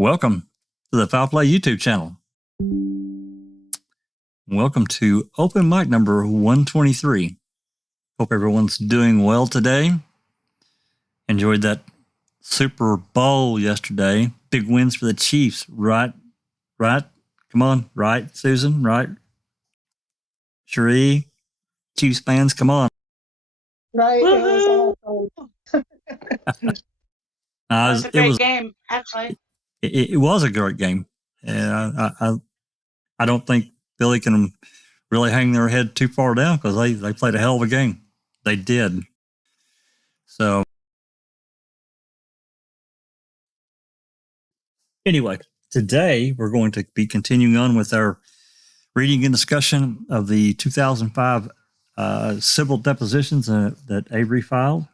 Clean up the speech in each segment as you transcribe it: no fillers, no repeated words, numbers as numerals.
Welcome to the Foul Play YouTube channel. Welcome to open mic number 123. Hope everyone's doing well today. Enjoyed that Super Bowl yesterday. Big wins for the Chiefs, right? Right? Come on, right, Susan? Right? Cherie? Chiefs fans, come on. Right. It was a great game, actually. It was a great game. And I don't think Philly can really hang their head too far down because they played a hell of a game. They did. So anyway, today we're going to be continuing on with our reading and discussion of the 2005 civil depositions that Avery filed.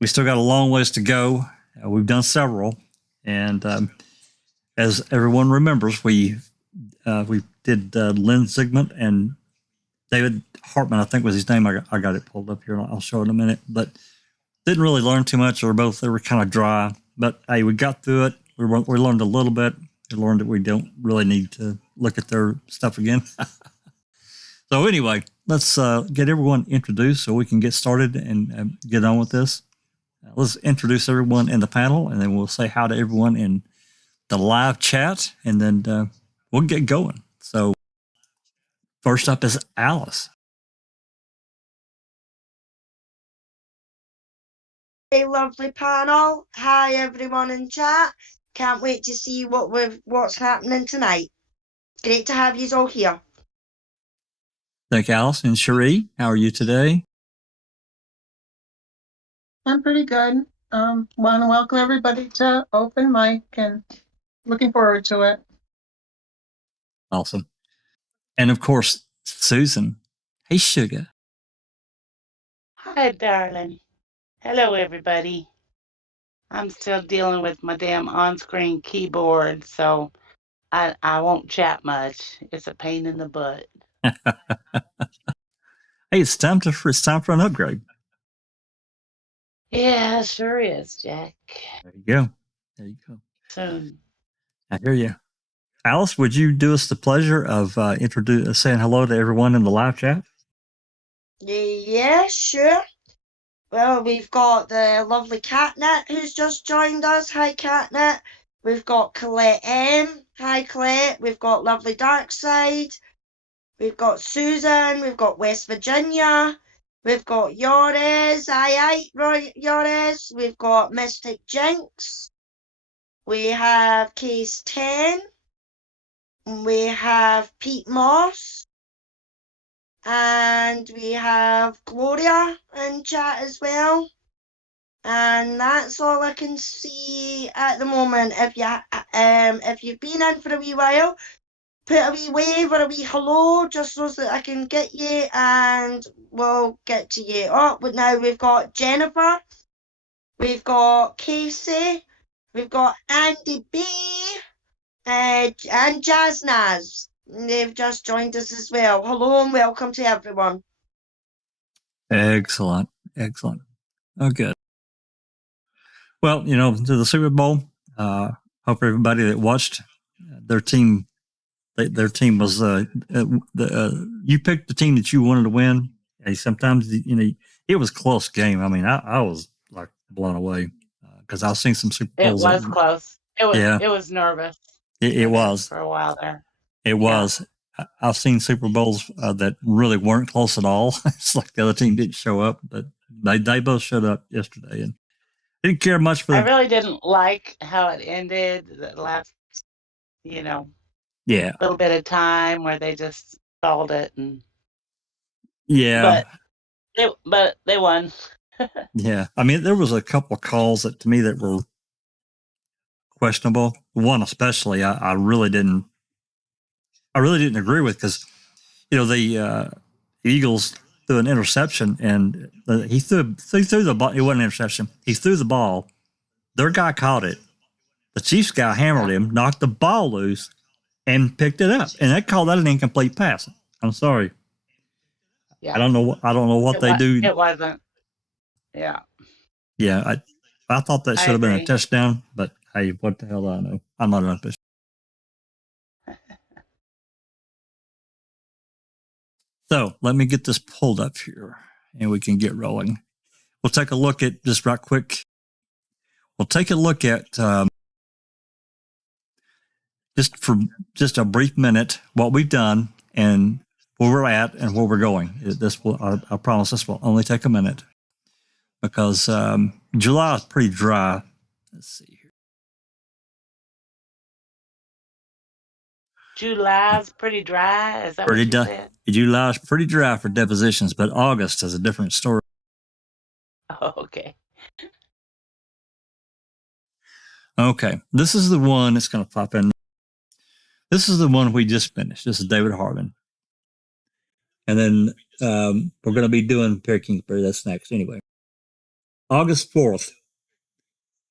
We still got a long ways to go. We've done several, and as everyone remembers, we did Lynn Zygmunt and David Hartman, I think was his name. I got it pulled up here. I'll show it in a minute, but didn't really learn too much. They were kind of dry, but hey, we got through it. We learned a little bit. We learned that we don't really need to look at their stuff again. So anyway, let's get everyone introduced so we can get started and get on with this. Let's introduce everyone in the panel, and then we'll say hi to everyone in the live chat, and then we'll get going. So first up is Alice. Hey, lovely panel. Hi, everyone in chat. Can't wait to see what's happening tonight. Great to have you all here. Thank you, Alice. And Cherie, how are you today? I'm pretty good. Want to welcome everybody to open mic and looking forward to it. Awesome. And of course, Susan. Hey, sugar. Hi, darling. Hello, everybody. I'm still dealing with my damn on-screen keyboard, so I won't chat much. It's a pain in the butt. Hey, it's time for an upgrade. Yeah, it sure is, Jack. There you go. There you go. Soon. I hear you. Alice, would you do us the pleasure of saying hello to everyone in the live chat? Yeah, sure. Well, we've got the lovely Catnet who's just joined us. Hi, Catnet. We've got Colette M. Hi, Colette. We've got lovely Darkside. We've got Susan. We've got West Virginia. We've got Yores. Yores. We've got Mystic Jinx. We have Case 10. We have Pete Moss. And we have Gloria in chat as well. And that's all I can see at the moment. If you've been in for a wee while, put a wee wave or a wee hello just so that I can get you and we'll get to you. Oh, but now we've got Jennifer. We've got Casey. We've got Andy B. And Jazz Naz. They've just joined us as well. Hello and welcome to everyone. Excellent. Excellent. Oh, good. Well, to the Super Bowl, hope everybody that watched their team, their team was, you picked the team that you wanted to win. And sometimes, it was a close game. I mean, I was like blown away because I've seen some Super Bowls. It was close. It was nervous. It was. For a while there. It was. I've seen Super Bowls that really weren't close at all. It's like the other team didn't show up, but they both showed up yesterday and didn't care much for. I really didn't like how it ended. The last, little bit of time where they just stalled it and. Yeah. But they won. Yeah, I mean, there was a couple of calls that to me that were questionable. One especially, I really didn't agree with because, the Eagles threw an interception and he threw the ball. It wasn't an interception. He threw the ball. Their guy caught it. The Chiefs guy hammered him, knocked the ball loose, and picked it up. And they called that an incomplete pass. I'm sorry. Yeah. I don't know what they do. It wasn't. Yeah. Yeah, I thought that should have been a touchdown, but Hey, what the hell do I know? I'm not an official. So let me get this pulled up here and we can get rolling. We'll take a look at, just right quick, we'll take a look at, just for just a brief minute, what we've done and where we're at and where we're going. This will, I promise this will only take a minute because July is pretty dry. Let's see here. July's pretty dry. Is that Pretty what you dry. said? July is pretty dry for depositions, but August is a different story. Oh, okay. Okay, this is the one that's going to pop in. This is the one we just finished. This is David Harmon. And then we're going to be doing Perry Kingsbury. That's next anyway. August 4th,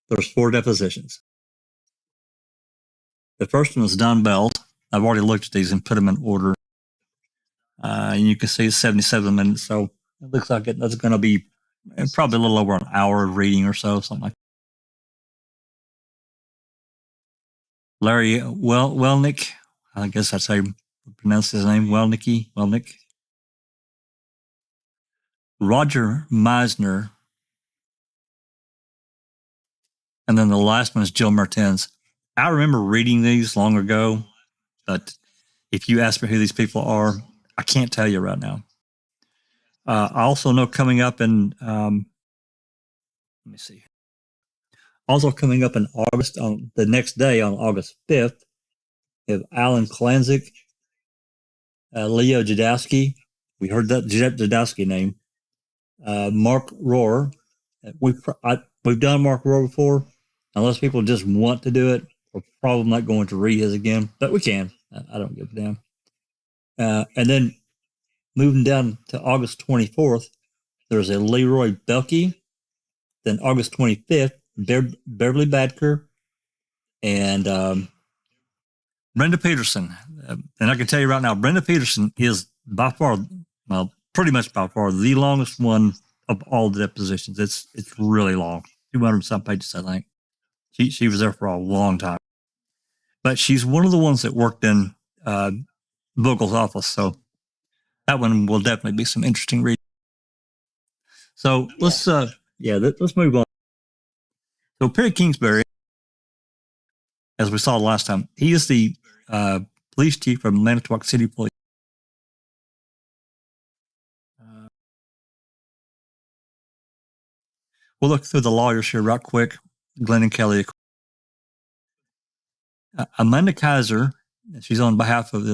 there's 4 depositions. The first one was Don Bell. I've already looked at these and put them in order. And you can see it's 77 minutes. So it looks like that's going to be probably a little over an hour of reading or so, something like that. Larry Welnick, I guess that's how you pronounce his name, Welnick. Roger Meisner. And then the last one is Jill Mertens. I remember reading these long ago, but if you ask me who these people are, I can't tell you right now. I also know coming up in, let me see. Also coming up in August, on the next day on August 5th, we have Alan Klanzik, Leo Jadowski. We heard that Jadowski name. Mark Rohr. We've done Mark Rohr before. Unless people just want to do it, we're probably not going to read his again, but we can. I don't give a damn. And then moving down to August 24th, there's a Leroy Belkey. Then August 25th, Beverly Badker and Brenda Peterson. And I can tell you right now, Brenda Peterson is by far, well, pretty much by far the longest one of all the depositions. It's really long, 200 some pages, I think. She was there for a long time. But she's one of the ones that worked in Vogel's office. So that one will definitely be some interesting reading. So let's move on. So Perry Kingsbury, as we saw last time, he is the police chief of Manitowoc City Police. We'll look through the lawyers here right quick. Glenn and Kelly. Amanda Kaiser, she's on behalf of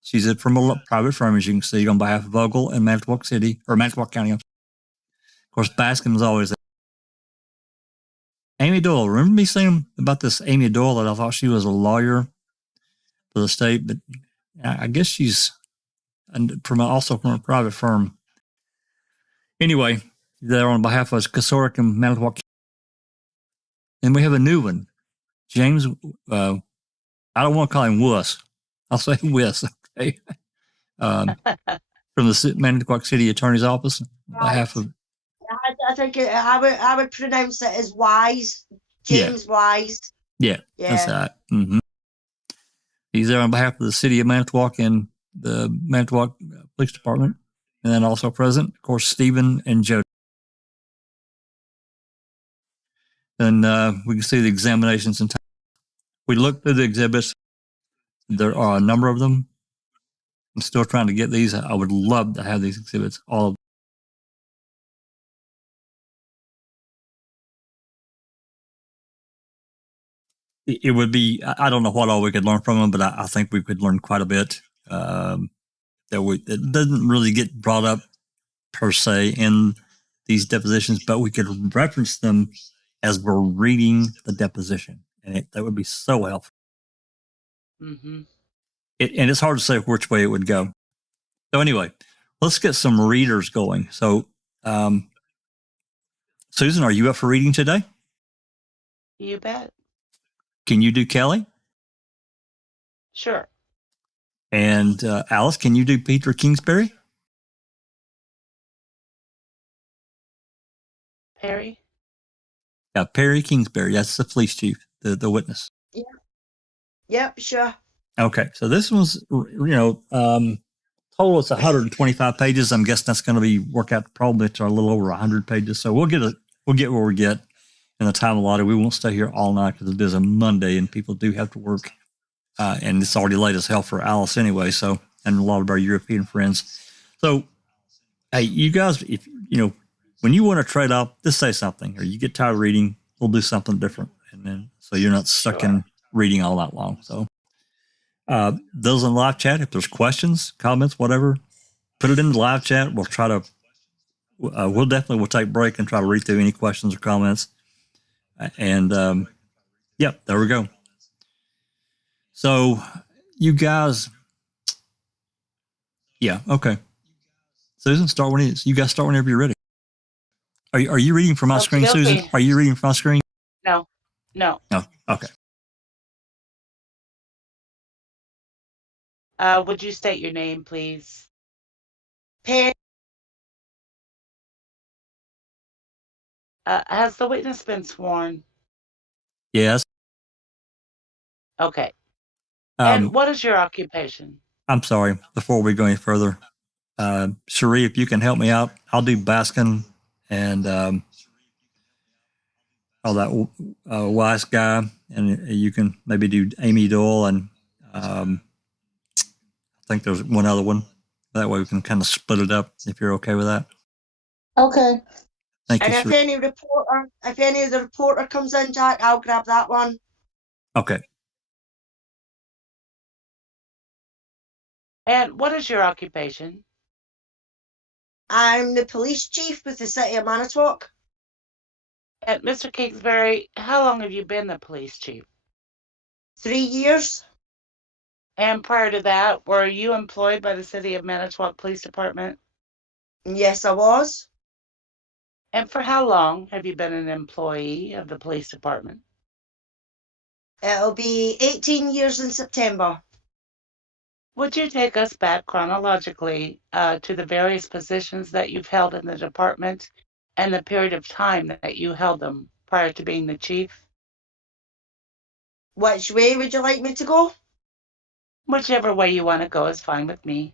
she's from a private firm, as you can see, on behalf of Vogel and Manitowoc City, or Manitowoc County. Of course, Baskin is always there. Amy Doyle. Remember me saying about this Amy Doyle that I thought she was a lawyer for the state, but I guess she's also from a private firm. Anyway, they're on behalf of Kasoric and Manitowoc. And we have a new one, James. I don't want to call him Wuss. I'll say Wiss. Okay. From the Manitowoc City Attorney's Office, on behalf of. I think I would pronounce it as Wise, James Wise. Yeah, that's that. Mm-hmm. He's there on behalf of the City of Manitowoc and the Manitowoc Police Department, and then also present, of course, Stephen and Jody. And we can see the examinations and we looked through the exhibits. There are a number of them. I'm still trying to get these. I would love to have these exhibits, all of them. It would be, I don't know what all we could learn from them, but I think we could learn quite a bit. It doesn't really get brought up per se in these depositions, but we could reference them as we're reading the deposition. And that would be so helpful. Mm-hmm. And it's hard to say which way it would go. So anyway, let's get some readers going. So, Susan, are you up for reading today? You bet. Can you do Kelly? Sure. And Alice, can you do Peter Kingsbury? Perry? Yeah, Perry Kingsbury. That's the police chief, the witness. Yep, sure. Okay, so this one's, total it's 125 pages. I'm guessing that's going to be work out probably to a little over 100 pages. So we'll get where we get in the time allotted. We won't stay here all night because it is a Monday and people do have to work. And it's already late as hell for Alice anyway. So, and a lot of our European friends. So, hey, you guys, if when you want to trade off, just say something, or you get tired of reading, we'll do something different, and then so you're not stuck in reading all that long. So, those in live chat, if there's questions, comments, whatever, put it in the live chat. We'll try to, we'll take a break and try to read through any questions or comments. And yep, there we go. So, you guys, yeah, okay. Susan, start when you guys start whenever you're ready. Are you reading from my screen, Okay. Susan? Are you reading from my screen? No. No. Okay. Would you state your name, please? Perry. Has the witness been sworn? Yes. Okay. And what is your occupation? I'm sorry. Before we go any further, Cherie, if you can help me out, I'll do Baskin and all that wise guy, and you can maybe do Amy Doyle, and I think there's one other one. That way we can kind of split it up if you're okay with that. Okay. Thank you, And if Cherie. any of the reporter comes in, Jack, I'll grab that one. Okay. And what is your occupation? I'm the police chief with the city of Manitowoc. And Mr. Kingsbury, how long have you been the police chief? 3 years. And prior to that, were you employed by the City of Manitowoc Police Department? Yes, I was. And for how long have you been an employee of the police department? It'll be 18 years in September. Would you take us back chronologically to the various positions that you've held in the department and the period of time that you held them prior to being the chief? Which way would you like me to go? Whichever way you want to go is fine with me.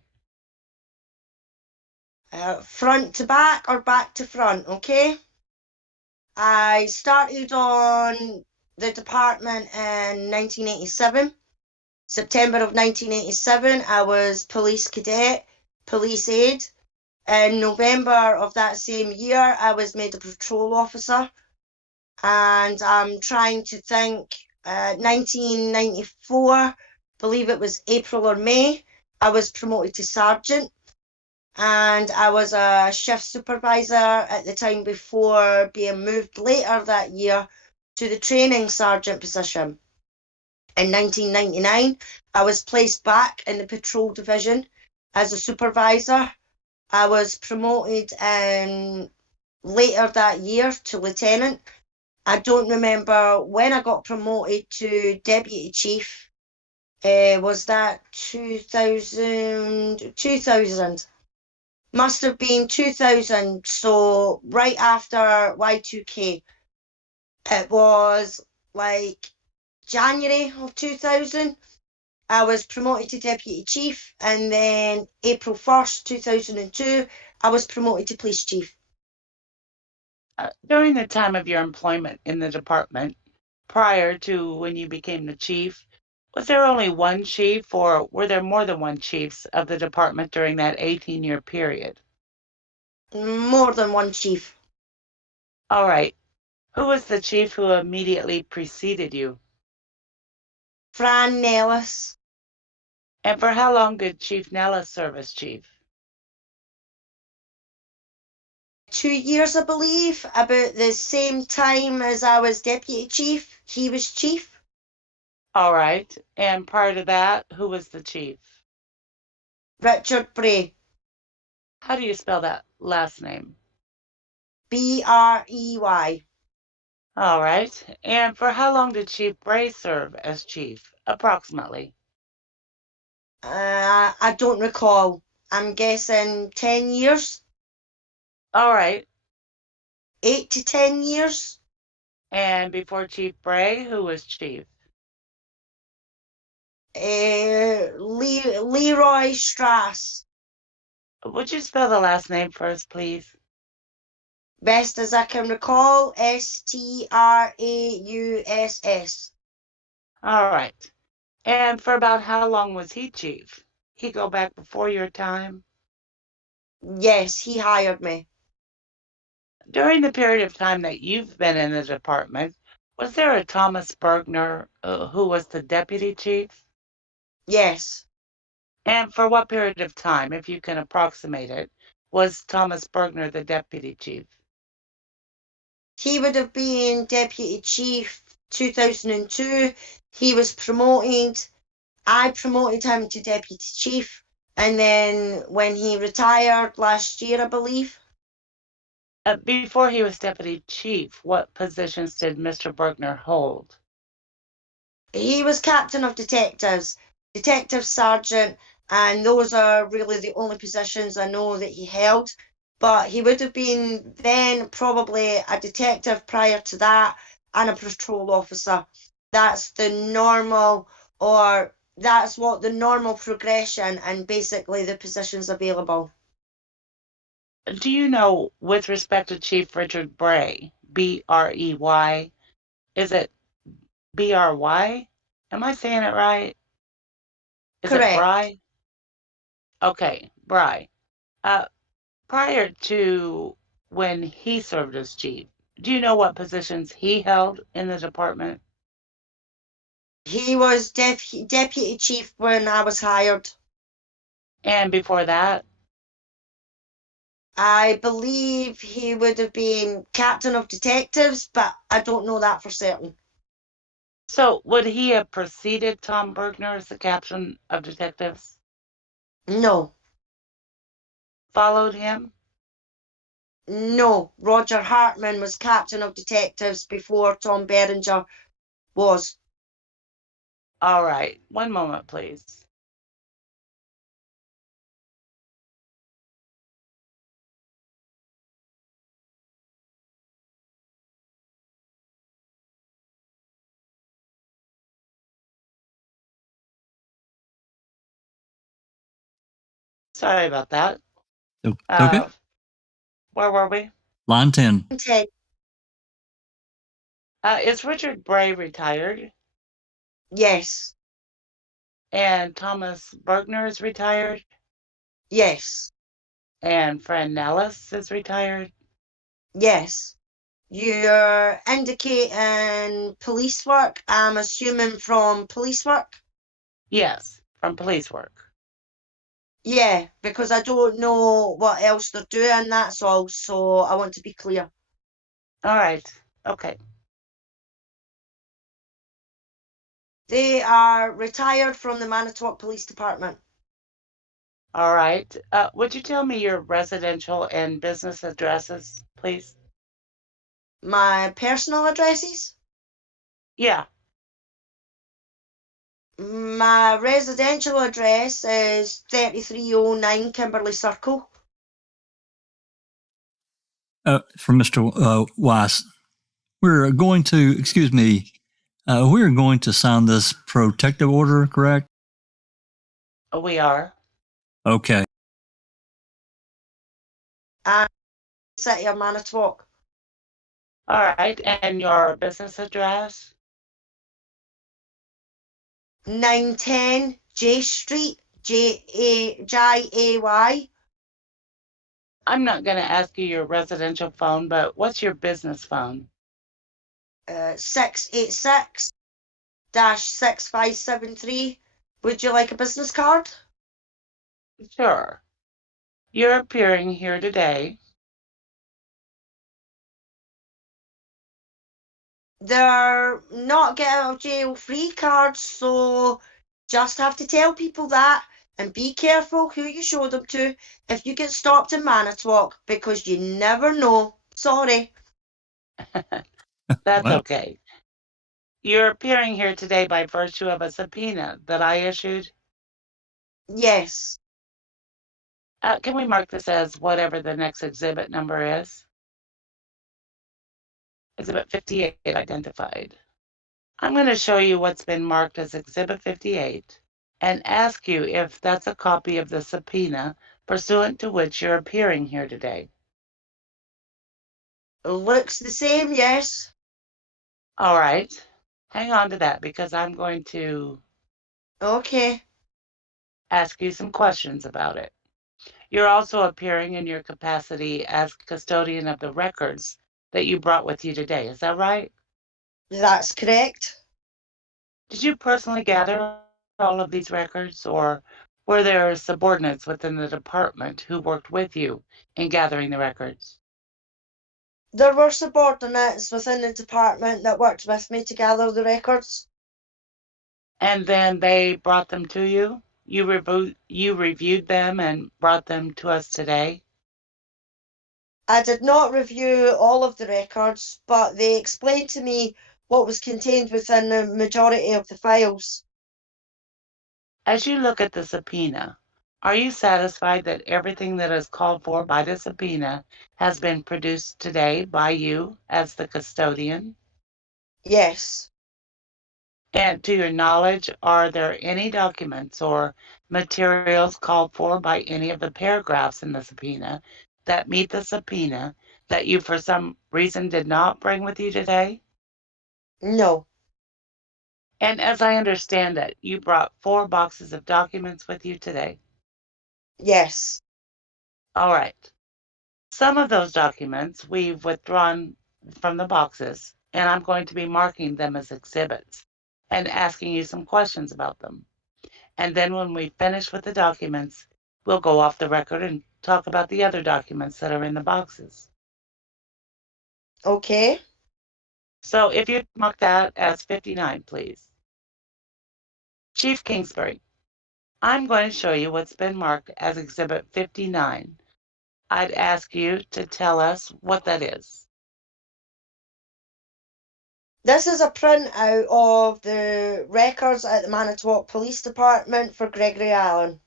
Front to back or back to front, okay? I started on the department in 1987. September of 1987, I was police cadet, police aide. In November of that same year, I was made a patrol officer. And I'm trying to think, 1994, believe it was April or May, I was promoted to sergeant. And I was a shift supervisor at the time before being moved later that year to the training sergeant position. In 1999, I was placed back in the patrol division as a supervisor. I was promoted later that year to lieutenant. I don't remember when I got promoted to deputy chief. Was that 2000? 2000. Must have been 2000, so right after Y2K. It was like January of 2000. I was promoted to deputy chief, and then April 1st, 2002, I was promoted to police chief. During the time of your employment in the department, prior to when you became the chief, was there only one chief, or were there more than one chiefs of the department during that 18-year period? More than one chief. All right. Who was the chief who immediately preceded you? Fran Nellis. And for how long did Chief Nellis serve as chief? 2 years, I believe. About the same time as I was deputy chief, he was chief. All right. And prior to that, who was the chief? Richard Bray. How do you spell that last name? Brey. All right. And for how long did Chief Bray serve as chief, approximately? I don't recall. I'm guessing 10 years. All right. 8 to 10 years. And before Chief Bray, who was chief? Leroy Strass. Would you spell the last name first, please? Best as I can recall, Strauss. All right. And for about how long was he chief? He go back before your time? Yes, he hired me. During the period of time that you've been in the department, was there a Thomas Bergner who was the deputy chief? Yes. And for what period of time, if you can approximate it, was Thomas Bergner the deputy chief? He would have been deputy chief 2002. He was promoted. I promoted him to deputy chief. And then when he retired last year, I believe. Before he was deputy chief, what positions did Mr. Bergner hold? He was captain of detectives, detective sergeant, and those are really the only positions I know that he held. But he would have been then probably a detective prior to that and a patrol officer. That's the normal, or that's what the normal progression and basically the positions available. Do you know, with respect to Chief Richard Bray, Brey, is it Bry? Am I saying it right? Is it Correct. Bry? Okay, Bry. Prior to when he served as chief, do you know what positions he held in the department? He was deputy chief when I was hired. And before that? I believe he would have been captain of detectives, but I don't know that for certain. So would he have preceded Tom Bergner as the captain of detectives? No. Followed him? No. Roger Hartman was captain of detectives before Tom Berenger was. All right. One moment, please. Sorry about that. It's okay. Where were we? Line 10. Is Richard Bray retired? Yes. And Thomas Bergner is retired? Yes. And Fran Nellis is retired? Yes. You're indicating police work, I'm assuming from police work? Yes, from police work. Yeah, because I don't know what else they're doing, that's all, so I want to be clear. All right. Okay. They are retired from the Manitowoc Police Department. All right. Would you tell me your residential and business addresses, please? My personal addresses? Yeah. My residential address is 3309 Kimberley Circle. From Mr. Weiss, we're going to, excuse me, we're going to sign this protective order, correct? We are. Okay. And City of Manitowoc. All right. And your business address? 910 J Street, Jay. I'm not going to ask you your residential phone, but what's your business phone? 686-6573. Would you like a business card? Sure. You're appearing here today. They're not get out of jail free cards, so just have to tell people that and be careful who you show them to if you get stopped in Manitowoc, because you never know. Sorry. That's Well, okay. You're appearing here today by virtue of a subpoena that I issued. Yes. Can we mark this as whatever the next exhibit number is? Exhibit 58 identified. I'm going to show you what's been marked as Exhibit 58 and ask you if that's a copy of the subpoena pursuant to which you're appearing here today. Looks the same, yes. All right. Hang on to that because I'm going to Okay. ask you some questions about it. You're also appearing in your capacity as custodian of the records that you brought with you today. Is that right? That's correct. Did you personally gather all of these records, or were there subordinates within the department who worked with you in gathering the records? There were subordinates within the department that worked with me to gather the records. And then they brought them to you? You reviewed them and brought them to us today? I did not review all of the records, but they explained to me what was contained within the majority of the files. As you look at the subpoena, are you satisfied that everything that is called for by the subpoena has been produced today by you as the custodian? Yes. And to your knowledge, are there any documents or materials called for by any of the paragraphs in the subpoena that meet the subpoena that you for some reason did not bring with you today? No. And as I understand it, you brought 4 boxes of documents with you today. Yes. All right. Some of those documents we've withdrawn from the boxes, and I'm going to be marking them as exhibits and asking you some questions about them. And then when we finish with the documents, we'll go off the record and talk about the other documents that are in the boxes. Okay. So if you'd mark that as 59, please. Chief Kingsbury, I'm going to show you what's been marked as Exhibit 59. I'd ask you to tell us what that is. This is a printout of the records at the Manitowoc Police Department for Gregory Allen.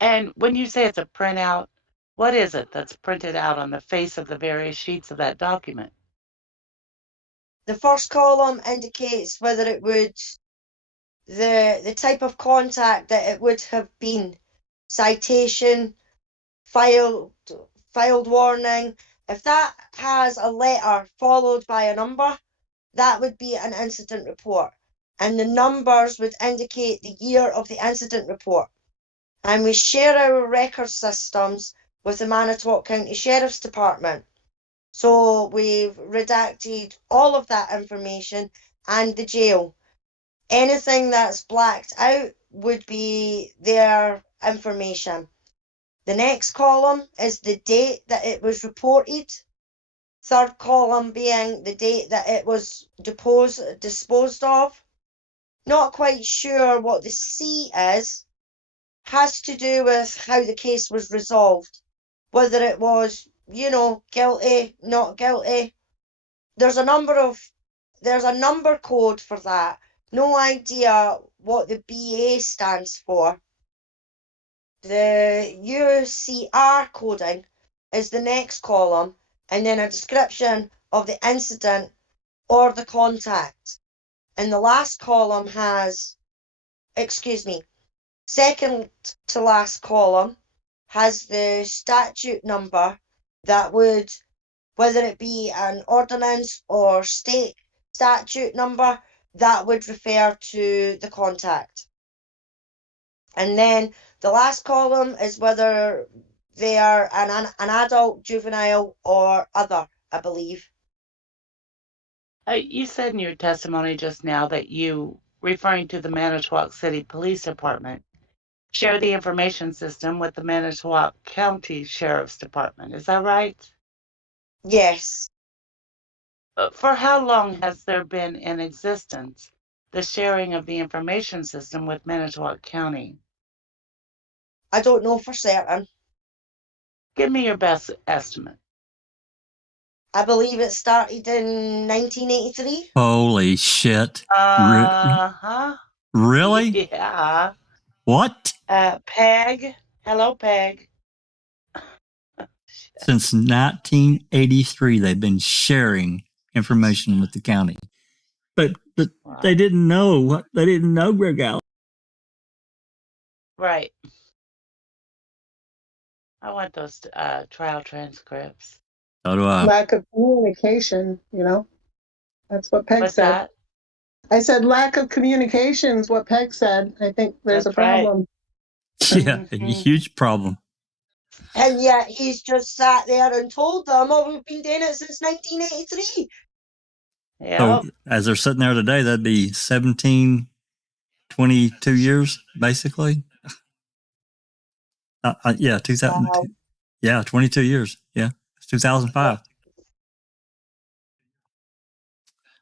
And when you say it's a printout, what is it that's printed out on the face of the various sheets of that document? The first column indicates whether it would, the type of contact that it would have been. Citation, filed warning. If that has a letter followed by a number, that would be an incident report. And the numbers would indicate the year of the incident report. And we share our record systems with the Manitowoc County Sheriff's Department. So we've redacted all of that information and the jail. Anything that's blacked out would be their information. The next column is the date that it was reported. Third column being the date that it was disposed of. Not quite sure what the C is. Has to do with how the case was resolved. Whether it was, guilty, not guilty. There's a number code for that. No idea what the BA stands for. The UCR coding is the next column, and then a description of the incident or the contact. And the last column has, second to last column has the statute number that would, whether it be an ordinance or state statute number, that would refer to the contact. And then the last column is whether they are an adult, juvenile, or other, I believe. You said in your testimony just now that you, referring to the Manitowoc City Police Department, share the information system with the Manitowoc County Sheriff's Department. Is that right? Yes. For how long has there been in existence the sharing of the information system with Manitowoc County? I don't know for certain. Give me your best estimate. I believe it started in 1983. Holy shit. Uh-huh. Really? Yeah. What? Peg. Hello, Peg. Since 1983, they've been sharing information with the county. But Wow. they didn't know Greg Allen. Right. I want those trial transcripts. So do I. Lack of communication, that's what Peg What's said. that? I said lack of communication is what Peg said. I think there's That's a problem. Yeah, a Mhm. huge problem. And yet he's just sat there and told them, oh, we've been doing it since 1983. Yeah. So as they're sitting there today, that'd be 17, 22 years, basically. Yeah, 2000. Wow. Yeah, 22 years. Yeah, it's 2005.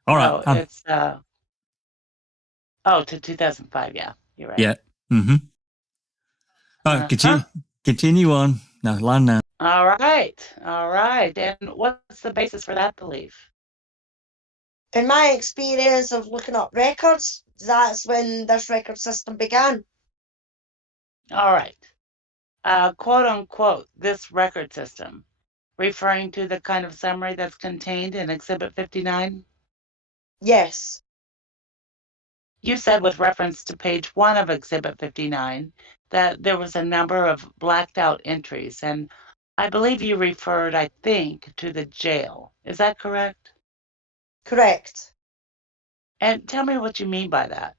All right. No, it's to 2005. Yeah, you're right. Yeah. Mm-hmm. All right, continue on. Now, line 9. All right. And what's the basis for that belief? In my experience of looking up records, that's when this record system began. All right. Quote unquote, this record system, referring to the kind of summary that's contained in Exhibit 59? Yes, You said with reference to page 1 of Exhibit 59 that there was a number of blacked out entries, and I believe you referred, I think, to the jail. Is that correct? correct. And tell me what you mean by that.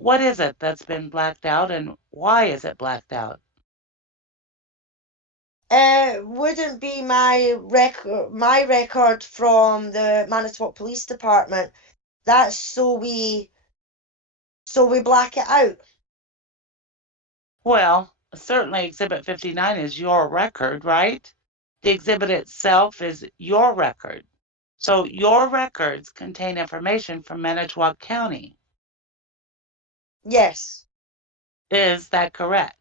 What is it that's been blacked out, and why is it blacked out? It wouldn't be my record from the Manitowoc Police Department. That's so we black it out. Well, certainly Exhibit 59 is your record, right? The exhibit itself is your record. So your records contain information from Manitowoc County. Yes, Is that correct?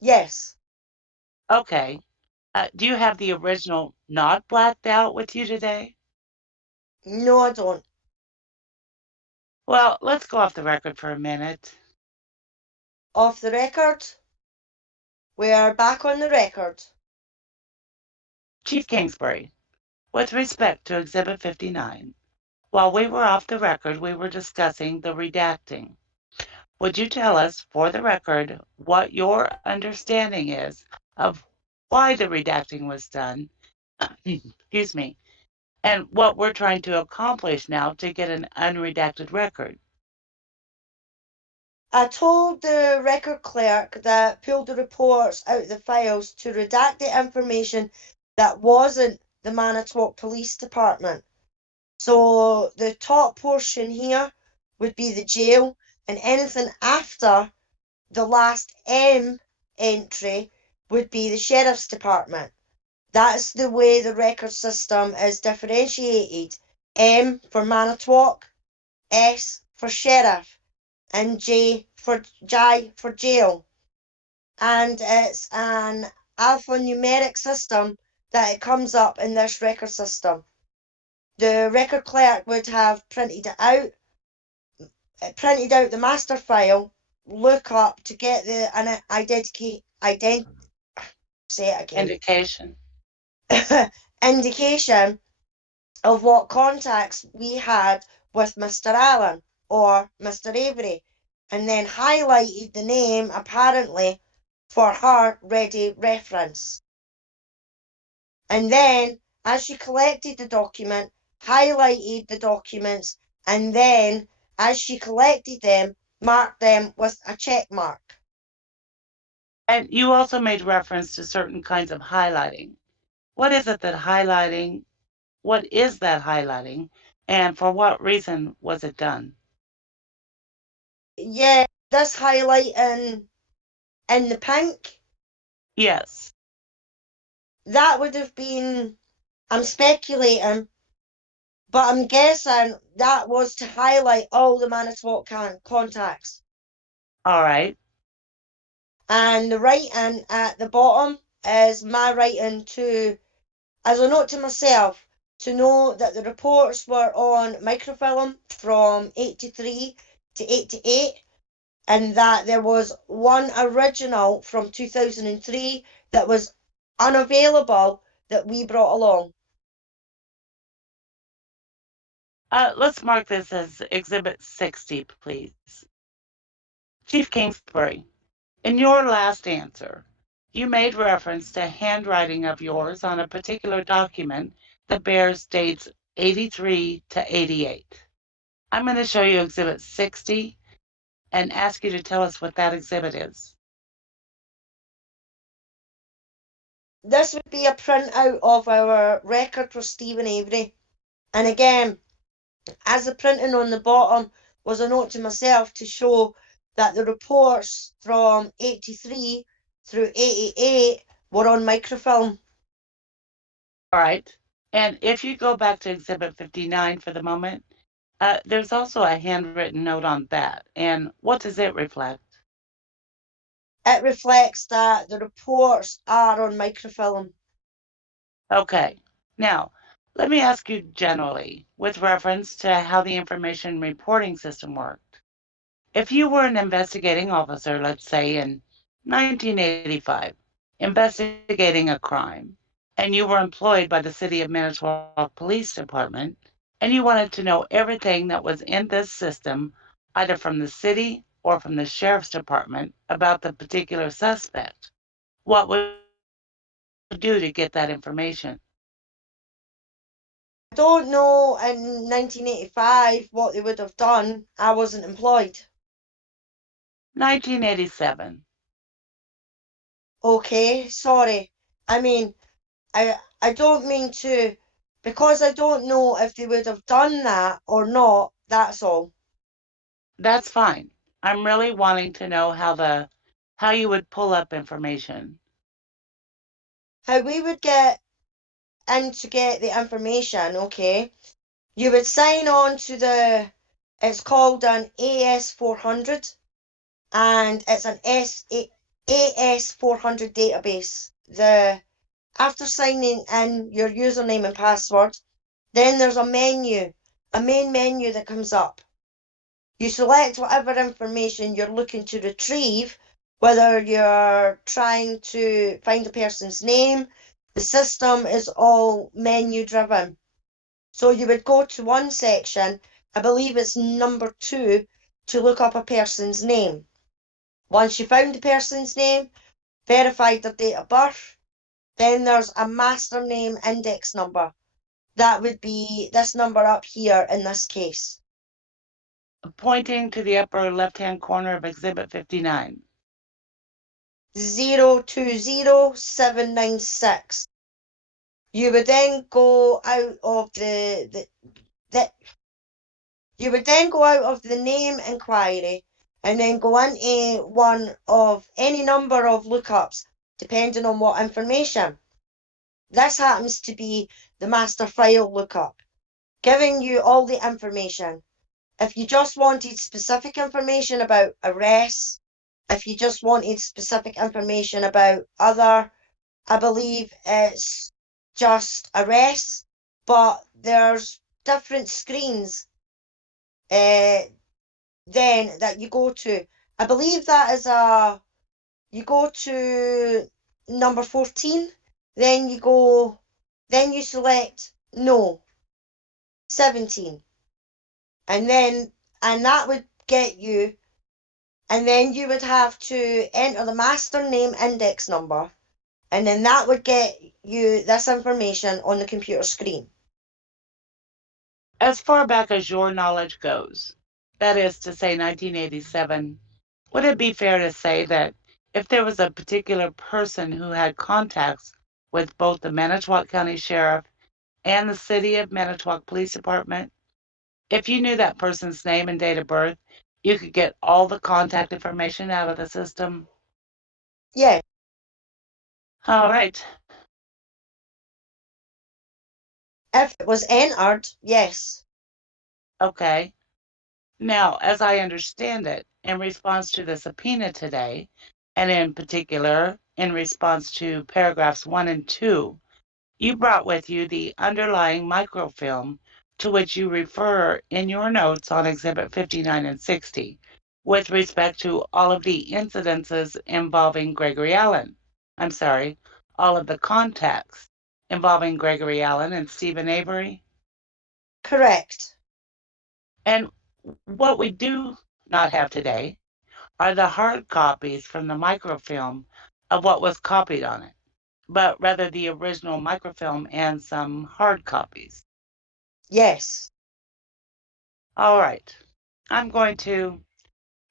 yes. Okay. Do you have the original not blacked out with you today? No, I don't. Well, let's go off the record for a minute. Off the record. We are back on the record. Chief Kingsbury, with respect to Exhibit 59, while we were off the record, we were discussing the redacting. Would you tell us, for the record, what your understanding is of why the redacting was done, excuse me, and what we're trying to accomplish now to get an unredacted record? I told the record clerk that pulled the reports out of the files to redact the information that wasn't the Manitowoc Police Department. So the top portion here would be the jail, and anything after the last M entry would be the Sheriff's Department. That's the way the record system is differentiated. M for Manitowoc, S for Sheriff, and J for jail. And it's an alphanumeric system that it comes up in this record system. The record clerk would have printed out the master file, look up to get the indication of what contacts we had with Mr. Allen or Mr. Avery, and then highlighted the name apparently for her ready reference. And then, as she collected the document, highlighted the documents, and then, as she collected them, marked them with a check mark. And you also made reference to certain kinds of highlighting. What is that highlighting, and for what reason was it done? Yeah, this highlighting in the pink, Yes. that would have been, I'm speculating, but I'm guessing that was to highlight all the Manitowoc contacts. All right. And the writing at the bottom is my writing as a note to myself, to know that the reports were on microfilm from 83 to 88, and that there was one original from 2003 that was unavailable that we brought along? Let's mark this as Exhibit 60, please. Chief Kingsbury, in your last answer, you made reference to handwriting of yours on a particular document that bears dates 83 to 88. I'm going to show you Exhibit 60 and ask you to tell us what that exhibit is. This would be a printout of our record for Stephen Avery. And again, as the printing on the bottom was a note to myself to show that the reports from 83 through 88 were on microfilm. All right. And if you go back to Exhibit 59 for the moment, there's also a handwritten note on that. And what does it reflect? It reflects that the reports are on microfilm. Okay. Now, let me ask you generally, with reference to how the information reporting system worked. If you were an investigating officer, let's say in 1985, investigating a crime, and you were employed by the City of Manitowoc Police Department, and you wanted to know everything that was in this system, either from the city or from the sheriff's department about the particular suspect, what would you do to get that information? I don't know in 1985 what they would have done. I wasn't employed. 1987. Okay, sorry. I mean, I don't mean to, because I don't know if they would have done that or not, that's all. That's fine. I'm really wanting to know how you would pull up information. How we would get in to get the information, okay? You would sign on to it's called an AS400, and it's an AS400 database. After signing in your username and password, then there's a main menu that comes up. You select whatever information you're looking to retrieve, whether you're trying to find a person's name. The system is all menu driven. So you would go to one section, I believe it's number 2, to look up a person's name. Once you found the person's name, verified their date of birth, then there's a master name index number. That would be this number up here in this case. Pointing to the upper left-hand corner of Exhibit 59. 020796. You would then go out of you would then go out of the name inquiry and then go into one of any number of lookups depending on what information. This happens to be the master file lookup, giving you all the information. If you just wanted specific information about arrests, if you just wanted specific information about other, I believe it's just arrests, but there's different screens then that you go to. I believe that is you go to number 14, then you select no, 17. And that would get you, and then you would have to enter the master name index number, and then that would get you this information on the computer screen. As far back as your knowledge goes, that is to say 1987, would it be fair to say that if there was a particular person who had contacts with both the Manitowoc County Sheriff and the City of Manitowoc Police Department, if you knew that person's name and date of birth, you could get all the contact information out of the system? Yeah. All right. If it was entered, yes. Okay. Now, as I understand it, in response to the subpoena today, and in particular, in response to paragraphs 1 and 2, you brought with you the underlying microfilm to which you refer in your notes on Exhibit 59 and 60, with respect to all of the incidences involving Gregory Allen. I'm sorry, all of the contacts involving Gregory Allen and Stephen Avery? Correct. And what we do not have today are the hard copies from the microfilm of what was copied on it, but rather the original microfilm and some hard copies. Yes. All right. I'm going to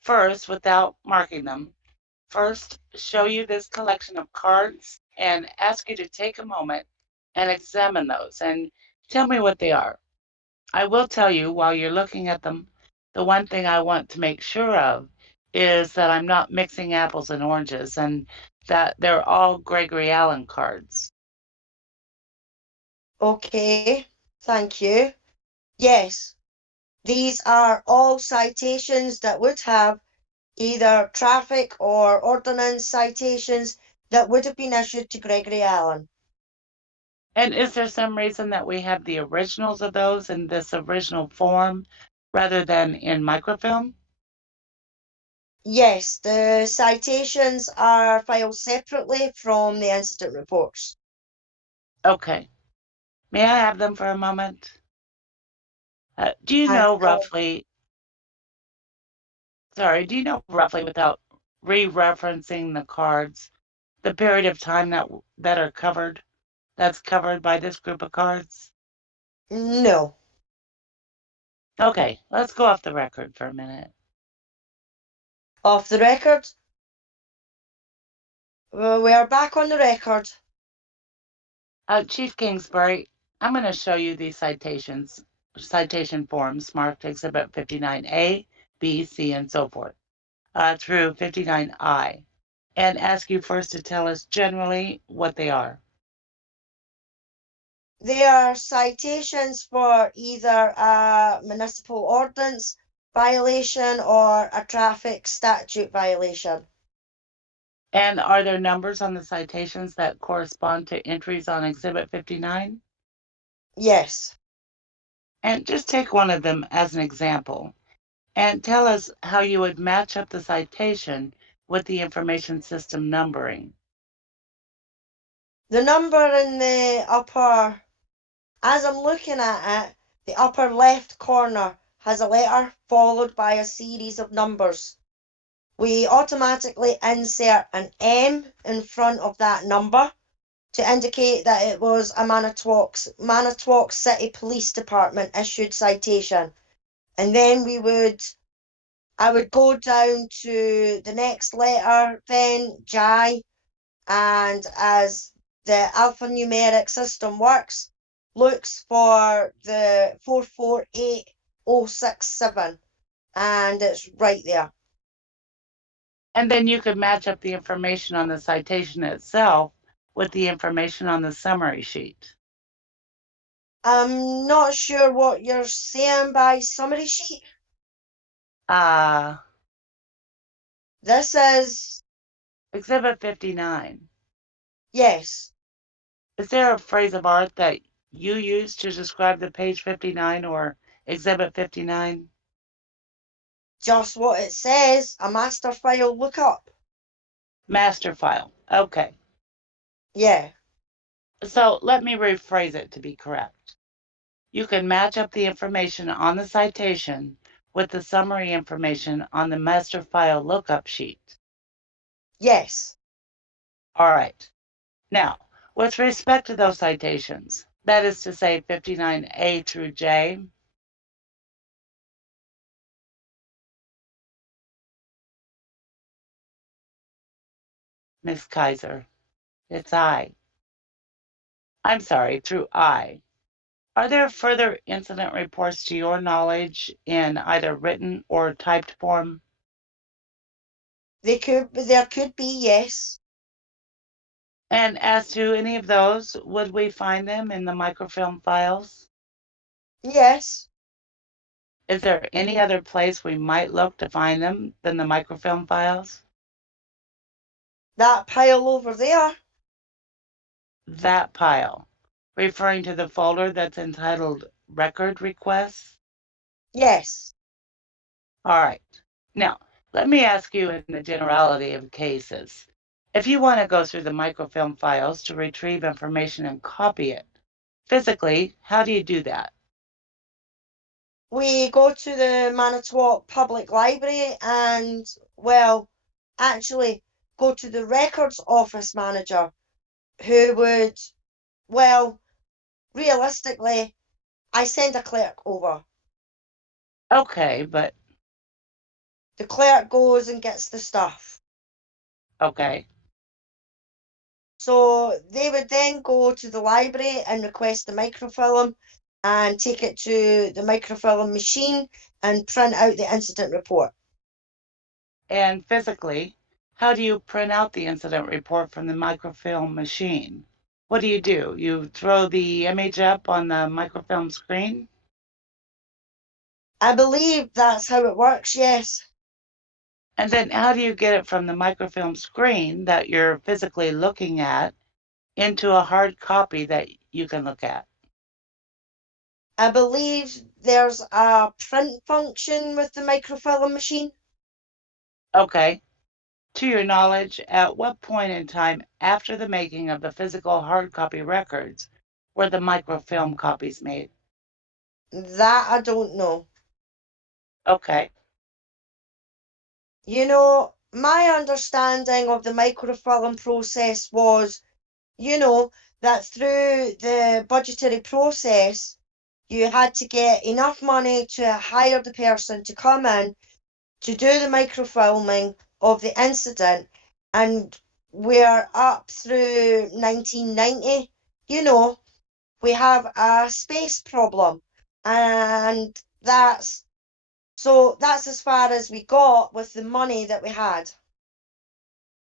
first, without marking them, first show you this collection of cards and ask you to take a moment and examine those and tell me what they are. I will tell you while you're looking at them, the one thing I want to make sure of is that I'm not mixing apples and oranges and that they're all Gregory Allen cards. Okay. Thank you. Yes. These are all citations that would have either traffic or ordnance citations that would have been issued to Gregory Allen. And is there some reason that we have the originals of those in this original form rather than in microfilm? Yes, the citations are filed separately from the incident reports. Okay. May I have them for a moment? Do you And know roughly, do you know roughly without re-referencing the cards, the period of time that's covered by this group of cards? no. Okay, let's go off the record for a minute. Off the record? Well, we are back on the record. Chief Kingsbury, I'm going to show you these citation forms marked Exhibit 59A, B, C, and so forth, through 59I, and ask you first to tell us generally what they are. They are citations for either a municipal ordinance violation or a traffic statute violation. And are there numbers on the citations that correspond to entries on Exhibit 59? Yes. And just take one of them as an example and tell us how you would match up the citation with the information system numbering. The number in the upper, as I'm looking at it, the upper left corner has a letter followed by a series of numbers. We automatically insert an M in front of that number to indicate that it was a Manitowoc City Police Department issued citation. And then I would go down to the next letter, then J, and as the alphanumeric system works, looks for the 448067, and it's right there. And then you could match up the information on the citation itself with the information on the summary sheet. I'm not sure what you're saying by summary sheet. This is, Exhibit 59. yes, Is there a phrase of art that you use to describe the page 59 or Exhibit 59? just what it says, a master file lookup. Master file. Okay. Yeah, So let me rephrase it to be correct. You can match up the information on the citation with the summary information on the master file lookup sheet. yes. All right. Now, with respect to those citations, that is to say 59A through J, Miss Kaiser, it's I. I'm sorry, through I. Are there further incident reports to your knowledge in either written or typed form? There could be, yes. And as to any of those, would we find them in the microfilm files? Yes, Is there any other place we might look to find them than the microfilm files? that pile over there. That pile, referring to the folder that's entitled Record Requests? Yes. All right. Now, let me ask you in the generality of cases, If you want to go through the microfilm files to retrieve information and copy it, physically, how do you do that? We go to the Manitowoc Public Library and, well, actually go to the records office manager, who would, well, realistically, I send a clerk over. Okay, but The clerk goes and gets the stuff. okay. So they would then go to the library and request the microfilm and take it to the microfilm machine and print out the incident report. And physically, how do you print out the incident report from the microfilm machine? What do? You throw the image up on the microfilm screen? I believe that's how it works, yes. And then how do you get it from the microfilm screen that you're physically looking at into a hard copy that you can look at? I believe there's a print function with the microfilm machine. Okay. To your knowledge, at what point in time after the making of the physical hard copy records were the microfilm copies made? That I don't know. Okay. You know, my understanding of the microfilm process was, that through the budgetary process, you had to get enough money to hire the person to come in to do the microfilming of the incident, and we're up through 1990. We have a space problem, and that's as far as we got with the money that we had.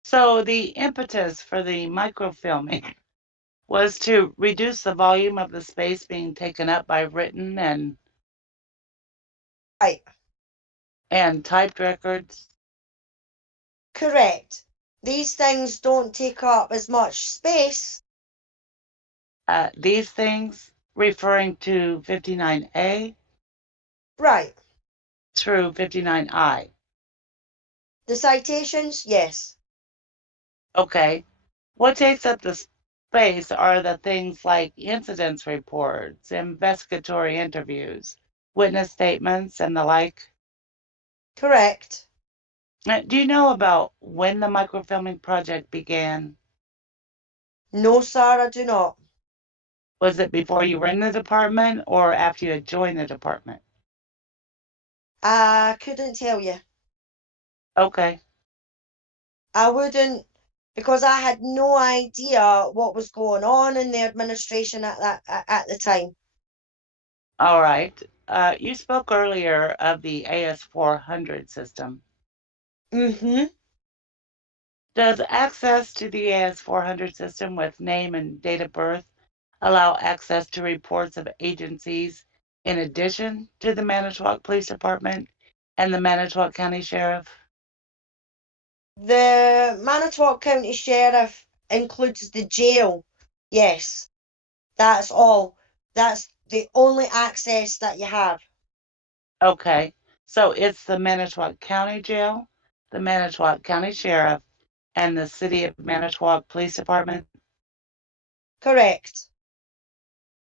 So the impetus for the microfilming was to reduce the volume of the space being taken up by written Right, and typed records. correct. These things don't take up as much space. These things referring to 59A Right. through 59I. The citations, yes. Okay. What takes up the space are the things like incidents reports, investigatory interviews, witness statements, and the like. Correct. Do you know about when the microfilming project began? No, sir, I do not. Was it before you were in the department or after you had joined the department? I couldn't tell you. Okay. I wouldn't, because I had no idea what was going on in the administration at the time. All right. You spoke earlier of the AS400 system. Mm-hmm. Does access to the AS400 system with name and date of birth allow access to reports of agencies in addition to the Manitowoc Police Department and the Manitowoc County Sheriff? The Manitowoc County Sheriff includes the jail. Yes, that's all. That's the only access that you have. Okay, so it's the Manitowoc County Jail, the Manitowoc County Sheriff, and the City of Manitowoc Police Department. Correct.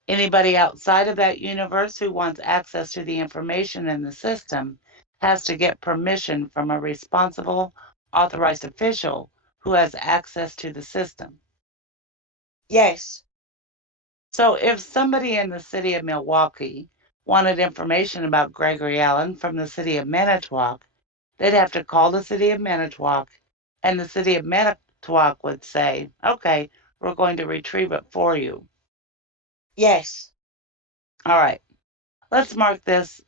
Anybody outside of that universe who wants access to the information in the system has to get permission from a responsible, authorized official who has access to the system. Yes. So if somebody in the city of Milwaukee wanted information about Gregory Allen from the city of Manitowoc, they'd have to call the city of Manitowoc, and the city of Manitowoc would say, okay, we're going to retrieve it for you. Yes. All right, let's mark this.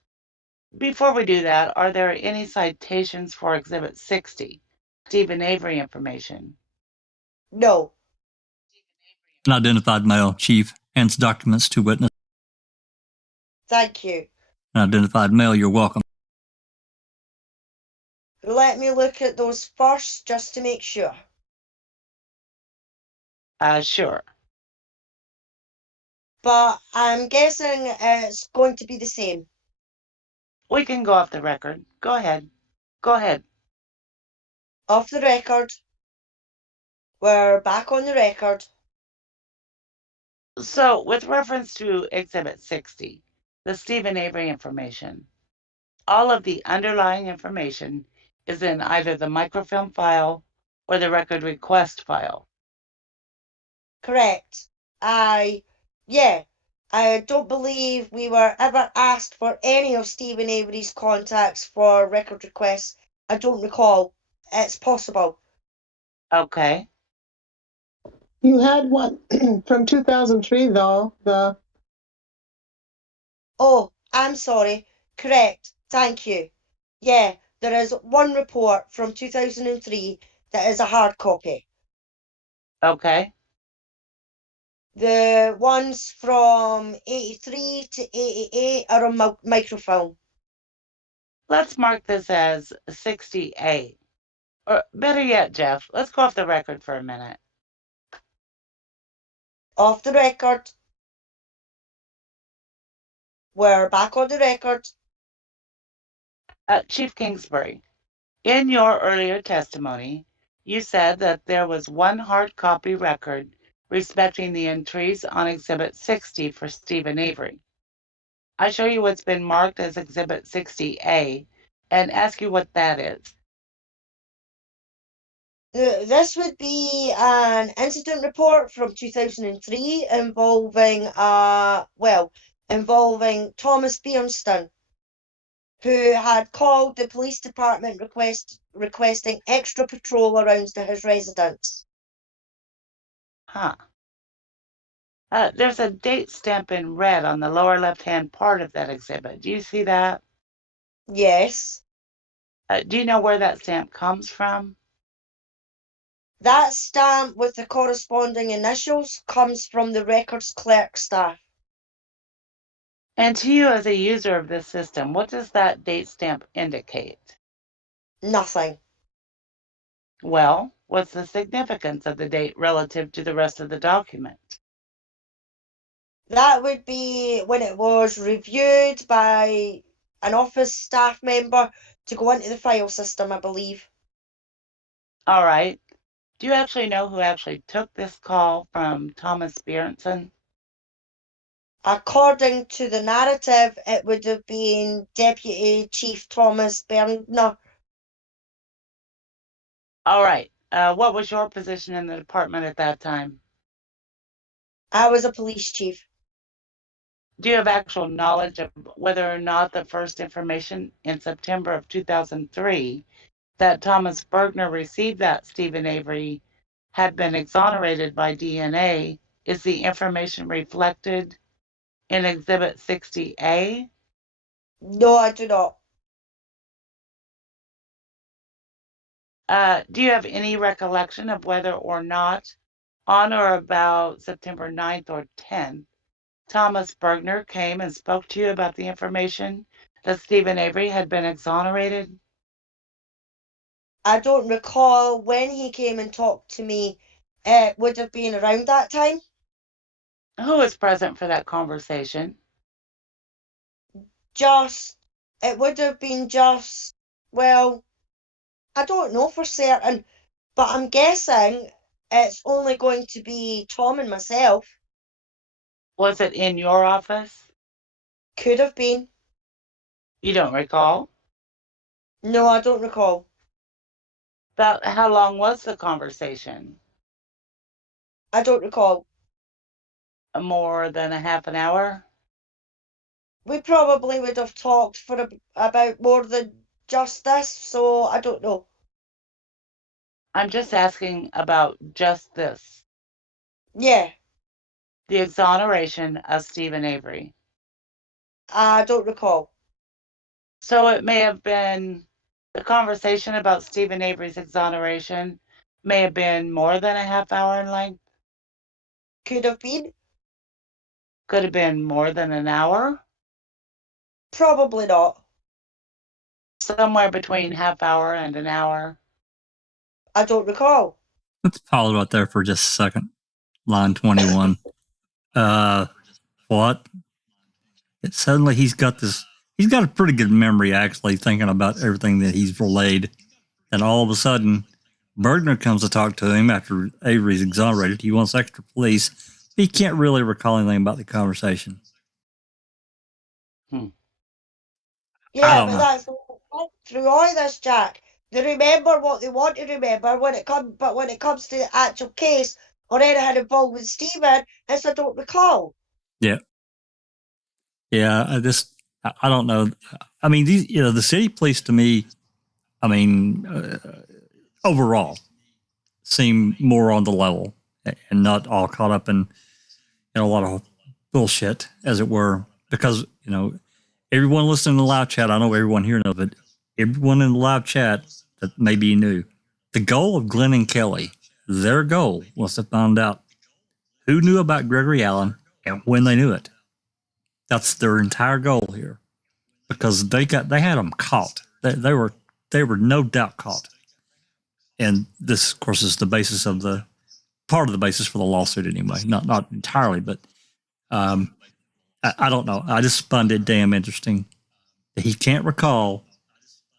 Before we do that, are there any citations for Exhibit 60, Stephen Avery information? No. An identified male, Chief, hands documents to witness. Thank you. An identified male, you're welcome. Let me look at those first just to make sure. Sure. But I'm guessing it's going to be the same. We can go off the record. Go ahead. Go ahead. Off the record. We're back on the record. So, with reference to Exhibit 60, the Stephen Avery information, all of the underlying information is in either the microfilm file or the record request file. Correct. I don't believe we were ever asked for any of Stephen Avery's contacts for record requests. I don't recall. It's possible. Okay. You had one from 2003, though. Oh, I'm sorry. Correct. Thank you. Yeah, there is one report from 2003 that is a hard copy. Okay. The ones from 83 to 88 are on microfilm. Let's mark this as 60A. Or better yet, Jeff, let's go off the record for a minute. Off the record. We're back on the record. Chief Kingsbury, in your earlier testimony, you said that there was one hard copy record respecting the entries on Exhibit 60 for Stephen Avery. I show you what's been marked as Exhibit 60A and ask you what that is. This would be an incident report from 2003 involving Thomas Bjornston, who had called the police department requesting extra patrol around his residence. Huh. There's a date stamp in red on the lower left-hand part of that exhibit. Do you see that? Yes. Do you know where that stamp comes from? That stamp with the corresponding initials comes from the records clerk staff. And to you as a user of this system, what does that date stamp indicate? Nothing. Well, what's the significance of the date relative to the rest of the document? That would be when it was reviewed by an office staff member to go into the file system, I believe. All right. Do you actually know who actually took this call from Thomas Bjornsson? According to the narrative, it would have been Deputy Chief Thomas Bergner. All right. What was your position in the department at that time? I was a police chief. Do you have actual knowledge of whether or not the first information in September of 2003 that Thomas Bergner received that Stephen Avery had been exonerated by DNA is the information reflected in Exhibit 60A? No, I do not. Do you have any recollection of whether or not on or about September 9th or 10th, Thomas Bergner came and spoke to you about the information that Stephen Avery had been exonerated? I don't recall when he came and talked to me. It would have been around that time. Who was present for that conversation? It would have been well, I don't know for certain, but I'm guessing it's only going to be Tom and myself. Was it in your office? Could have been. You don't recall? No, I don't recall. About how long was the conversation? I don't recall. More than a half an hour? We probably would have talked for about more than just this, so I don't know. I'm just asking about just this. Yeah, The exoneration of Stephen Avery. I don't recall. So it may have been the conversation about Stephen Avery's exoneration may have been more than a half hour in length. Could have been. Could have been more than an hour. Probably not. Somewhere between half hour and an hour. I don't recall. Let's pause right there for just a second. Line 21. What? Suddenly he's got a pretty good memory actually, thinking about everything that he's relayed. And all of a sudden Bergner comes to talk to him after Avery's exonerated. He wants extra police. He can't really recall anything about the conversation. I Yeah, don't but know. that's through all this, Jack. They remember what they want to remember but when it comes to the actual case or anything involved with Stephen, it's I don't recall. Yeah. Yeah, I don't know. I mean, these, the city police to me, I mean, overall, seem more on the level and not all caught up in a lot of bullshit, as it were. Because, everyone listening to the live chat, I know everyone here knows, but everyone in the live chat that maybe you knew, the goal of Glenn and Kelly, their goal was to find out who knew about Gregory Allen and when they knew it. That's their entire goal here, because they had them caught. They were no doubt caught, and this, of course, is the basis of part of the basis for the lawsuit anyway. Not entirely, but I don't know. I just found it damn interesting that he can't recall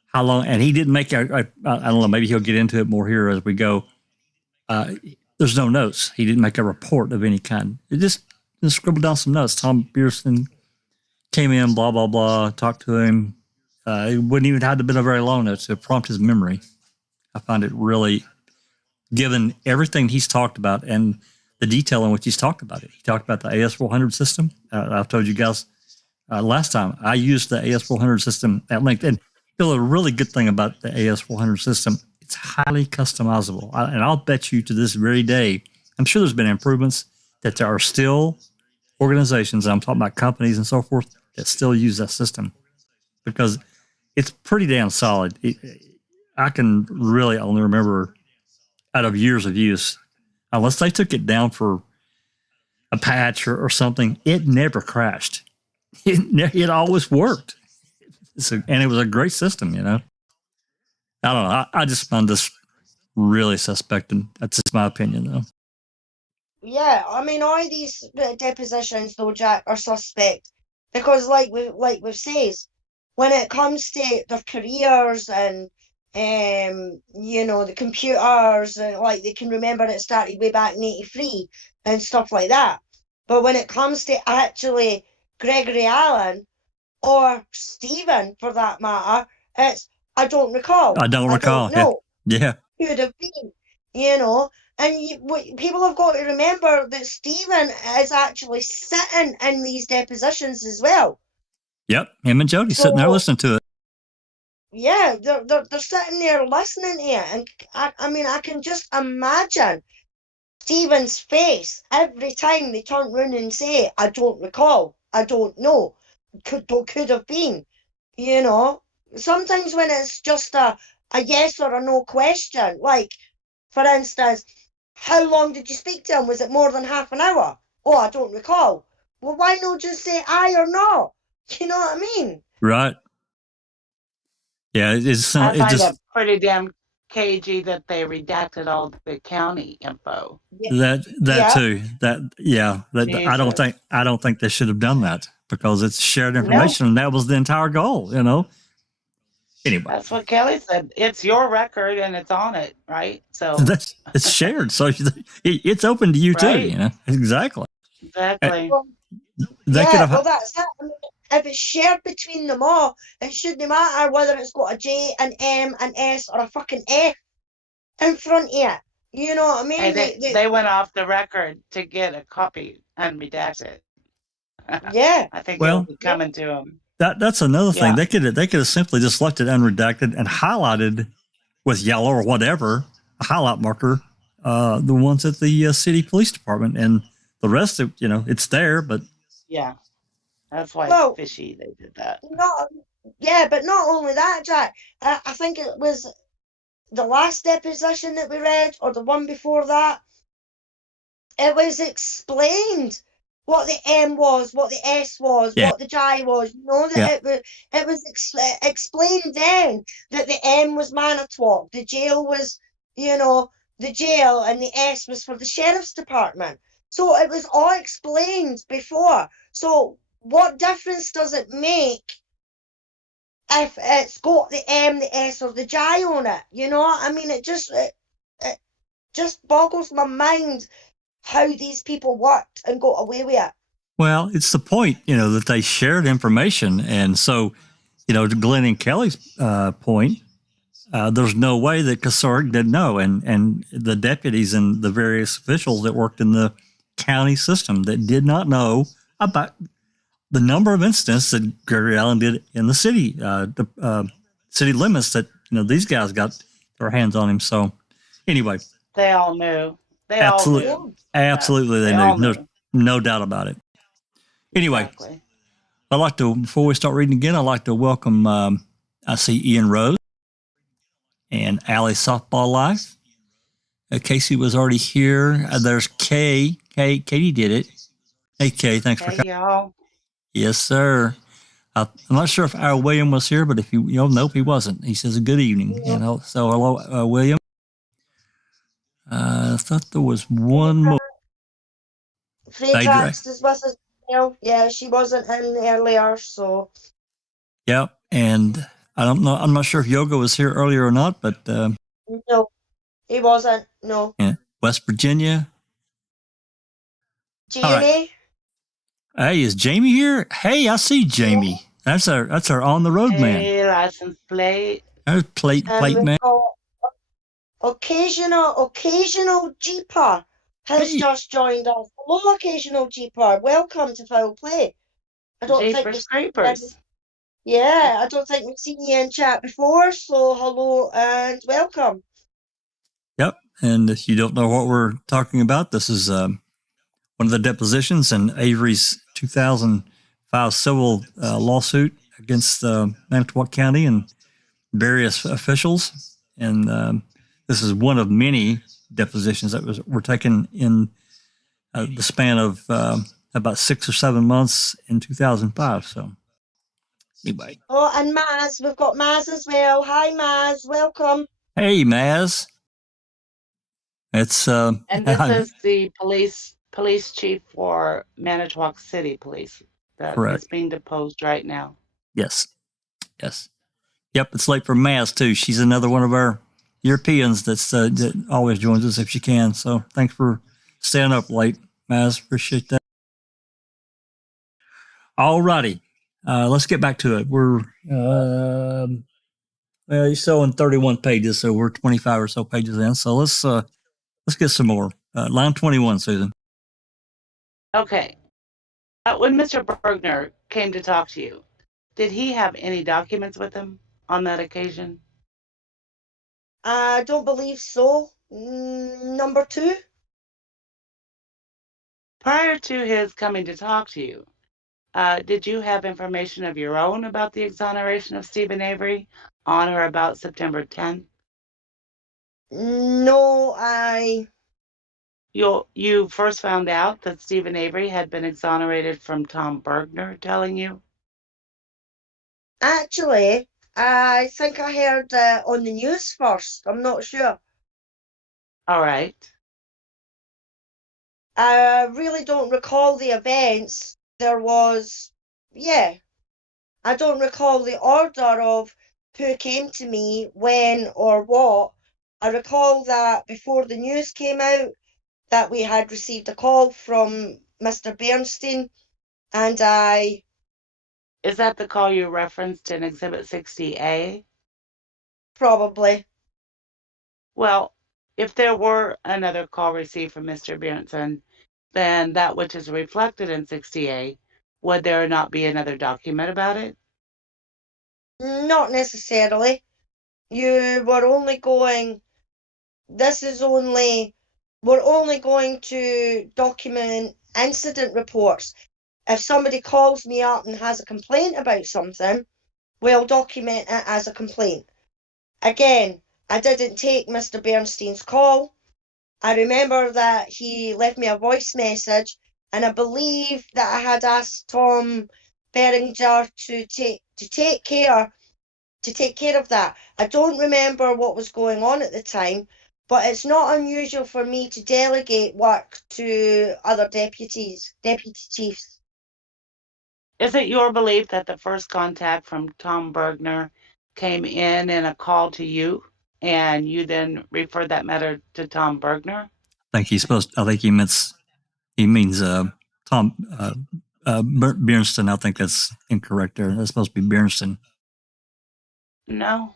how long, and he didn't make. I don't know. Maybe he'll get into it more here as we go. There's no notes. He didn't make a report of any kind. It just scribbled down some notes. Tom Pearson came in, blah, blah, blah, talked to him. It wouldn't even have to been a very long note to prompt his memory. I find it really, given everything he's talked about and the detail in which he's talked about it. He talked about the AS400 system. I've told you guys last time, I used the AS400 system at length. And a really good thing about the AS400 system, it's highly customizable. And I'll bet you to this very day, I'm sure there's been improvements, that there are still organizations, and I'm talking about companies and so forth, that still use that system, because it's pretty damn solid. I can really only remember, out of years of use, unless they took it down for a patch or something, it never crashed. It always worked. And it was a great system, I don't know. I just find this really suspect, and that's just my opinion, though. Yeah, I mean, all these depositions, though, Jack, are suspect because, like we've said, when it comes to their careers and the computers, like they can remember it started way back in '83 and stuff like that. But when it comes to actually Gregory Allen or Stephen, for that matter, it's I don't recall. I don't recall. Don't know. Yeah. Could have been, and people have got to remember that Stephen is actually sitting in these depositions as well. Yep, him and Jody sitting there listening to it. Yeah, they're sitting there listening to it, and I can just imagine Stephen's face every time they turn around and say, "I don't recall, I don't know, could have been," Sometimes when it's just a yes or a no question, like, for instance, how long did you speak to him? Was it more than half an hour? Oh, I don't recall. Well, why not just say aye or no? You know what I mean? Right. Yeah, I find it pretty damn cagey that they redacted all the county info. That too. I don't think they should have done that, because it's shared information, and that was the entire goal, Anyway, that's what Kelly said. It's your record and it's on it, right? So it's shared, so it's open to you too. Exactly. Exactly. That's that. I mean, if it's shared between them all, it shouldn't matter whether it's got a J, an M, an S, or a fucking F in front of it. You know what I mean? Hey, they went off the record to get a copy and redact it. Yeah. I think it'll be coming to them. That's another thing. They could have simply just left it unredacted and highlighted with yellow or whatever, a highlight marker, the ones at the city police department, and the rest of it's there. But yeah, that's why it's fishy they did that. But not only that, Jack. I think it was the last deposition that we read, or the one before that. It was explained what the M was, what the S was, what the J was. It was explained then that the M was Manitowoc, the jail was, the jail, and the S was for the sheriff's department. So it was all explained before. So what difference does it make if it's got the M, the S, or the J on it? I mean, it just just boggles my mind how these people worked and got away with it. Well, it's the point, that they shared information. And so, to Glenn and Kelly's point, there's no way that Kasorg didn't know. And the deputies and the various officials that worked in the county system that did not know about the number of incidents that Gregory Allen did in the city, city limits that, these guys got their hands on him. So anyway. They all knew. They Absolutely. all knew. Absolutely, they all knew. knew. No doubt about it. Anyway, Exactly. I'd like to, before we start reading again, I'd like to welcome, I see Ian Rose and Allie Softball Life. Casey was already here. There's Kay. Katie did it. Hey, Kay, thanks for Hey, coming. y'all. Yes, sir. I'm not sure if our William was here, but if nope, he wasn't. He says good evening. Yeah. So hello, William. I thought there was one more. Fairtrax is with us now. Yeah, she wasn't in earlier, so. Yep, and I don't know. I'm not sure if Yoga was here earlier or not, but No, he wasn't. No. yeah, West Virginia. Jamie. All right. Hey, is Jamie here? Hey, I see Jamie. That's our on the road man. Hey, license plate. There's plate man. Occasional Jeeper has just joined us. Hello, occasional Jeeper. Welcome to Foul Play. I don't think Jeepers creepers. I don't think we've seen you in chat before, so hello and welcome. Yep, and if you don't know what we're talking about, this is one of the depositions in Avery's 2005 civil lawsuit against Manitowoc County and various officials. And this is one of many depositions that were taken in the span of about 6 or 7 months in 2005. So anyway. Oh, and Maz, we've got Maz as well. Hi, Maz, welcome. Hey, Maz. It's and this is the police chief for Manitowoc City Police that is being deposed right now. Yes. Yep, it's late for Maz too. She's another one of our Europeans that always joins us if she can. So thanks for staying up late, Maz. Appreciate that. All righty. Let's get back to it. We're you're showing 31 pages, so we're 25 or so pages in. So let's get some more. Line 21, Susan. Okay. When Mr. Bergner came to talk to you, did he have any documents with him on that occasion? I don't believe so. Number 2? Prior to his coming to talk to you, did you have information of your own about the exoneration of Stephen Avery on or about September 10th? No, You first found out that Stephen Avery had been exonerated from Tom Bergner telling you? Actually, I think I heard on the news first. I'm not sure. All right. I really don't recall the events. I don't recall the order of who came to me, when or what. I recall that before the news came out that we had received a call from Mr. Bernstein, and Is that the call you referenced in Exhibit 60A? Probably. Well, if there were another call received from Mr. Bernstein, then that which is reflected in 60A, would there not be another document about it? Not necessarily. You were only going, we're only going to document incident reports. If somebody calls me up and has a complaint about something, we'll document it as a complaint. Again, I didn't take Mr. Bernstein's call. I remember that he left me a voice message, and I believe that I had asked Tom Bergner to take care of that. I don't remember what was going on at the time, but it's not unusual for me to delegate work to other deputy chiefs. Is it your belief that the first contact from Tom Bergner came in a call to you? and you then referred that matter to Tom Bergner? I think he means Tom Bjornston. I think that's incorrect there. That's supposed to be Bjornston. No.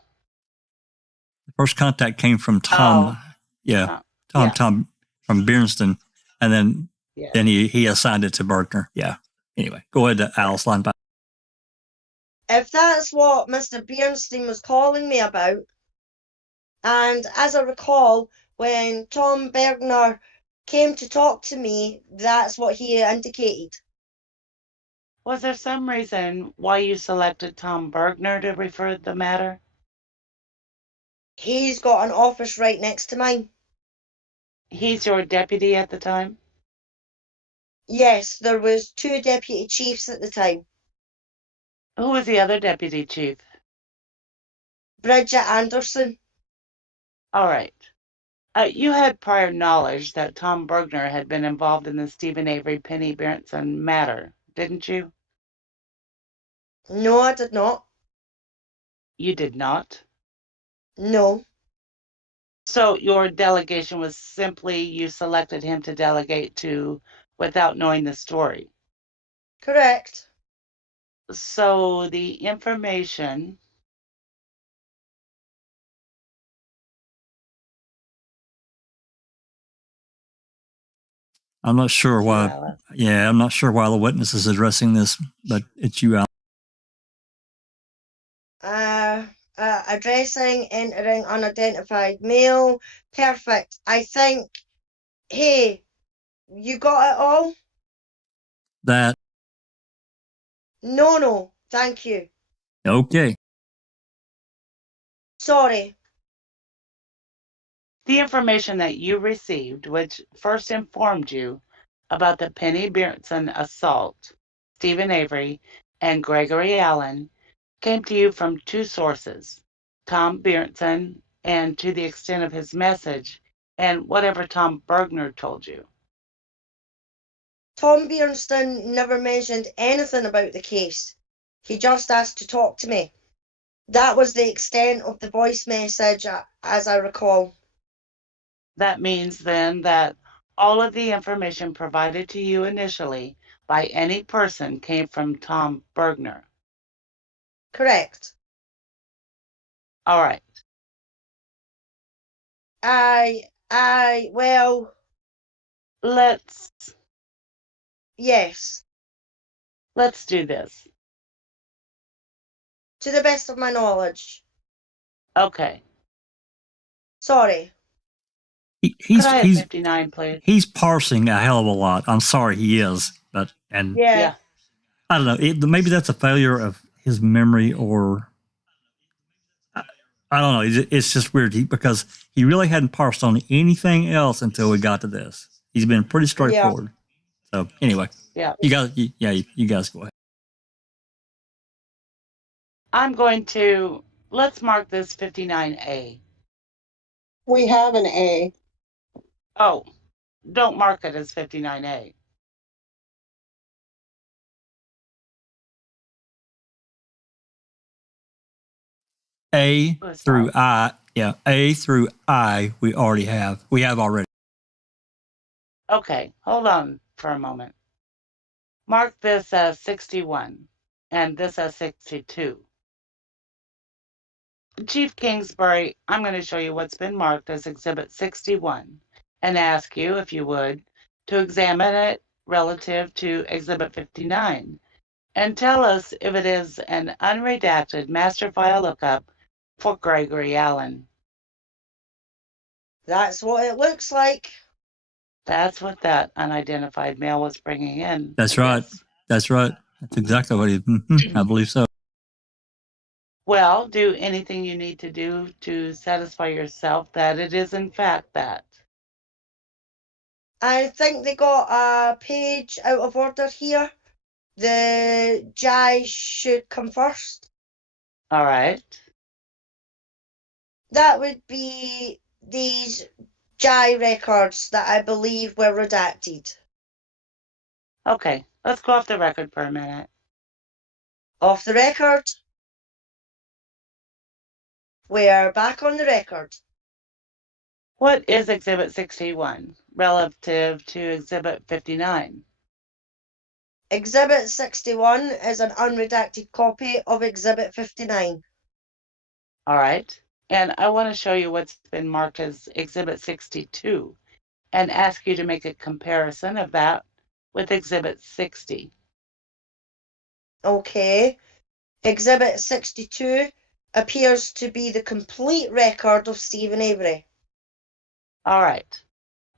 The first contact came from Tom. Oh, Yeah, yeah. Tom from Bjornston, and then Yeah. he assigned it to Bergner. Yeah. Anyway, go ahead, Alice. Line back. If that's what Mr. Bernstein was calling me about, and as I recall, when Tom Bergner came to talk to me, that's what he indicated. Was there some reason why you selected Tom Bergner to refer the matter? He's got an office right next to mine. He's your deputy at the time? Yes, there was 2 deputy chiefs at the time. Who was the other deputy chief? Bridget Anderson. All right. You had prior knowledge that Tom Bergner had been involved in the Stephen Avery Penny Berenson matter, didn't you? No, I did not. You did not? No. So your delegation was simply you selected him to delegate to without knowing the story. Correct. So the information I'm not sure why. Alice. Yeah, I'm not sure why the witness is addressing this, but it's you, Alice. Addressing, entering unidentified mail. Perfect. I think, hey, you got it all? That No, thank you. okay. Sorry. The information that you received, which first informed you about the Penny Berenson assault, Stephen Avery and Gregory Allen, came to you from 2 sources, Tom Berenson and to the extent of his message and whatever Tom Bergner told you. Tom Bjornston never mentioned anything about the case. He just asked to talk to me. That was the extent of the voice message, as I recall. That means then that all of the information provided to you initially by any person came from Tom Bergner. Correct. All right. Well, yes, let's do this. to the best of my knowledge. Okay. Sorry. Could I have 59, please? He's parsing a hell of a lot. I'm sorry, he is, but Yeah. I don't know. Maybe that's a failure of his memory, or I don't know. It's just weird because he really hadn't parsed on anything else until we got to this. He's been pretty straightforward. So anyway, Yeah. you guys go ahead. I'm going to, let's mark this 59A. We have an A. Oh, don't mark it as 59A. A through I, we have already. Okay, hold on for a moment. Mark this as 61 and this as 62. Chief Kingsbury, I'm going to show you what's been marked as Exhibit 61 and ask you, if you would, to examine it relative to Exhibit 59 and tell us if it is an unredacted master file lookup for Gregory Allen. That's what it looks like. That's what that unidentified mail was bringing in. That's right. That's right. That's exactly what I believe so. Well, do anything you need to do to satisfy yourself that it is in fact that. I think they got a page out of order here. The J should come first. All right. That would be these J records that I believe were redacted. Okay, let's go off the record for a minute. Off the record. We're back on the record. What is Exhibit 61 relative to Exhibit 59? Exhibit 61 is an unredacted copy of Exhibit 59. All right. And I want to show you what's been marked as Exhibit 62 and ask you to make a comparison of that with Exhibit 60. Okay. Exhibit 62 appears to be the complete record of Stephen Avery. All right.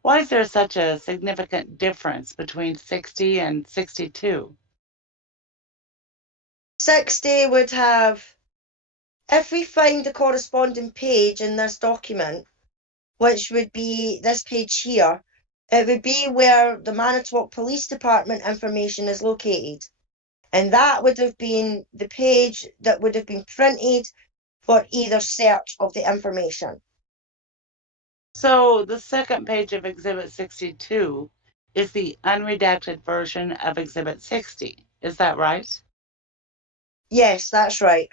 Why is there such a significant difference between 60 and 62? 60 would have, if we find the corresponding page in this document, which would be this page here, it would be where the Manitowoc Police Department information is located. And that would have been the page that would have been printed for either search of the information. So the second page of Exhibit 62 is the unredacted version of Exhibit 60. Is that right? Yes, that's right.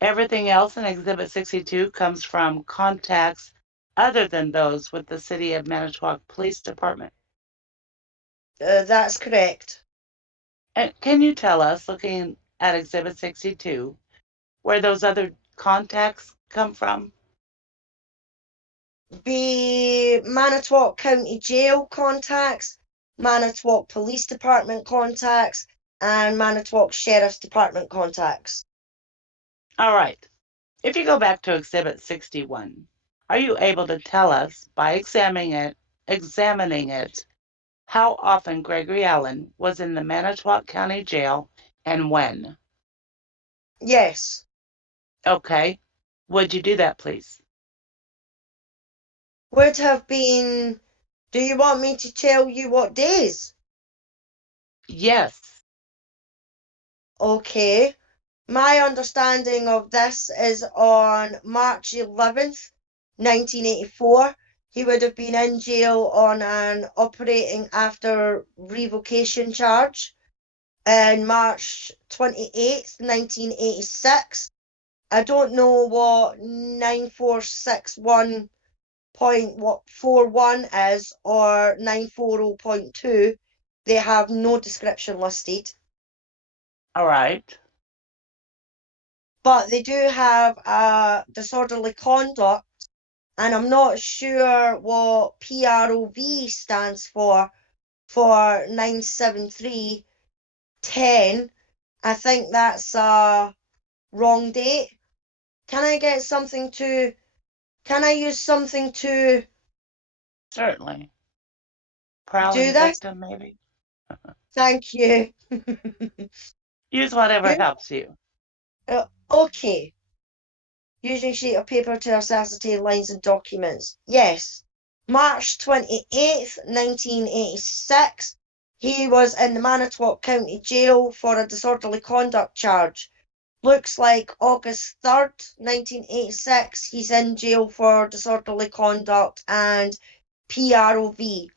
Everything else in Exhibit 62 comes from contacts other than those with the City of Manitowoc Police Department. That's correct. And can you tell us, looking at Exhibit 62, where those other contacts come from? Be Manitowoc County Jail contacts, Manitowoc Police Department contacts, and Manitowoc Sheriff's Department contacts. All right. If you go back to Exhibit 61, are you able to tell us, by examining it, how often Gregory Allen was in the Manitowoc County Jail and when? Yes. Okay. Would you do that, please? Would have been. Do you want me to tell you what days? Yes. Okay. My understanding of this is on March 11th, 1984. He would have been in jail on an operating after revocation charge. And March 28th, 1986. I don't know what 9461.41 is or 940.2. They have no description listed. All right. But they do have disorderly conduct, and I'm not sure what PROV stands for 97310. I think that's a wrong date. Can I use something to Certainly. Prowling do this? victim, maybe? Thank you. Use whatever Yeah. helps you. Okay. Using sheet of paper to ascertain lines and documents. Yes. March 28th, 1986. He was in the Manitowoc County Jail for a disorderly conduct charge. Looks like August 3rd, 1986. He's in jail for disorderly conduct and PROV.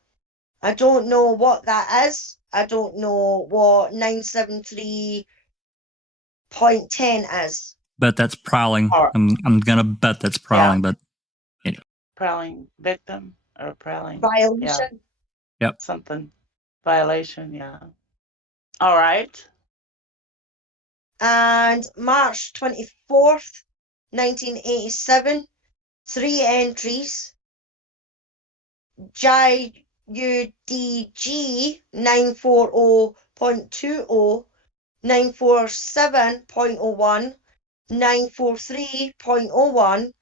I don't know what that is. I don't know what 973.10 is. But that's prowling. Or- I'm gonna bet that's prowling, but Prowling victim or prowling Violation. something. Violation, yeah. All right. And March 24th, 1987, 3 entries. JUDG 940.20, 947.01, 943.01.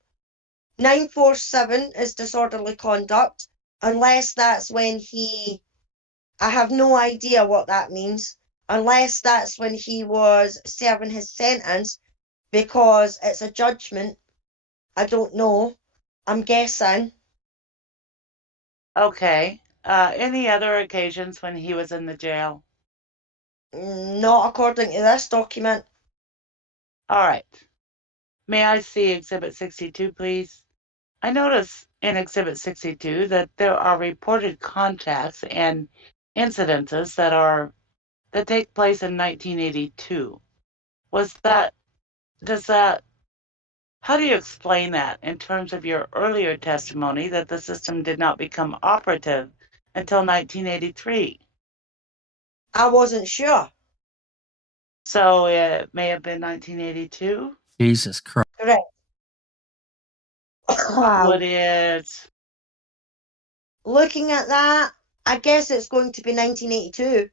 947 is disorderly conduct, unless that's when I have no idea what that means, unless that's when he was serving his sentence, because it's a judgment. I don't know. I'm guessing. Okay. Any other occasions when he was in the jail? Not according to this document. All right. May I see Exhibit 62, please? I notice in Exhibit 62 that there are reported contacts and incidences that take place in 1982. Does that How do you explain that in terms of your earlier testimony that the system did not become operative until 1983? I wasn't sure. So it may have been 1982? Jesus Christ. Correct. Would it? Looking at that, I guess it's going to be 1982.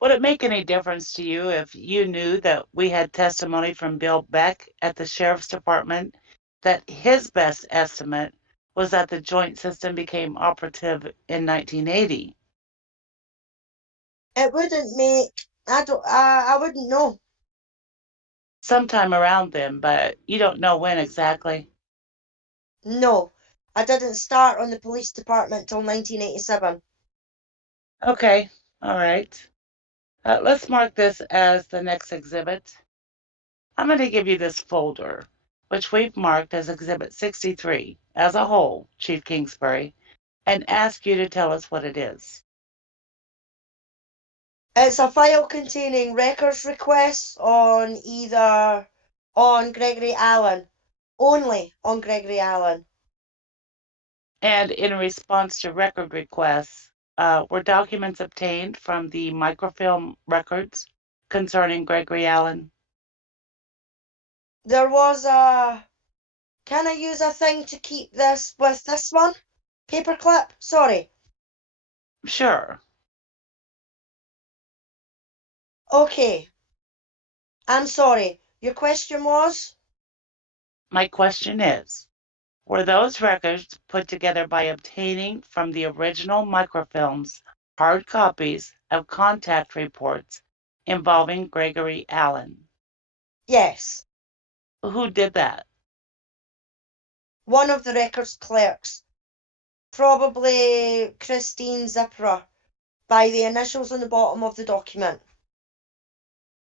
Would it make any difference to you if you knew that we had testimony from Bill Beck at the Sheriff's Department that his best estimate was that the joint system became operative in 1980? It wouldn't make. I wouldn't know. Sometime around then, but you don't know when exactly. No, I didn't start on the police department till 1987. Okay, all right. Let's mark this as the next exhibit. I'm going to give you this folder, which we've marked as Exhibit 63 as a whole, Chief Kingsbury, and ask you to tell us what it is. It's a file containing records requests on Gregory Allen, only on Gregory Allen. And in response to record requests, were documents obtained from the microfilm records concerning Gregory Allen? There was a. Can I use a thing to keep this with this one? Paperclip? Sorry. Sure. Okay. I'm sorry. Your question was? My question is, were those records put together by obtaining from the original microfilms hard copies of contact reports involving Gregory Allen? Yes. Who did that? One of the records clerks. Probably Christine Zipperer, by the initials on the bottom of the document.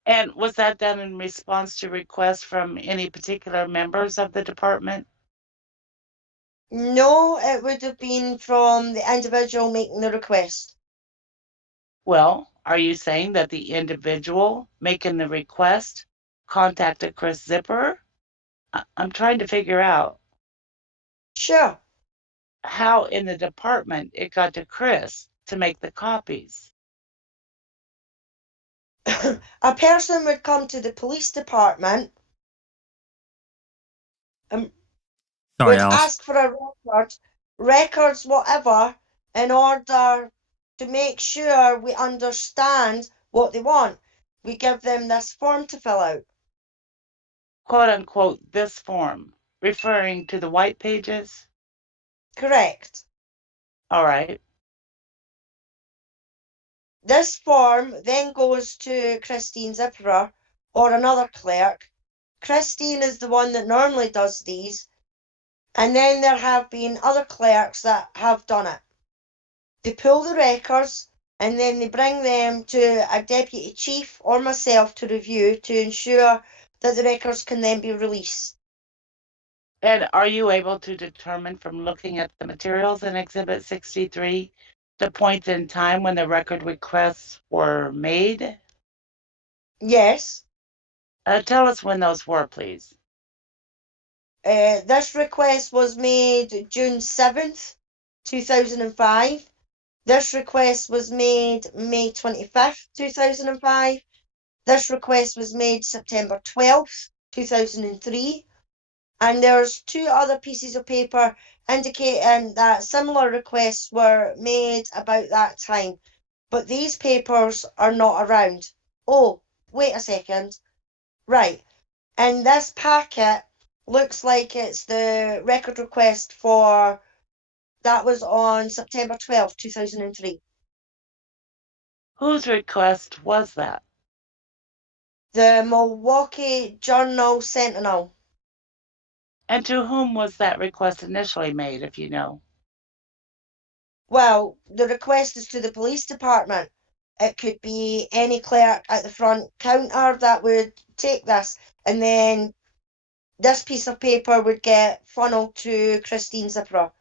And was that done in response to requests from any particular members of the department? No, it would have been from the individual making the request. Well, are you saying that the individual making the request contacted Chris Zipper? I'm trying to figure out Sure. how in the department it got to Chris to make the copies. A person would come to the police department and Sorry, would Alice. ask for a records, whatever, in order to make sure we understand what they want. We give them this form to fill out. Quote unquote, this form, referring to the white pages? Correct. All right. This form then goes to Christine Zipperer or another clerk. Christine is the one that normally does these, and then there have been other clerks that have done it. They pull the records and then they bring them to a deputy chief or myself to review to ensure that the records can then be released. And are you able to determine from looking at the materials in Exhibit 63 the point in time when the record requests were made? Yes. Tell us when those were, please. This request was made June 7th, 2005. This request was made May 25th, 2005. This request was made September 12th, 2003. And there's two other pieces of paper indicating that similar requests were made about that time. But these papers are not around. Oh, wait a second. Right. And this packet looks like it's the record request for that was on September 12th, 2003. Whose request was that? The Milwaukee Journal Sentinel. And to whom was that request initially made, if you know? Well, the request is to the police department. It could be any clerk at the front counter that would take this, and then this piece of paper would get funneled to Christine Zipperer.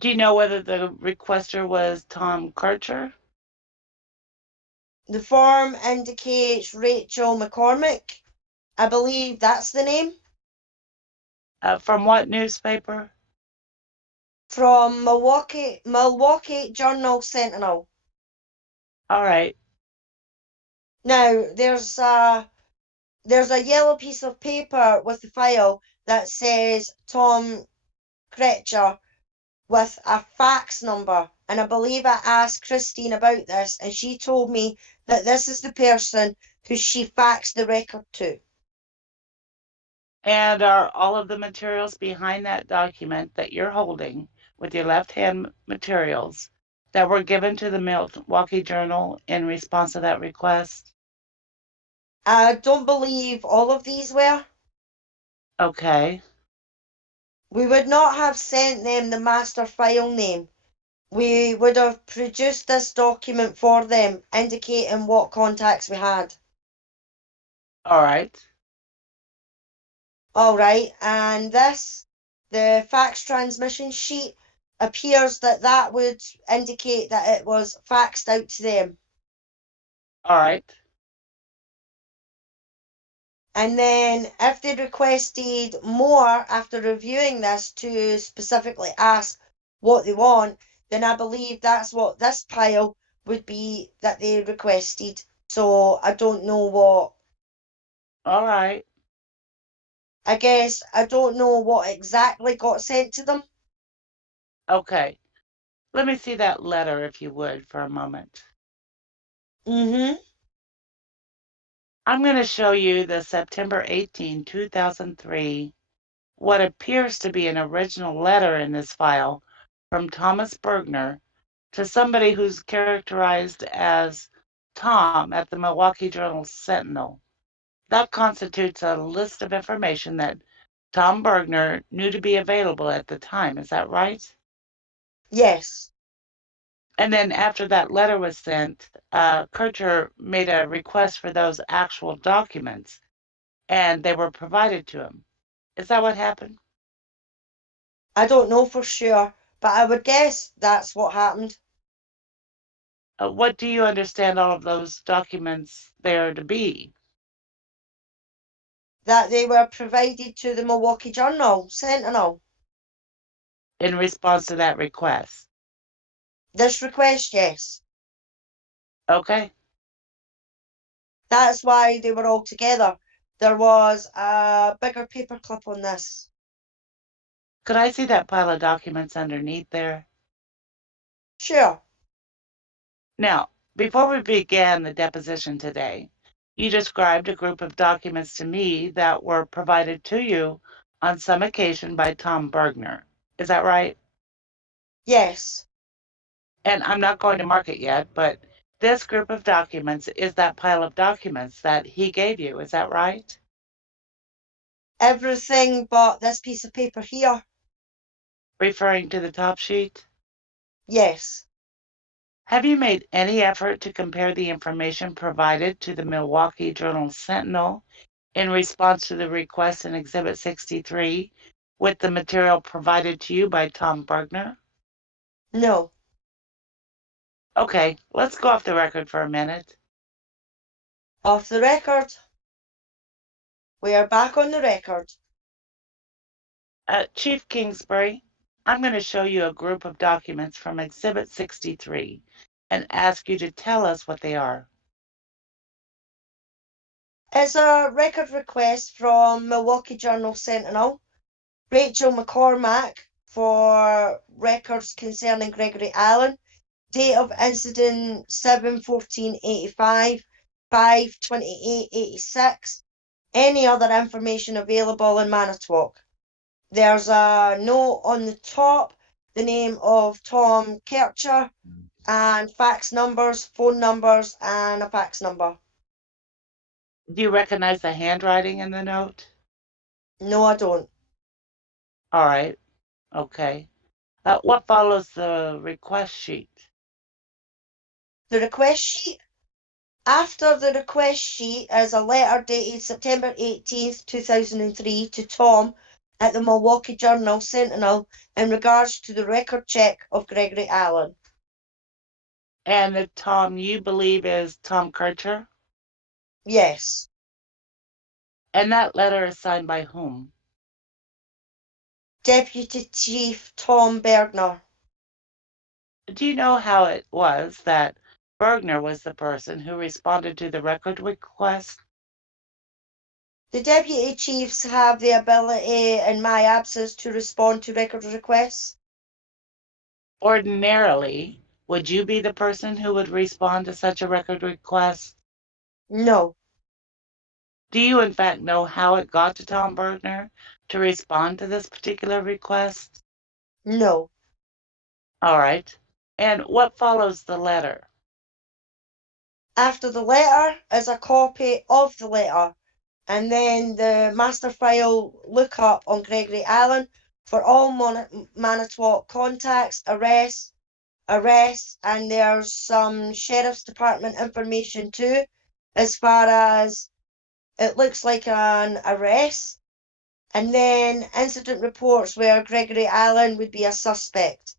Do you know whether the requester was Tom Kircher? The form indicates Rachel McCormick. I believe that's the name. From what newspaper? From Milwaukee Journal Sentinel. All right. Now, there's a yellow piece of paper with the file that says Tom Kretcher with a fax number. And I believe I asked Christine about this, and she told me that this is the person who she faxed the record to. And are all of the materials behind that document that you're holding with your left hand materials that were given to the Milwaukee Journal in response to that request? I don't believe all of these were. Okay. We would not have sent them the master file name. We would have produced this document for them, indicating what contacts we had. All right. All right, and this, the fax transmission sheet, appears that would indicate that it was faxed out to them. All right. And then if they requested more after reviewing this to specifically ask what they want, then I believe that's what this pile would be that they requested. So I don't know what, All right. I guess I don't know what exactly got sent to them. Okay. Let me see that letter, if you would, for a moment. Mm-hmm. I'm going to show you the September 18, 2003, what appears to be an original letter in this file from Thomas Bergner to somebody who's characterized as Tom at the Milwaukee Journal Sentinel. That constitutes a list of information that Tom Bergner knew to be available at the time. Is that right? Yes. And then after that letter was sent, Kircher made a request for those actual documents, and they were provided to him. Is that what happened? I don't know for sure, but I would guess that's what happened. What do you understand all of those documents there to be? That they were provided to the Milwaukee Journal Sentinel. In response to that request? This request, yes. Okay. That's why they were all together. There was a bigger paperclip on this. Could I see that pile of documents underneath there? Sure. Now, before we began the deposition today, you described a group of documents to me that were provided to you on some occasion by Tom Bergner. Is that right? Yes. And I'm not going to mark it yet, but this group of documents is that pile of documents that he gave you. Is that right? Everything but this piece of paper here. Referring to the top sheet? Yes. Have you made any effort to compare the information provided to the Milwaukee Journal Sentinel in response to the request in Exhibit 63 with the material provided to you by Tom Bergner? No. Okay, let's go off the record for a minute. Off the record. We are back on the record. Chief Kingsbury, I'm going to show you a group of documents from Exhibit 63 and ask you to tell us what they are. It's a record request from Milwaukee Journal Sentinel, Rachel McCormack, for records concerning Gregory Allen, date of incident 7/14/85, 5/28/86, any other information available in Manitowoc. There's a note on the top, the name of Tom Kircher, and fax numbers, phone numbers, and a fax number. Do you recognize the handwriting in the note? No, I don't. All right, okay. What follows the request sheet? The request sheet? After the request sheet is a letter dated September 18th, 2003 to Tom at the Milwaukee Journal Sentinel in regards to the record check of Gregory Allen. And the Tom you believe is Tom Kircher? Yes. And that letter is signed by whom? Deputy Chief Tom Bergner. Do you know how it was that Bergner was the person who responded to the record request? The deputy chiefs have the ability in my absence to respond to record requests. Ordinarily, would you be the person who would respond to such a record request? No, Do you in fact know how it got to Tom Bergner to respond to this particular request? no. All right. And what follows the letter? After the letter is a copy of the letter, and then the master file lookup on Gregory Allen for all Manitowoc contacts, arrests, and there's some Sheriff's Department information too, as far as it looks like an arrest, and then incident reports where Gregory Allen would be a suspect.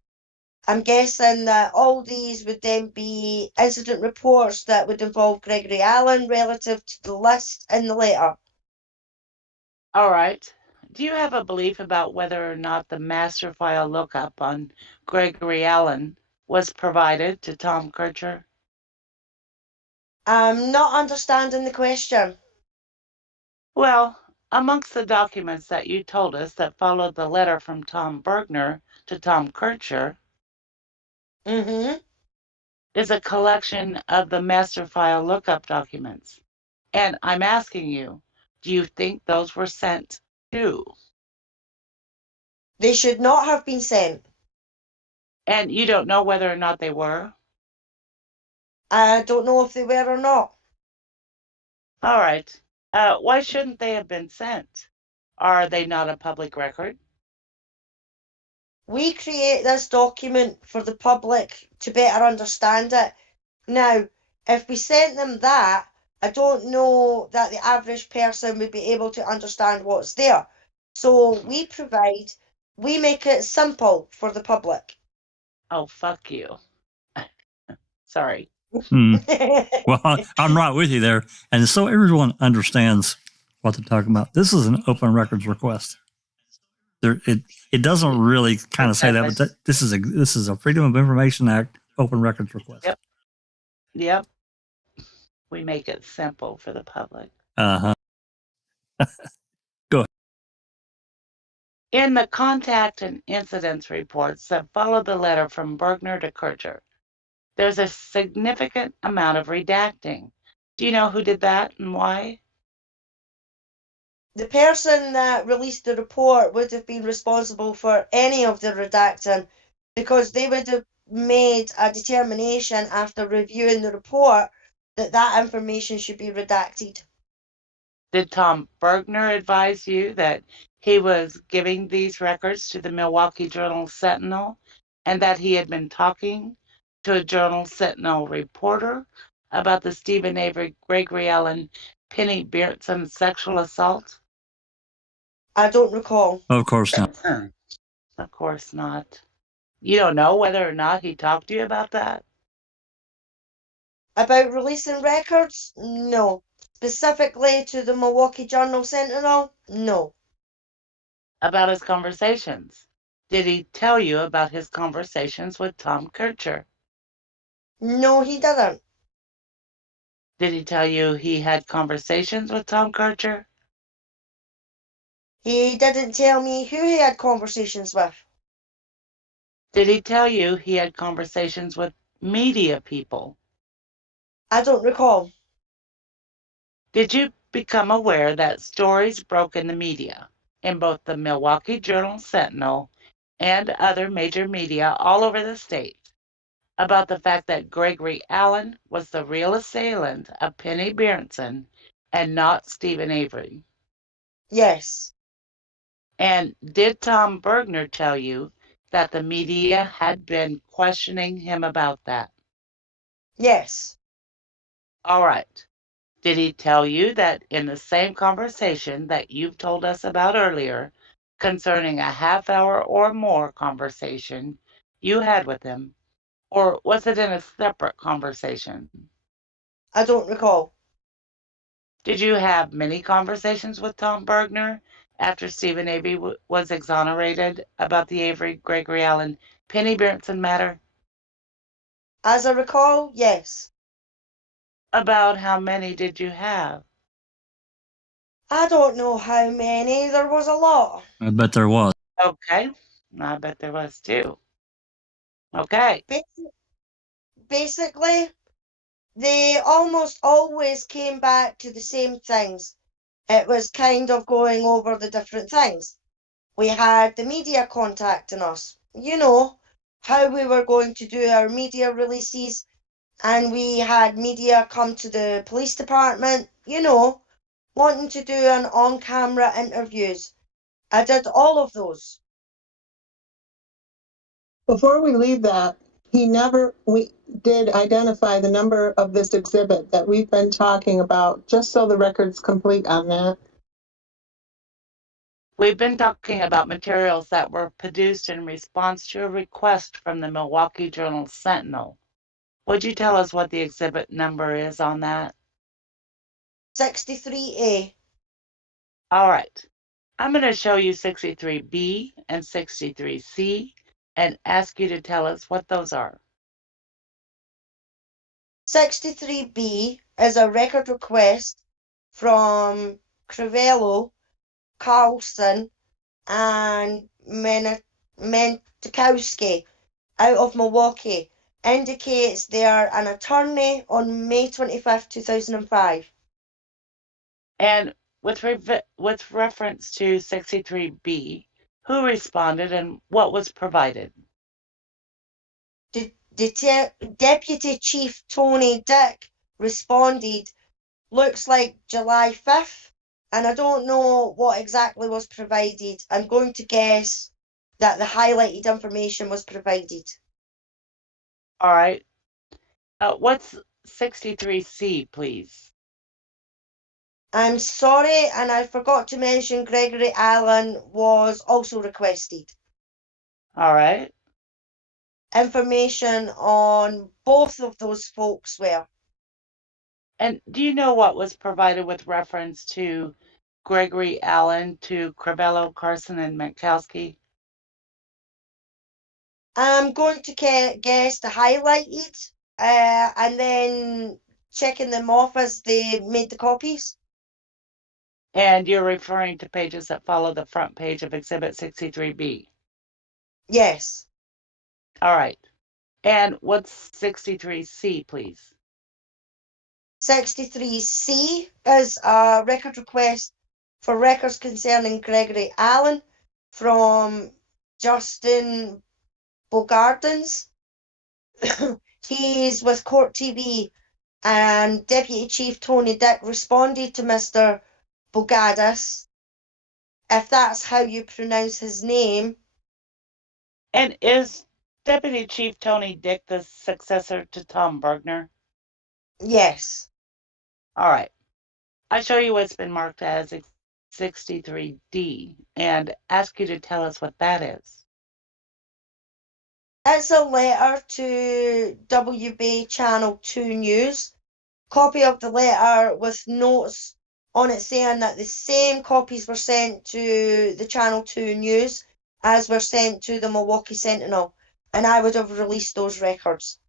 I'm guessing that all these would then be incident reports that would involve Gregory Allen relative to the list in the letter. All right. Do you have a belief about whether or not the master file lookup on Gregory Allen was provided to Tom Kircher? I'm not understanding the question. Well, amongst the documents that you told us that followed the letter from Tom Bergner to Tom Kircher is a collection of the master file lookup documents. And I'm asking you, do you think those were sent to? They should not have been sent. And you don't know whether or not they were? I don't know if they were or not. All right. Why shouldn't they have been sent? Are they not a public record? We create this document for the public to better understand it. Now, if we sent them that, I don't know that the average person would be able to understand what's there. So we make it simple for the public. Oh, fuck you. Sorry. Well, I'm right with you there. And so everyone understands what they're talking about. This is an open records request. It doesn't really kind of say that, but this is a Freedom of Information Act open records request. Yep. We make it simple for the public. Uh-huh. Go ahead. In the contact and incidents reports that follow the letter from Bergner to Kircher, there's a significant amount of redacting. Do you know who did that and why? The person that released the report would have been responsible for any of the redacting because they would have made a determination after reviewing the report that that information should be redacted. Did Tom Bergner advise you that he was giving these records to the Milwaukee Journal Sentinel and that he had been talking to a Journal Sentinel reporter about the Stephen Avery, Gregory Allen, Penny Beertson sexual assault? I don't recall. Of course not. Of course not. You don't know whether or not he talked to you about that? About releasing records? No. Specifically to the Milwaukee Journal Sentinel? No. About his conversations? Did he tell you about his conversations with Tom Kircher? No, he didn't. Did he tell you he had conversations with Tom Kircher? He didn't tell me who he had conversations with. Did he tell you he had conversations with media people? I don't recall. Did you become aware that stories broke in the media, in both the Milwaukee Journal Sentinel and other major media all over the state, about the fact that Gregory Allen was the real assailant of Penny Beertson and not Stephen Avery? Yes. And did Tom Bergner tell you that the media had been questioning him about that? Yes. All right. Did he tell you that in the same conversation that you've told us about earlier, concerning a half hour or more conversation you had with him, or was it in a separate conversation? I don't recall. Did you have many conversations with Tom Bergner after Stephen Avery was exonerated about the Avery Gregory Allen Penny Berenson matter? As I recall, yes. About how many did you have? I don't know how many. There was a lot. I bet there was. Okay, I bet there was too. Okay. Basically, they almost always came back to the same things. It was kind of going over the different things. We had the media contacting us, how we were going to do our media releases, and we had media come to the police department, wanting to do an on-camera interviews. I did all of those. Before we leave that, we did identify the number of this exhibit that we've been talking about, just so the record's complete on that. We've been talking about materials that were produced in response to a request from the Milwaukee Journal Sentinel. Would you tell us what the exhibit number is on that? 63A. All right. I'm going to show you 63B and 63C and ask you to tell us what those are. 63B is a record request from Crivello, Carlson, and Mentikowski out of Milwaukee. Indicates they are an attorney on May 25th, 2005. And with reference to 63B, who responded and what was provided? Deputy Chief Tony Dick responded, looks like July 5th, and I don't know what exactly was provided. I'm going to guess that the highlighted information was provided. All right. What's 63C, please? I'm sorry, and I forgot to mention Gregory Allen was also requested. All right. Information on both of those folks were. And do you know what was provided with reference to Gregory Allen, to Crivello, Carson, and Mentikowski? I'm going to guess the highlighted, and then checking them off as they made the copies. And you're referring to pages that follow the front page of Exhibit 63B? Yes. All right. And what's 63C, please? 63C is a record request for records concerning Gregory Allen from Justin Bogardens. He's with Court TV, and Deputy Chief Tony Dick responded to Mr. Bogadis, if that's how you pronounce his name. And is Deputy Chief Tony Dick the successor to Tom Bergner? Yes. All right. I show you what's been marked as 63D and ask you to tell us what that is. It's a letter to WB Channel 2 News. Copy of the letter with notes on it saying that the same copies were sent to the Channel 2 News as were sent to the Milwaukee Sentinel, and I would have released those records.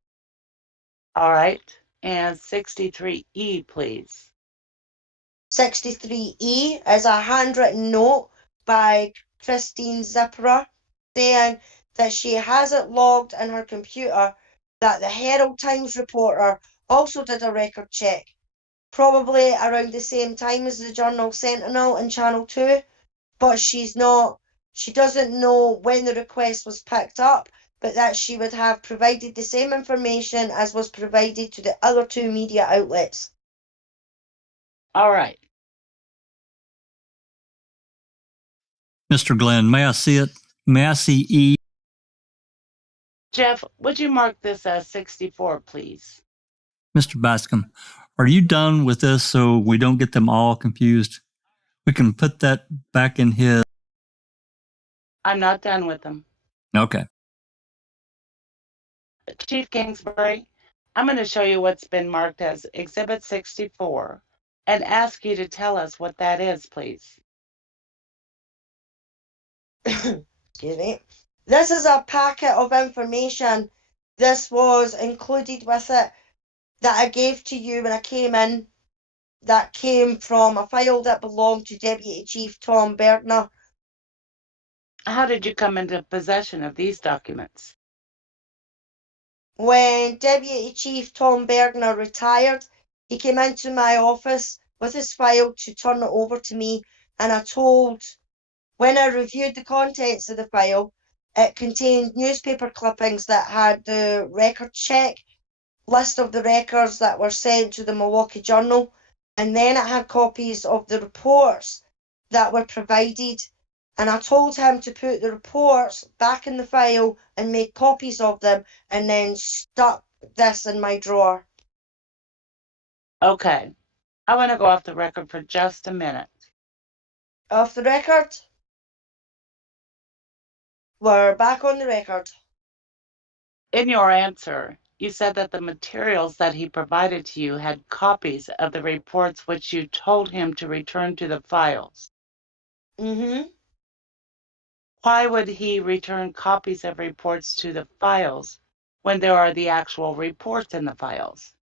All right. And 63E, please. 63E is a handwritten note by Christine Zipperer saying that she has it logged in her computer that the Herald Times reporter also did a record check, probably around the same time as the Journal Sentinel and Channel 2, but she doesn't know when the request was picked up, but that she would have provided the same information as was provided to the other two media outlets. All right. Mr. Glenn, may I see it? May I see E? Jeff, would you mark this as 64, please? Mr. Bascom, are you done with this so we don't get them all confused? We can put that back in his. I'm not done with them. Okay. Chief Kingsbury, I'm going to show you what's been marked as Exhibit 64 and ask you to tell us what that is, please. excuse me. This is a packet of information. This was included with it that I gave to you when I came in. That came from a file that belonged to Deputy Chief Tom Bergner. How did you come into possession of these documents? When Deputy Chief Tom Bergner retired, he came into my office with his file to turn it over to me, and when I reviewed the contents of the file, it contained newspaper clippings that had the record check list of the records that were sent to the Milwaukee Journal, and then it had copies of the reports that were provided, and I told him to put the reports back in the file and make copies of them, and then stuck this in my drawer. Okay, I want to go off the record for just a minute. Off the record? We're back on the record. In your answer, you said that the materials that he provided to you had copies of the reports which you told him to return to the files. Mm-hmm. Why would he return copies of reports to the files when there are the actual reports in the files?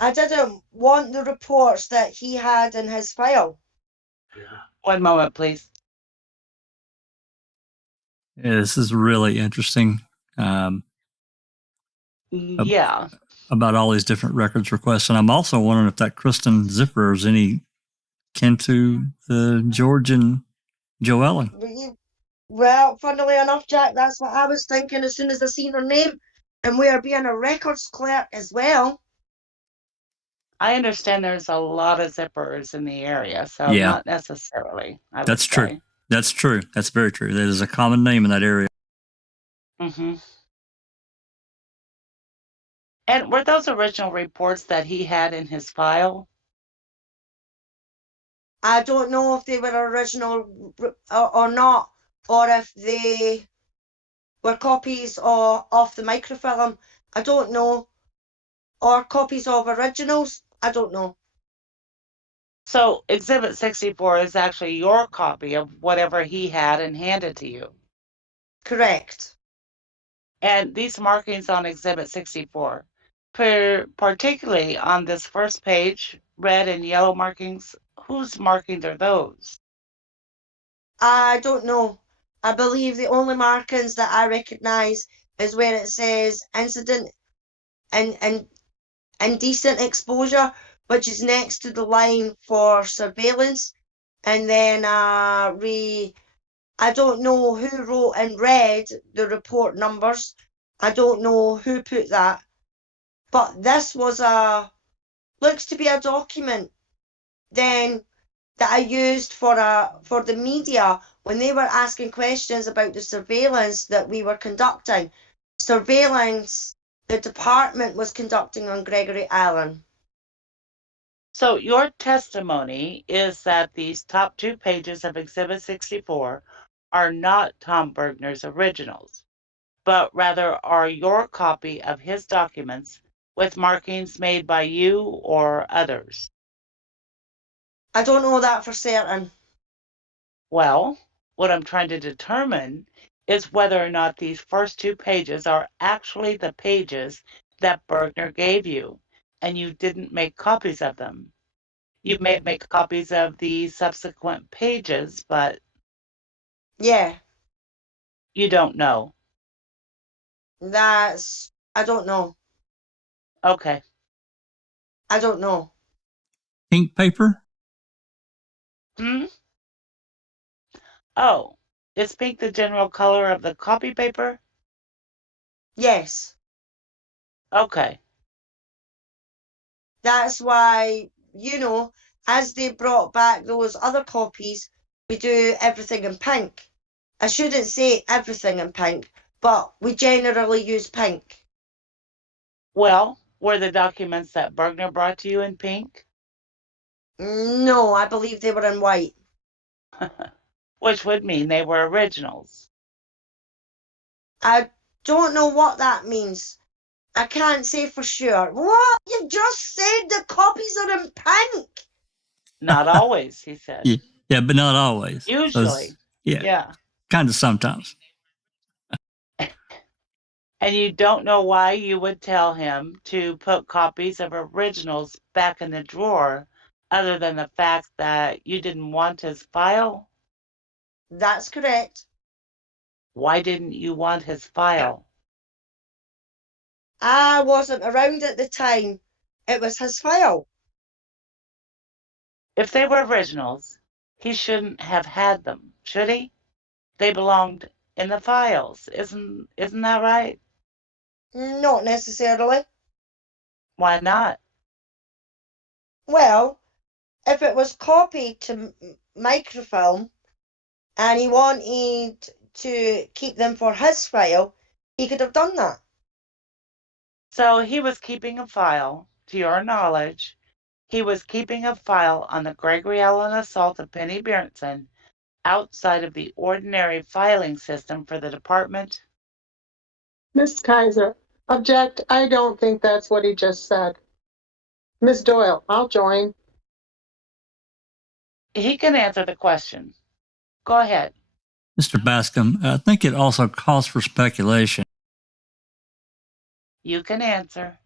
I didn't want the reports that he had in his file. One moment, please. Yeah, this is really interesting Yeah. about all these different records requests. And I'm also wondering if that Kristen Zipper is any kin to George and Joe Allen. Well, funnily enough, Jack, that's what I was thinking as soon as I seen her name. And we are being a records clerk as well. I understand there's a lot of zippers in the area, so Yeah. not necessarily. That's true. That's true. That's very true. That is a common name in that area. Mm-hmm. And were those original reports that he had in his file? I don't know if they were original or not, or if they were copies of the microfilm. I don't know. Or copies of originals. I don't know. So Exhibit 64 is actually your copy of whatever he had and handed to you. Correct. And these markings on Exhibit 64, particularly on this first page, red and yellow markings, whose markings are those? I don't know. I believe the only markings that I recognise is where it says incident and indecent exposure, which is next to the line for surveillance. And then I don't know who wrote in red the report numbers. I don't know who put that. But this was looks to be a document then that I used for the media when they were asking questions about the surveillance that we were conducting. Surveillance the department was conducting on Gregory Allen. So your testimony is that these top 2 pages of Exhibit 64 are not Tom Bergner's originals, but rather are your copy of his documents with markings made by you or others. I don't know that for certain. Well, what I'm trying to determine is whether or not these first 2 pages are actually the pages that Bergner gave you, and you didn't make copies of them. You may make copies of the subsequent pages, but Yeah. you don't know. I don't know. Okay. I don't know. Pink paper? Oh, is pink the general color of the copy paper? Yes. Okay. That's why, as they brought back those other copies, we do everything in pink. I shouldn't say everything in pink, but we generally use pink. Well, were the documents that Bergner brought to you in pink? No, I believe they were in white. Which would mean they were originals. I don't know what that means. I can't say for sure. What? You've just said the copies are in pink. Not always, he said. Yeah, but not always. Usually. Yeah. Kind of sometimes. And you don't know why you would tell him to put copies of originals back in the drawer, other than the fact that you didn't want his file? That's correct. Why didn't you want his file? I wasn't around at the time. It was his file. If they were originals, he shouldn't have had them, should he? They belonged in the files. Isn't that right? Not necessarily. Why not? Well, if it was copied to microfilm and he wanted to keep them for his file, he could have done that. So he was keeping a file, to your knowledge, he was keeping a file on the Gregory Allen assault of Penny Berenson outside of the ordinary filing system for the department? Ms. Kaiser, object. I don't think that's what he just said. Ms. Doyle, I'll join. He can answer the question. Go ahead. Mr. Bascom, I think it also calls for speculation. You can answer.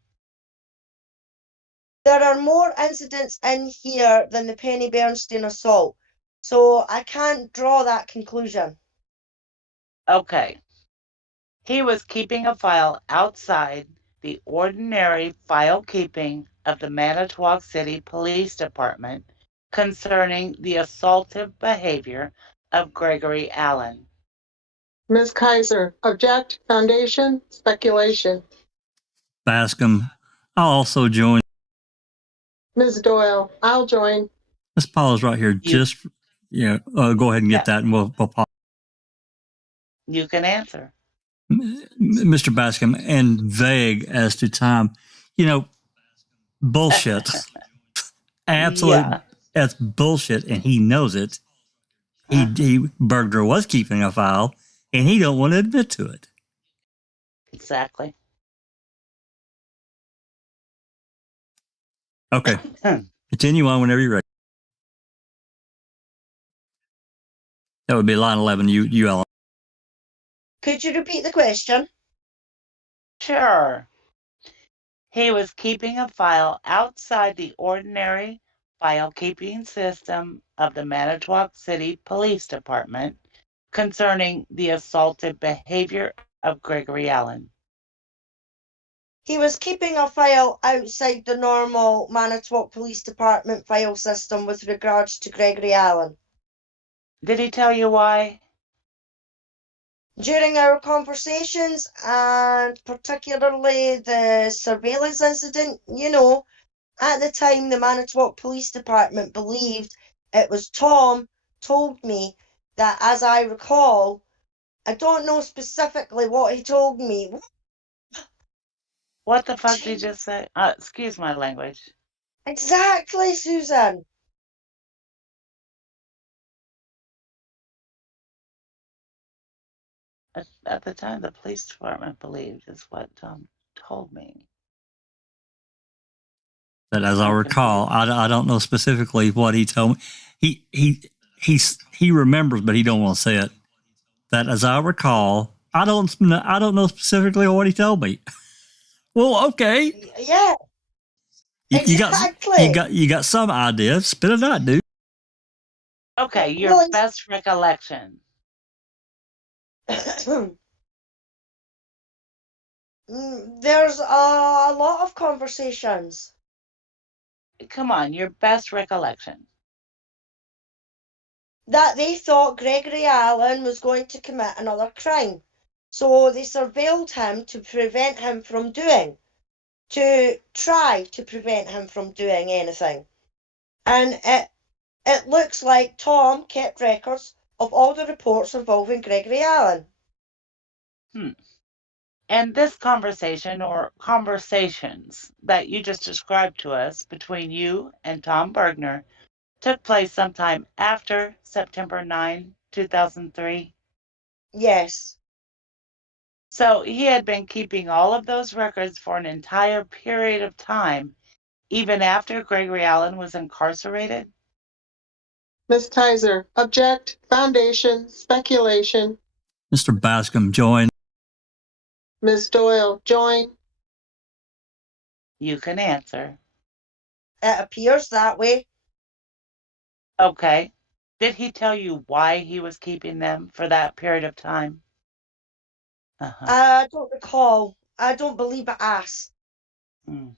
There are more incidents in here than the Penny Bernstein assault, so I can't draw that conclusion. Okay. He was keeping a file outside the ordinary file keeping of the Manitowoc City Police Department concerning the assaultive behavior of Gregory Allen. Ms. Kaiser, object. Foundation, speculation. Bascom, I'll also join. Ms. Doyle, I'll join. Let's pause right here. Just, go ahead and get that and we'll pause. You can answer. Mr. Bascom, and vague as to time, bullshit. Absolute, that's bullshit, and he knows it. Bergner was keeping a file, and he don't want to admit to it. Exactly. Okay, continue on whenever you're ready. That would be line 11. You Ellen. Could you repeat the question? Sure. He was keeping a file outside the ordinary file-keeping system of the Manitowoc City Police Department concerning the assaultive behavior of Gregory Allen. He was keeping a file outside the normal Manitowoc Police Department file system with regards to Gregory Allen. Did he tell you why? During our conversations, and particularly the surveillance incident, at the time the Manitowoc Police Department believed it was Tom told me that, as I recall, I don't know specifically what he told me. What the fuck did you just say? Excuse my language. Exactly, Susan. At the time, the police department believed is what Tom told me. That, as I recall, I don't know specifically what he told me. He remembers, but he don't want to say it. That, as I recall, I don't know specifically what he told me. Well, okay. Yeah. Exactly. You got some idea. Spit it out, dude. Okay, your best recollection. There's a lot of conversations. Come on, your best recollection. That they thought Gregory Allen was going to commit another crime. So they surveilled him to prevent him from to try to prevent him from doing anything. And it looks like Tom kept records of all the reports involving Gregory Allen. And this conversation, or conversations that you just described to us between you and Tom Bergner, took place sometime after September 9, 2003? Yes. So he had been keeping all of those records for an entire period of time, even after Gregory Allen was incarcerated? Ms. Kaiser, object, foundation, speculation. Mr. Bascom, join. Ms. Doyle, join. You can answer. It appears that way. Okay. Did he tell you why he was keeping them for that period of time? Uh-huh. I don't recall. I don't believe it asked. Mm.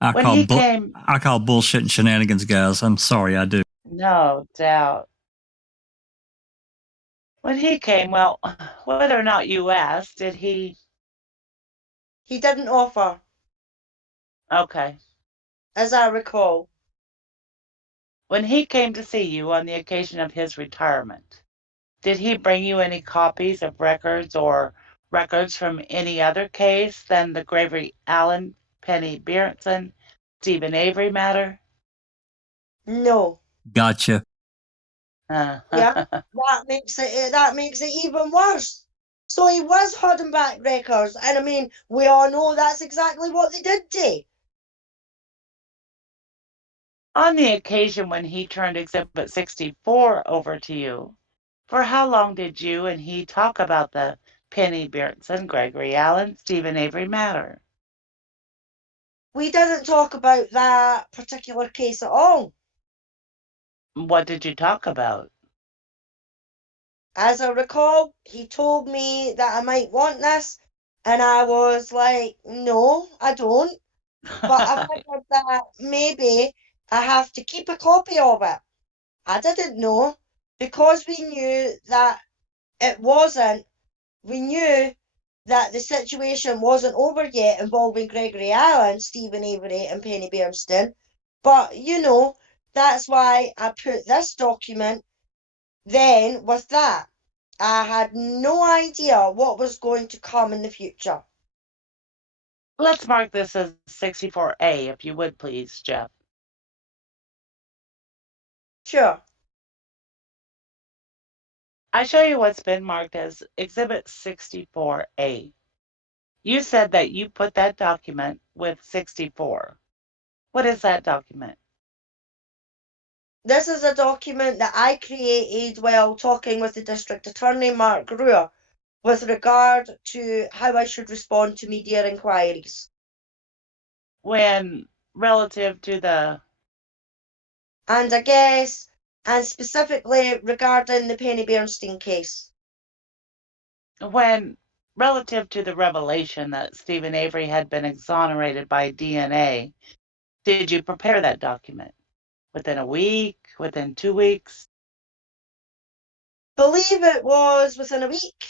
I When call he came, I call bullshit and shenanigans, guys. I'm sorry, I do. no doubt. When he came, well, whether or not you asked, did he? He didn't offer, Okay. as I recall. When he came to see you on the occasion of his retirement, did he bring you any copies of records or records from any other case than the Gregory Allen, Penny Berenson, Stephen Avery matter? No. Gotcha. Yeah, that makes it even worse. So he was holding back records, and I mean, we all know that's exactly what they did do. On the occasion when he turned Exhibit 64 over to you, for how long did you and he talk about the Penny Berenson, Gregory Allen, Stephen Avery matter? We didn't talk about that particular case at all. What did you talk about? As I recall, he told me that I might want this, and I was like, no, I don't. But I figured that maybe I have to keep a copy of it. I didn't know, because we knew that we knew that the situation wasn't over yet involving Gregory Allen, Stephen Avery, and Penny Berenson. But, that's why I put this document then with that. I had no idea what was going to come in the future. Let's mark this as 64A, if you would please, Jeff. Sure. I show you what's been marked as Exhibit 64A. You said that you put that document with 64. What is that document? This is a document that I created while talking with the District Attorney, Mark Ruhr, with regard to how I should respond to media inquiries. When relative to the... And specifically regarding the Penny Bernstein case. When relative to the revelation that Stephen Avery had been exonerated by DNA, did you prepare that document? Within a week? Within 2 weeks? Believe it was within a week.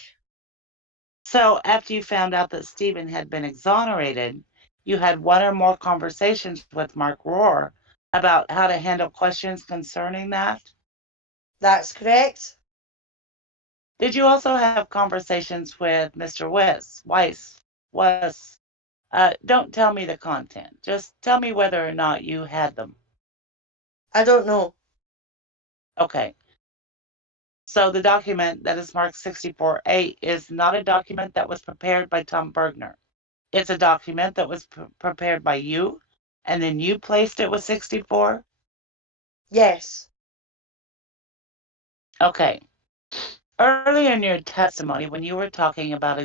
So after you found out that Stephen had been exonerated, you had one or more conversations with Mark Rohr about how to handle questions concerning that? That's correct. Did you also have conversations with Mr. Weiss? Don't tell me the content. Just tell me whether or not you had them. I don't know. Okay. So the document that is marked 64A is not a document that was prepared by Tom Bergner. It's a document that was prepared by you, and then you placed it with 64? Yes. Okay. Earlier in your testimony, when you were talking about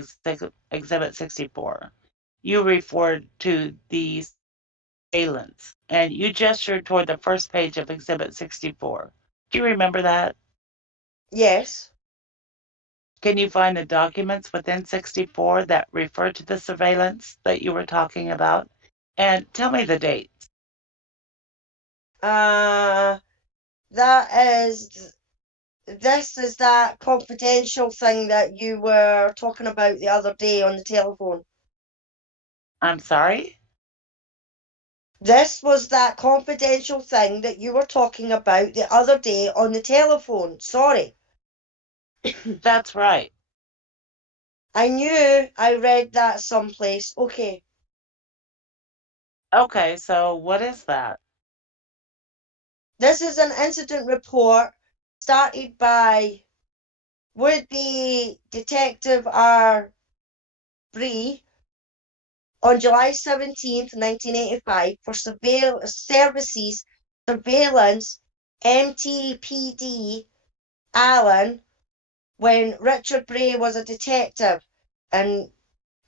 Exhibit 64, you referred to the surveillance, and you gestured toward the first page of Exhibit 64. Do you remember that? Yes. Can you find the documents within 64 that refer to the surveillance that you were talking about? And tell me the dates. This is that confidential thing that you were talking about the other day on the telephone. I'm sorry? This was that confidential thing that you were talking about the other day on the telephone. Sorry. That's right. I knew I read that someplace. Okay. Okay, so what is that? This is an incident report started by would-be Detective R. Bree on July 17th, 1985 for services, surveillance, MTPD Allen when Richard Bray was a detective. And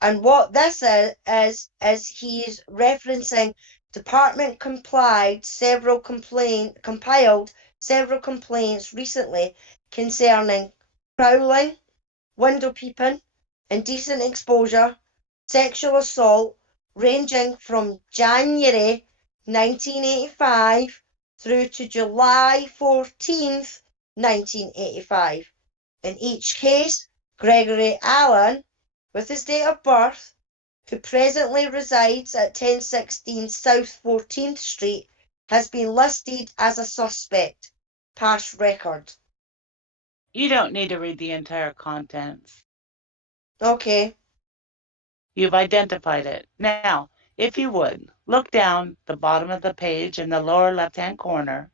what this is he's referencing department compiled several complaints recently concerning prowling, window peeping, indecent exposure, sexual assault, ranging from January 1985 through to July 14th, 1985. In each case, Gregory Allen, with his date of birth, who presently resides at 1016 South 14th Street, has been listed as a suspect. Past record. You don't need to read the entire contents. Okay. You've identified it. Now, if you would, look down the bottom of the page in the lower left-hand corner,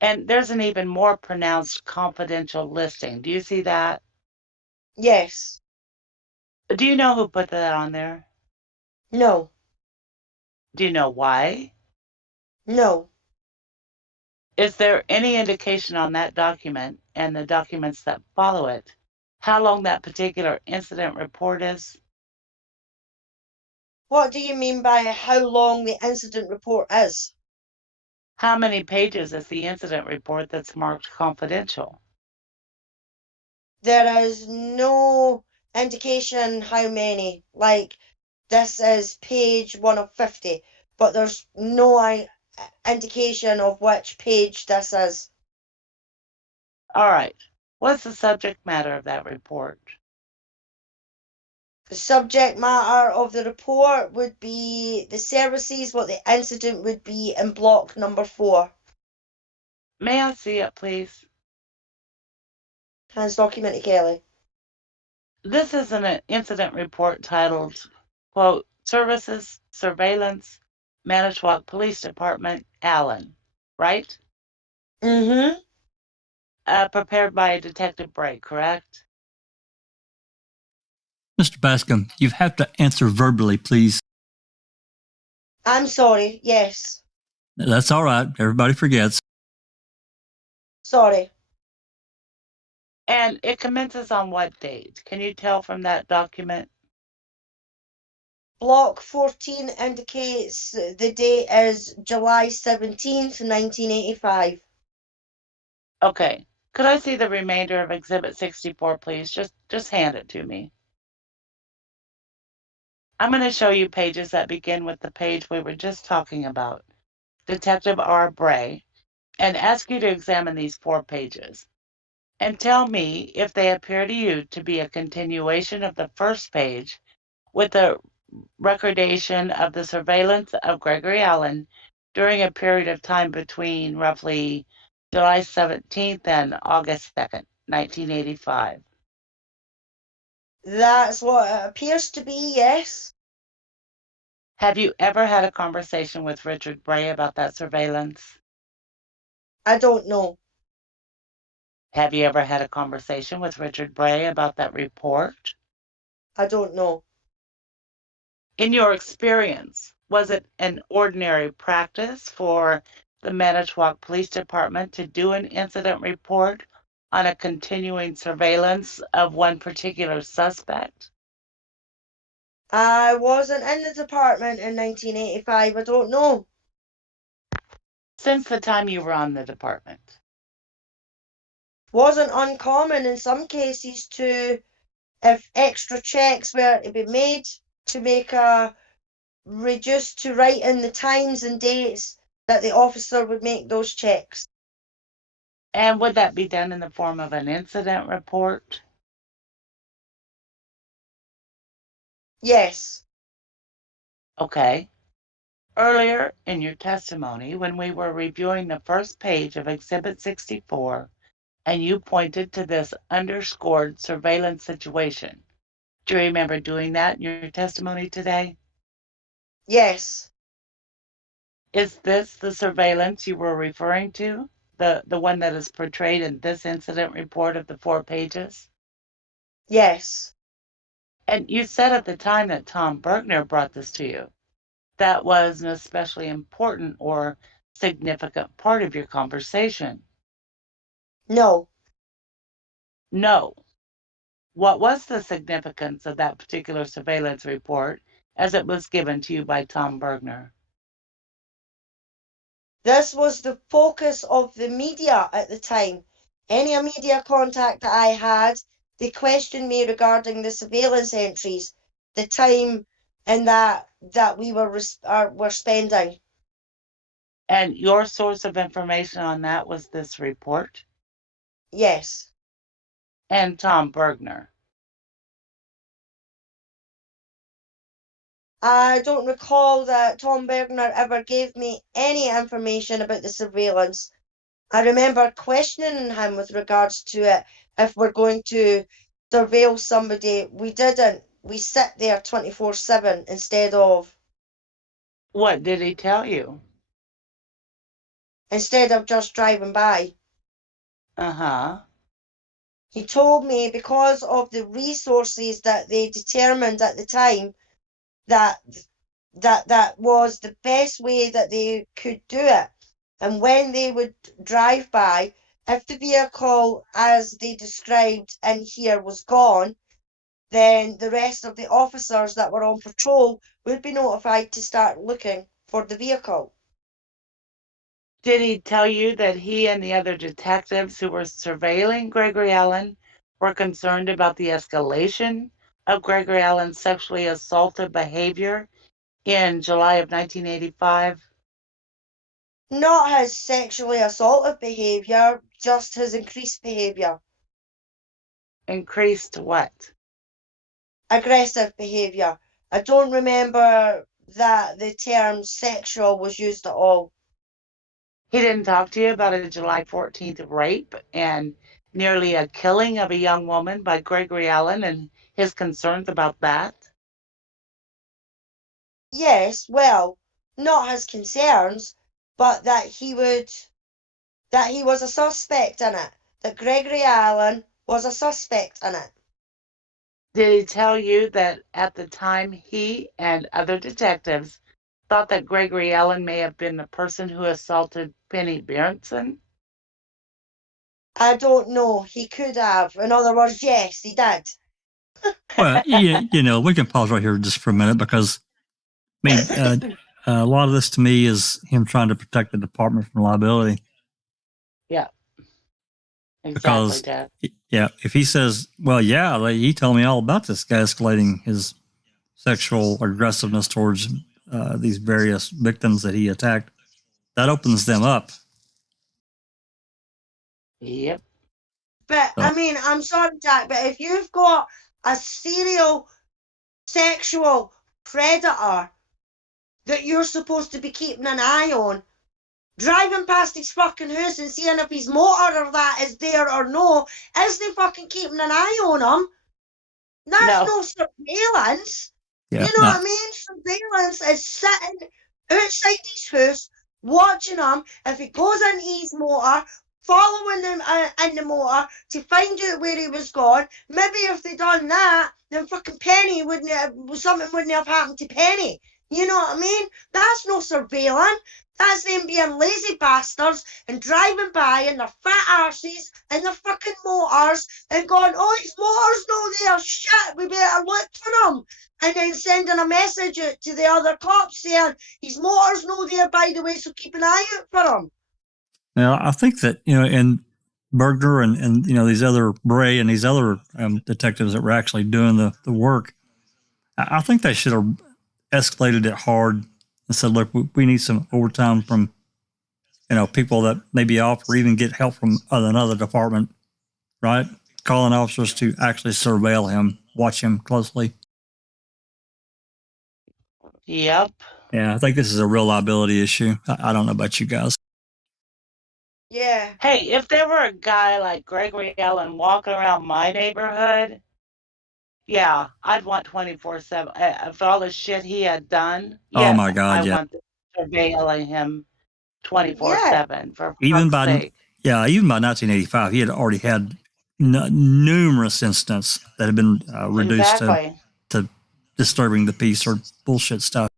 and there's an even more pronounced confidential listing. Do you see that? Yes. Do you know who put that on there? No. Do you know why? No. Is there any indication on that document and the documents that follow it how long that particular incident report is? What do you mean by how long the incident report is? How many pages is the incident report that's marked confidential? There is no indication how many. Like, this is page 1 of 50, but there's no indication of which page this is. All right. What's the subject matter of that report? The subject matter of the report would be the services, what the incident would be in block number 4. May I see it, please? Hands documented, Kelly. This is an incident report titled, quote, Services, Surveillance, Manitowoc Police Department, Allen, right? Mm-hmm. Prepared by Detective Bray, correct? Mr. Bascom, you have to answer verbally, please. I'm sorry. Yes. That's all right. Everybody forgets. Sorry. And it commences on what date? Can you tell from that document? Block 14 indicates the date is July 17th, 1985. Okay. Could I see the remainder of Exhibit 64, please? Just hand it to me. I'm going to show you pages that begin with the page we were just talking about, Detective R. Bray, and ask you to examine these 4 pages and tell me if they appear to you to be a continuation of the first page with a recordation of the surveillance of Gregory Allen during a period of time between roughly July 17th and August 2nd, 1985. That's what it appears to be, yes. Have you ever had a conversation with Richard Bray about that surveillance? I don't know. Have you ever had a conversation with Richard Bray about that report? I don't know. In your experience, was it an ordinary practice for the Manitowoc Police Department to do an incident report on a continuing surveillance of one particular suspect? I wasn't in the department in 1985. I don't know. Since the time you were on the department? Wasn't uncommon in some cases to, if extra checks were to be made, to make a reduced to write in the times and dates that the officer would make those checks. And would that be done in the form of an incident report? Yes. Okay. Earlier in your testimony, when we were reviewing the first page of Exhibit 64, and you pointed to this underscored surveillance situation, do you remember doing that in your testimony today? Yes. Is this the surveillance you were referring to? The one that is portrayed in this incident report of the 4 pages? Yes. And you said at the time that Tom Bergner brought this to you. That was an especially important or significant part of your conversation. No. No. What was the significance of that particular surveillance report as it was given to you by Tom Bergner? This was the focus of the media at the time. Any media contact that I had, they questioned me regarding the surveillance entries, the time and that we were spending. And your source of information on that was this report? Yes. And Tom Bergner. I don't recall that Tom Bergner ever gave me any information about the surveillance. I remember questioning him with regards to it. If we're going to surveil somebody, we didn't. We sit there 24/7 instead of What did he tell you? just driving by. Uh-huh. He told me because of the resources that they determined at the time that was the best way that they could do it. And when they would drive by, if the vehicle, as they described in here, was gone, then the rest of the officers that were on patrol would be notified to start looking for the vehicle. Did he tell you that he and the other detectives who were surveilling Gregory Allen were concerned about the escalation of Gregory Allen's sexually assaultive behavior in July of 1985? Not his sexually assaultive behaviour, just his increased behaviour. Increased what? Aggressive behaviour. I don't remember that the term sexual was used at all. He didn't talk to you about a July 14th rape and nearly a killing of a young woman by Gregory Allen and his concerns about that? Yes, well, not his concerns, but that he was a suspect in it. That Gregory Allen was a suspect in it. Did he tell you that at the time he and other detectives thought that Gregory Allen may have been the person who assaulted Penny Berenson? I don't know. He could have. In other words, yes, he did. Well, we can pause right here just for a minute because, a lot of this to me is him trying to protect the department from liability. Yeah. Exactly, Because, Dad. yeah, if he says, well, yeah, he told me all about this guy escalating his sexual aggressiveness towards these various victims that he attacked, that opens them up. Yep. But, I mean, I'm sorry, Jack, but if you've got a serial sexual predator that you're supposed to be keeping an eye on, driving past his fucking house and seeing if his motor or that is there or no, isn't fucking keeping an eye on him? That's no surveillance. Yeah, you know what I mean? Surveillance is sitting outside his house, watching him. If he goes into his motor, following him in the motor to find out where he was gone. Maybe if they'd done that, then fucking something wouldn't have happened to Penny. You know what I mean? That's no surveillance. That's them being lazy bastards and driving by in their fat arses and their fucking motors and going, oh, his motor's no there, shit, we better look for him. And then sending a message out to the other cops saying, his motor's no there, by the way, so keep an eye out for him. Now, I think that, and Bergner and these other Bray and these other detectives that were actually doing the work, I think they should have escalated it hard and said, look, we need some overtime from, people that may be off or even get help from another department, right? Calling officers to actually surveil him, watch him closely. Yep. Yeah, I think this is a real liability issue. I don't know about you guys. Yeah. Hey, if there were a guy like Gregory Allen walking around my neighborhood, yeah, I'd want 24/7. For all the shit he had done, Oh my God, I yeah. want surveilling him 24/7 for Even fuck's by sake. even by 1985, he had already had numerous incidents that had been reduced to disturbing the peace or bullshit stuff.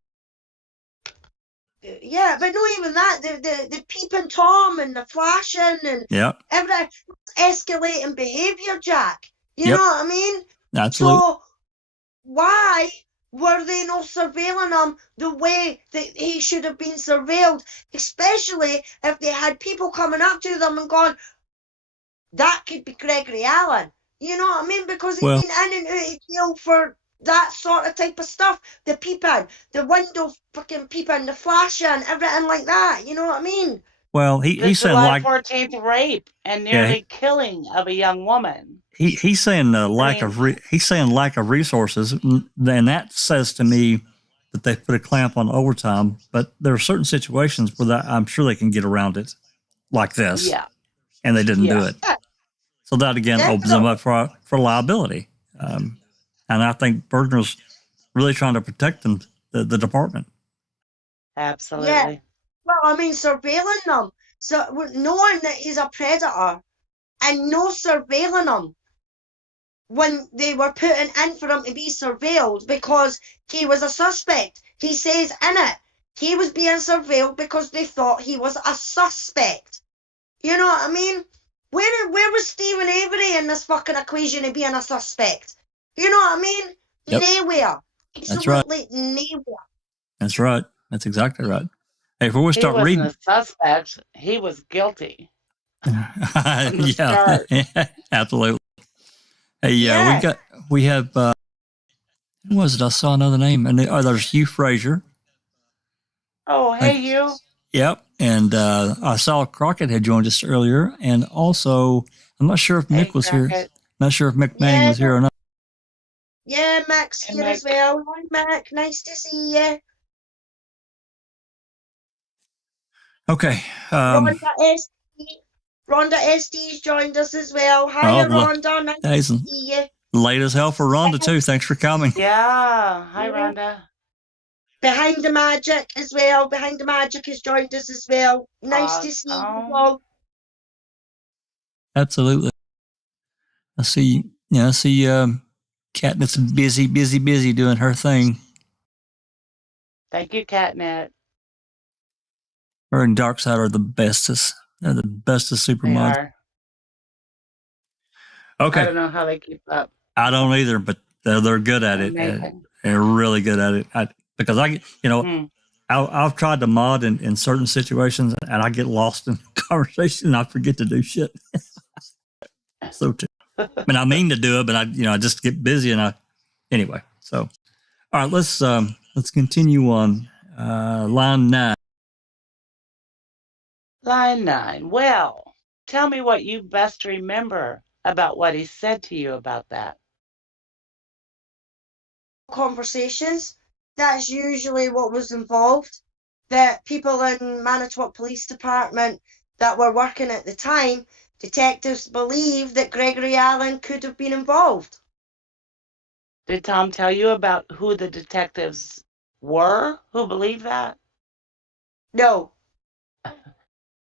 Yeah, Yeah, but not even that. The peeping Tom and the flashing and Yep. everything. Escalating behaviour, Jack. You Yep. know what I mean? Absolutely. So why were they not surveilling him the way that he should have been surveilled? Especially if they had people coming up to them and going, that could be Gregory Allen. You know what I mean? Because he's Well- been in and out of jail for that sort of type of stuff. The peeping, the window fucking peeping, the flashing, everything like that. You know what I mean? Well, The he's saying July like 14th rape and Yeah, nearly killing of a young woman. he's saying lack mean- of he's saying lack of resources, and that says to me that they put a clamp on overtime. But there are certain situations where I'm sure they can get around it, like this, Yeah. and they didn't do Yeah. it. So that again opens them up for liability. And I think Bergner's really trying to protect them, the department. Absolutely. Well, I mean, surveilling them. So knowing that he's a predator and no surveilling him when they were putting in for him to be surveilled because he was a suspect. He says in it, he was being surveilled because they thought he was a suspect. You know what I mean? Where was Stephen Avery in this fucking equation of being a suspect? You know what I mean? Yep. Nowhere. That's right. Absolutely nowhere. That's right. That's exactly right. Hey, before we He start wasn't reading, a suspect. He was guilty. yeah, absolutely. Hey, Yeah. we have. Who was it? I saw another name, and there's Hugh Fraser. Oh, hey, you. Yep, and I saw Crockett had joined us earlier, and also I'm not sure if Hey, Mick was here. Crockett. Not sure if Mick Manning was here or not. Yeah, Mac's Hey, here as Mick. well. Hi, Mac. Nice to see you. Okay. Rhonda SD. Rhonda SD's joined us as well. Hi, Rhonda. Nice That's to see you. late as hell for Rhonda too. Thanks for coming. Yeah. Hi, Yeah. Rhonda. Behind the Magic as well. Behind the Magic has joined us as well. Nice to see you Awesome. all. Absolutely. I see. Yeah, I see. Katniss busy doing her thing. Thank you, Catnet. Her and Darkseid are the bestest. They're the bestest super They mods. are. I Okay. don't know how they keep up. I don't either, but they're good at it. Amazing. They're really good at it. Because Hmm. I've tried to mod in certain situations, and I get lost in conversation, and I forget to do shit. So, I mean, I mean to do it, but I just get busy, and anyway. So, all right, let's continue on line 9. Line 9. Well, tell me what you best remember about what he said to you about that. Conversations. That's usually what was involved. That people in Manitowoc Police Department that were working at the time, detectives believe that Gregory Allen could have been involved. Did Tom tell you about who the detectives were who believed that? No,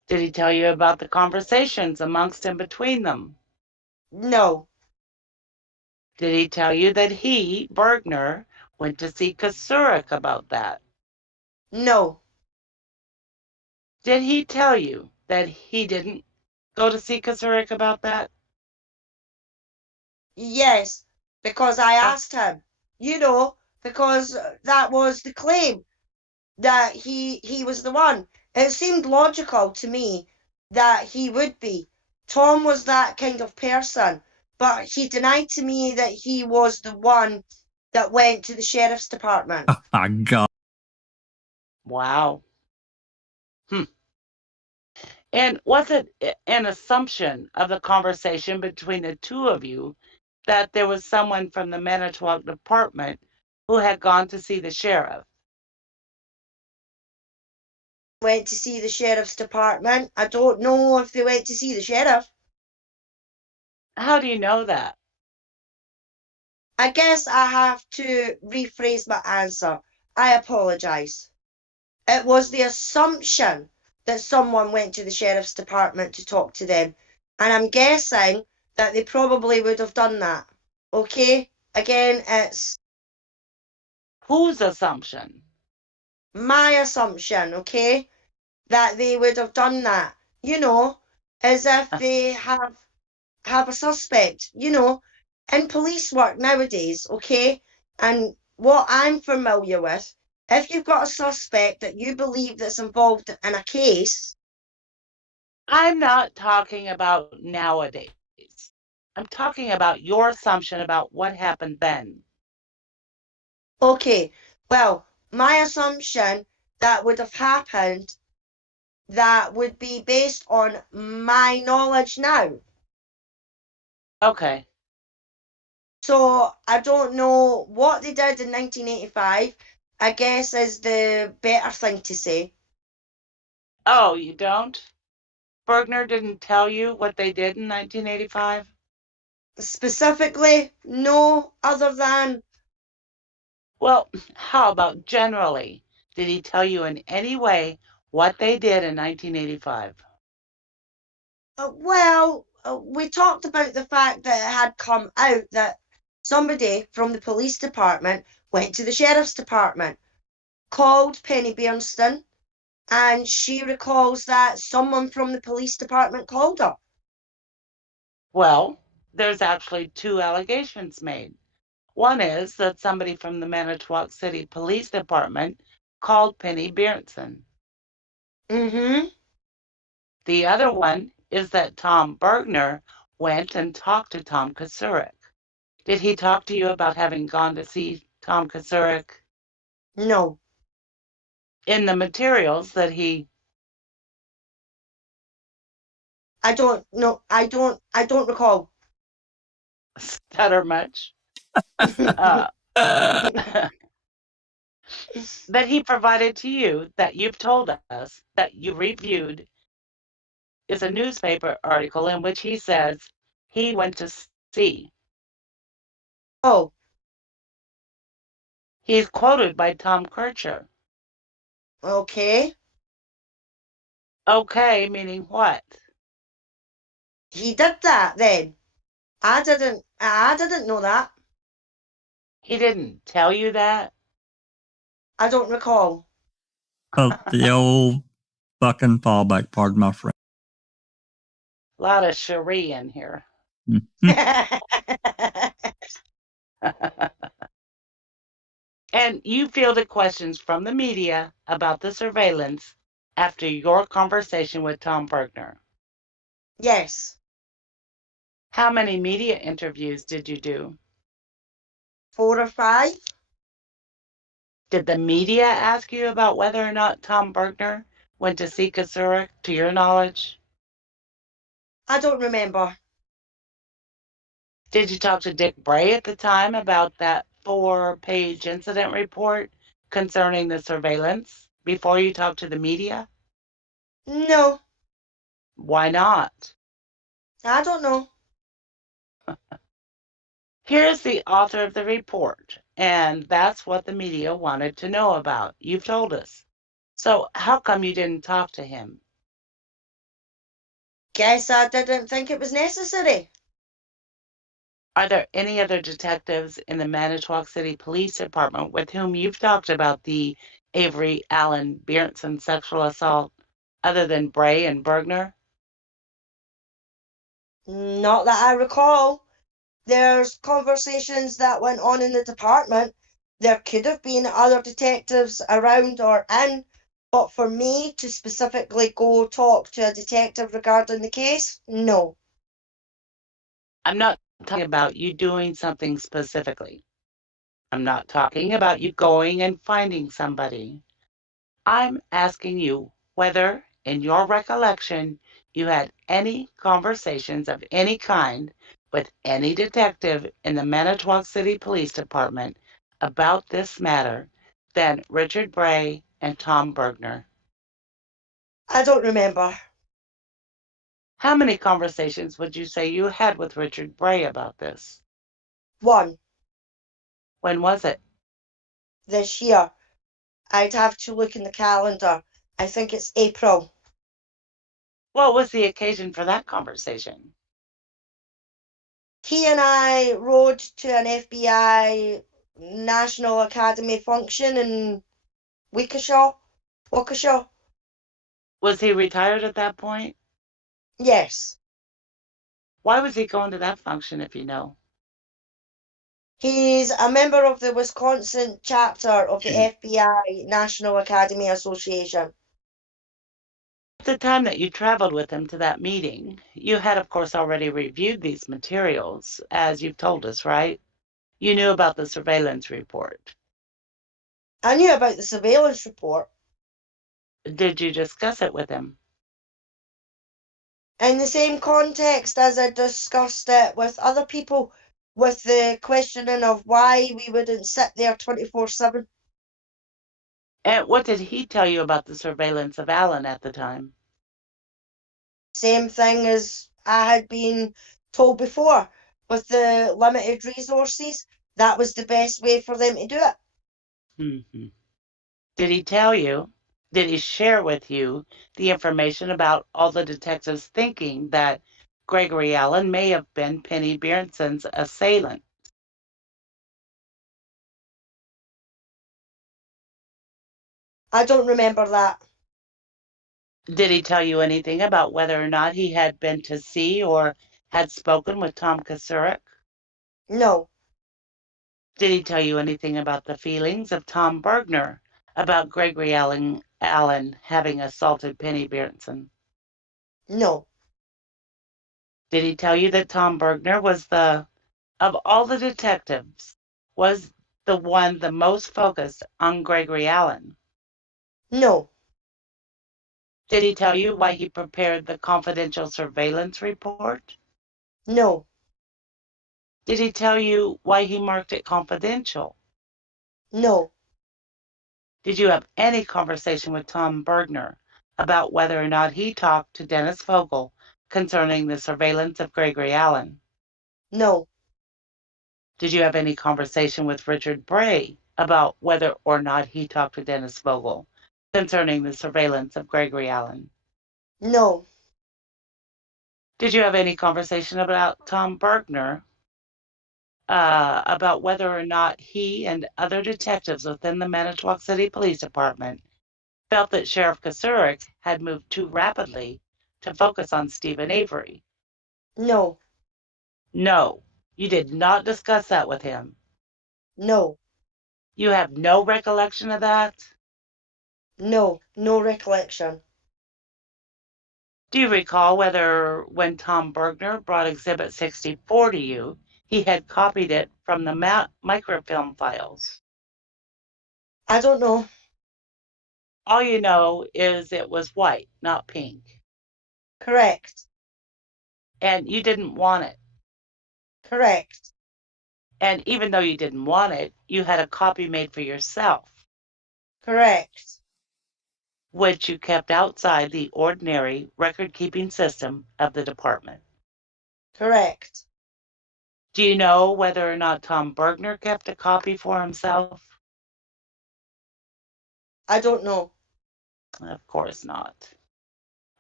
Did he tell you about the conversations amongst and between them? no, Did he tell you that he, Bergner, went to see Kasurik about that? no, Did he tell you that he didn't go to see Kasurik about that? yes, because I asked him, because that was the claim that he was the one. It seemed logical to me that he would be. Tom was that kind of person, but he denied to me that he was the one that went to the sheriff's department. Oh my God. Wow. And was it an assumption of the conversation between the two of you that there was someone from the Manitowoc department who had gone to see the sheriff? Went to see the sheriff's department. I don't know if they went to see the sheriff. How do you know that? I guess I have to rephrase my answer. I apologise. It was the assumption that someone went to the sheriff's department to talk to them. And I'm guessing that they probably would have done that. Okay? Again, it's Whose assumption? my assumption, okay? that they would have done that, as if they have a suspect, in police work nowadays, okay? And what I'm familiar with, if you've got a suspect that you believe that's involved in a case. I'm not talking about nowadays. I'm talking about your assumption about what happened then. Okay, well, my assumption that would have happened, that would be based on my knowledge now. Okay. So I don't know what they did in 1985, I guess is the better thing to say. Oh, you don't? Bergner didn't tell you what they did in 1985? Specifically, no, other than. Well, how about generally? Did he tell you in any way what they did in 1985? We talked about the fact that it had come out that somebody from the police department went to the sheriff's department, called Penny Bernstein, and she recalls that someone from the police department called her. Well, there's actually two allegations made. One is that somebody from the Manitowoc City Police Department called Penny Bernstein. Mm-hmm. The other one is that Tom Bergner went and talked to Tom Kasurik. Did he talk to you about having gone to see Tom Kasurik? No. In the materials that he... I don't know. I don't recall. stutter much? That he provided to you, that you've told us, that you reviewed, is a newspaper article in which he says he went to see. Oh. He's quoted by Tom Kircher. Okay. Okay, meaning what? He did that then. I didn't know that. He didn't tell you that? I don't recall. Oh, the old fucking fallback, pardon my friend. A lot of Cherie in here. And you fielded questions from the media about the surveillance after your conversation with Tom Bergner. Yes. How many media interviews did you do? 4 or 5. Did the media ask you about whether or not Tom Bergner went to see Kasurik, to your knowledge? I don't remember. Did you talk to Dick Bray at the time about that 4-page incident report concerning the surveillance before you talked to the media? No. Why not? I don't know. Here's the author of the report, and that's what the media wanted to know about. You've told us. So how come you didn't talk to him? Guess I didn't think it was necessary. Are there any other detectives in the Manitowoc City Police Department with whom you've talked about the Avery Allen Bernstein sexual assault other than Bray and Bergner? Not that I recall. There's conversations that went on in the department. There could have been other detectives around or in, but for me to specifically go talk to a detective regarding the case, no. I'm not talking about you doing something specifically. I'm not talking about you going and finding somebody. I'm asking you whether, in your recollection, you had any conversations of any kind with any detective in the Manitowoc City Police Department about this matter than Richard Bray and Tom Bergner. I don't remember. How many conversations would you say you had with Richard Bray about this? 1. When was it? This year. I'd have to look in the calendar. I think it's April. What was the occasion for that conversation? He and I rode to an FBI National Academy function in Waukesha. Was he retired at that point? Yes. Why was he going to that function, if you know? He's a member of the Wisconsin chapter of the FBI National Academy Association. At the time that you traveled with him to that meeting, you had, of course, already reviewed these materials, as you've told us, right? You knew about the surveillance report. I knew about the surveillance report. Did you discuss it with him? In the same context as I discussed it with other people, with the questioning of why we wouldn't sit there 24/7. And what did he tell you about the surveillance of Allen at the time? Same thing as I had been told before. With the limited resources, that was the best way for them to do it. Mm-hmm. Did he tell you, did he share with you the information about all the detectives thinking that Gregory Allen may have been Penny Beerenson's assailant? I don't remember that. Did he tell you anything about whether or not he had been to see or had spoken with Tom Kasurik? No. Did he tell you anything about the feelings of Tom Bergner about Gregory Allen having assaulted Penny Beerenson? No. Did he tell you that Tom Bergner was of all the detectives, was the one the most focused on Gregory Allen? No. Did he tell you why he prepared the confidential surveillance report? No. Did he tell you why he marked it confidential? No. Did you have any conversation with Tom Bergner about whether or not he talked to Dennis Vogel concerning the surveillance of Gregory Allen? No. Did you have any conversation with Richard Bray about whether or not he talked to Dennis Vogel concerning the surveillance of Gregory Allen? No. Did you have any conversation about Tom Bergner about whether or not he and other detectives within the Manitowoc City Police Department felt that Sheriff Kasurik had moved too rapidly to focus on Stephen Avery? No. No, you did not discuss that with him. No. You have no recollection of that? No. No recollection. Do you recall whether when Tom Bergner brought Exhibit 64 to you, he had copied it from the microfilm files? I don't know. All you know is it was white, not pink. Correct. And you didn't want it. Correct. And even though you didn't want it, you had a copy made for yourself, Correct. which you kept outside the ordinary record-keeping system of the department. Correct. Do you know whether or not Tom Bergner kept a copy for himself? I don't know. Of course not.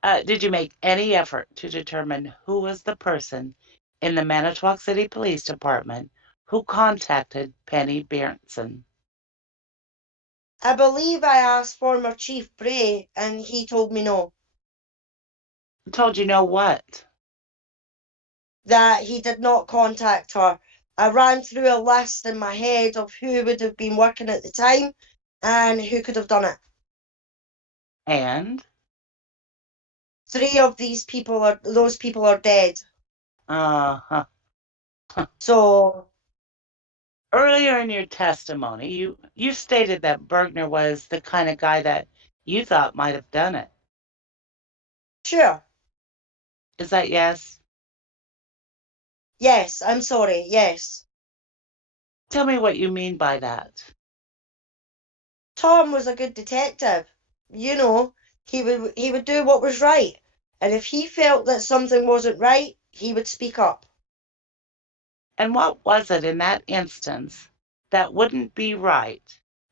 Did you make any effort to determine who was the person in the Manitowoc City Police Department who contacted Penny Beerenson? I believe I asked former Chief Bray and he told me no. Told you no what? That he did not contact her. I ran through a list in my head of who would have been working at the time and who could have done it. And? Three of those people are dead. Uh-huh. So, Earlier in your testimony, you stated that Bergner was the kind of guy that you thought might have done it. sure. Is that yes? Yes, I'm sorry, yes. Tell me what you mean by that. Tom was a good detective. You know, he would do what was right. And if he felt that something wasn't right, he would speak up. And what was it in that instance that wouldn't be right,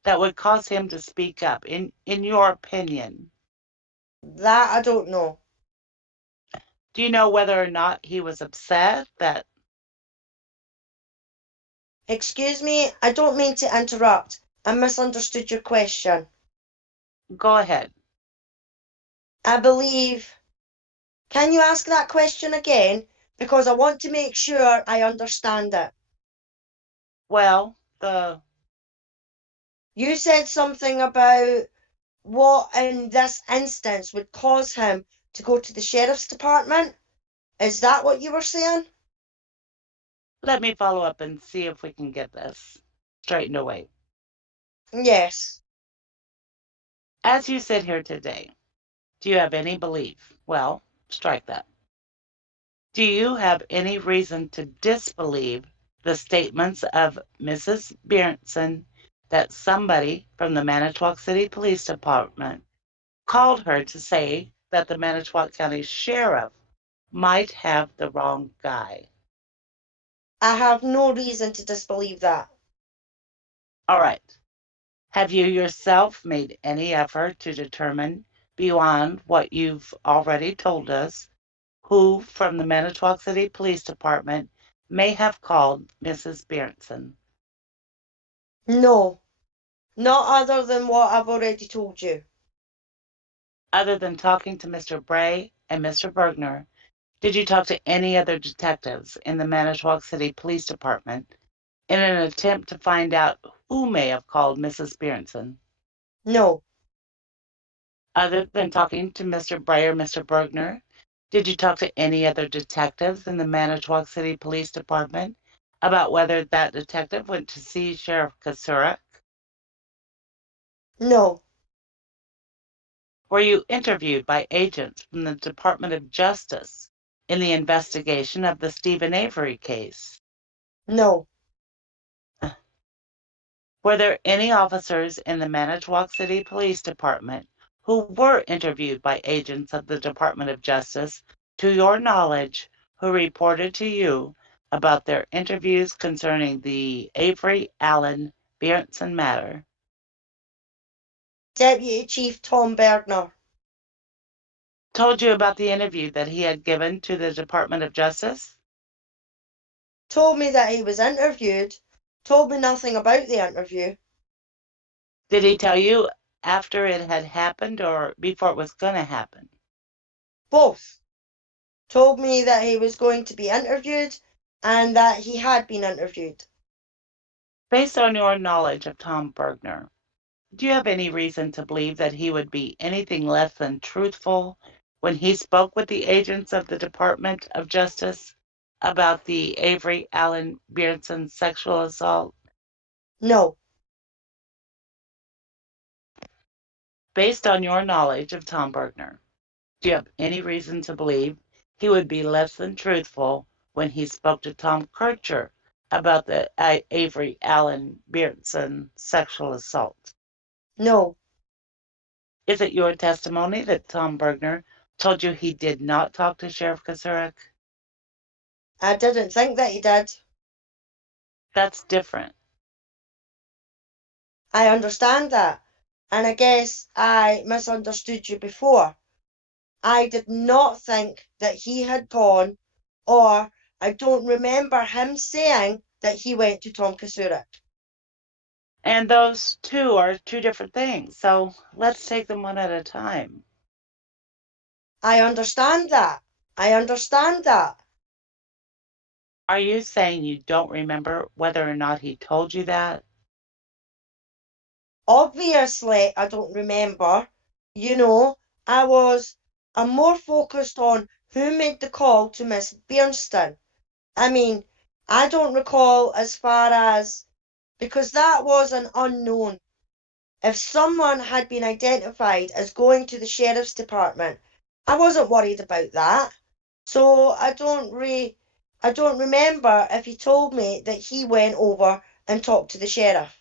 that would cause him to speak up, in your opinion? That I don't know. Do you know whether or not he was upset that? Excuse me, I don't mean to interrupt. I misunderstood your question. Go ahead. I believe. Can you ask that question again? Because I want to make sure I understand it. Well, You said something about what in this instance would cause him to go to the sheriff's department. Is that what you were saying? let me follow up and see if we can get this straightened away. Yes. As you sit here today, do you have any belief? Well, strike that. Do you have any reason to disbelieve the statements of Mrs. Berenson that somebody from the Manitowoc City Police Department called her to say that the Manitowoc County Sheriff might have the wrong guy? I have no reason to disbelieve that. All right. Have you yourself made any effort to determine, beyond what you've already told us, who from the Manitowoc City Police Department may have called Mrs. Berenson? No. Not other than what I've already told you. Other than talking to Mr. Bray and Mr. Bergner, did you talk to any other detectives in the Manitowoc City Police Department in an attempt to find out who may have called Mrs. Berenson? No. Other than talking to Mr. Bray or Mr. Bergner, did you talk to any other detectives in the Manitowoc City Police Department about whether that detective went to see Sheriff Kasurik? No. Were you interviewed by agents from the Department of Justice in the investigation of the Stephen Avery case? No. Were there any officers in the Manitowoc City Police Department who were interviewed by agents of the Department of Justice, to your knowledge, who reported to you about their interviews concerning the Avery Allen Berenson matter? Deputy Chief Tom Bergner. Told you about the interview that he had given to the Department of Justice? Told me that he was interviewed. Told me nothing about the interview. Did he tell you after it had happened or before it was going to happen? Both. Told me that he was going to be interviewed and that he had been interviewed. Based on your knowledge of Tom Bergner, do you have any reason to believe that he would be anything less than truthful when he spoke with the agents of the Department of Justice about the Avery Allen Berenson sexual assault? No. Based on your knowledge of Tom Bergner, do you have any reason to believe he would be less than truthful when he spoke to Tom Kircher about the Avery Allen Berenson sexual assault? No. Is it your testimony that Tom Bergner told you he did not talk to Sheriff Kasurik? I didn't think that he did. That's different. I understand that. And I guess I misunderstood you before. I did not think that he had gone, or I don't remember him saying that he went to Tom Kasurik. And those two are two different things. So let's take them one at a time. I understand that. I understand that. Are you saying you don't remember whether or not he told you that? Obviously, I don't remember. I'm more focused on who made the call to Miss Bernstein. I mean, I don't recall as far as, because that was an unknown. If someone had been identified as going to the sheriff's department, I wasn't worried about that. So I don't remember if he told me that he went over and talked to the sheriff.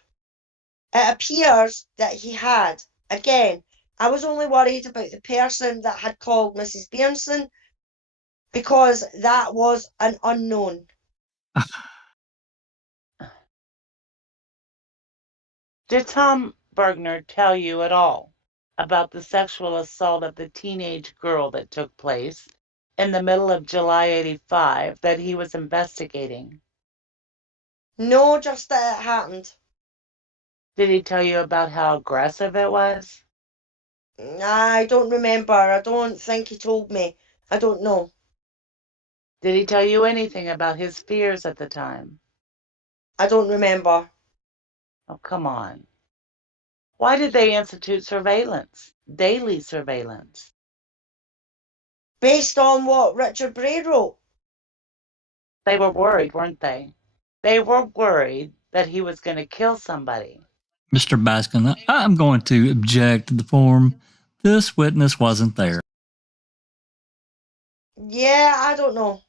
It appears that he had. Again, I was only worried about the person that had called Mrs. Berenson because that was an unknown. Did Tom Bergner tell you at all about the sexual assault of the teenage girl that took place in the middle of July 85 that he was investigating? No, just that it happened. Did he tell you about how aggressive it was? I don't remember. I don't think he told me. I don't know. Did he tell you anything about his fears at the time? I don't remember. Oh, come on. Why did they institute surveillance, daily surveillance? Based on what Richard Bray wrote. They were worried, weren't they? They were worried that he was going to kill somebody. Mr. Baskin, I'm going to object to the form. This witness wasn't there. Yeah, I don't know.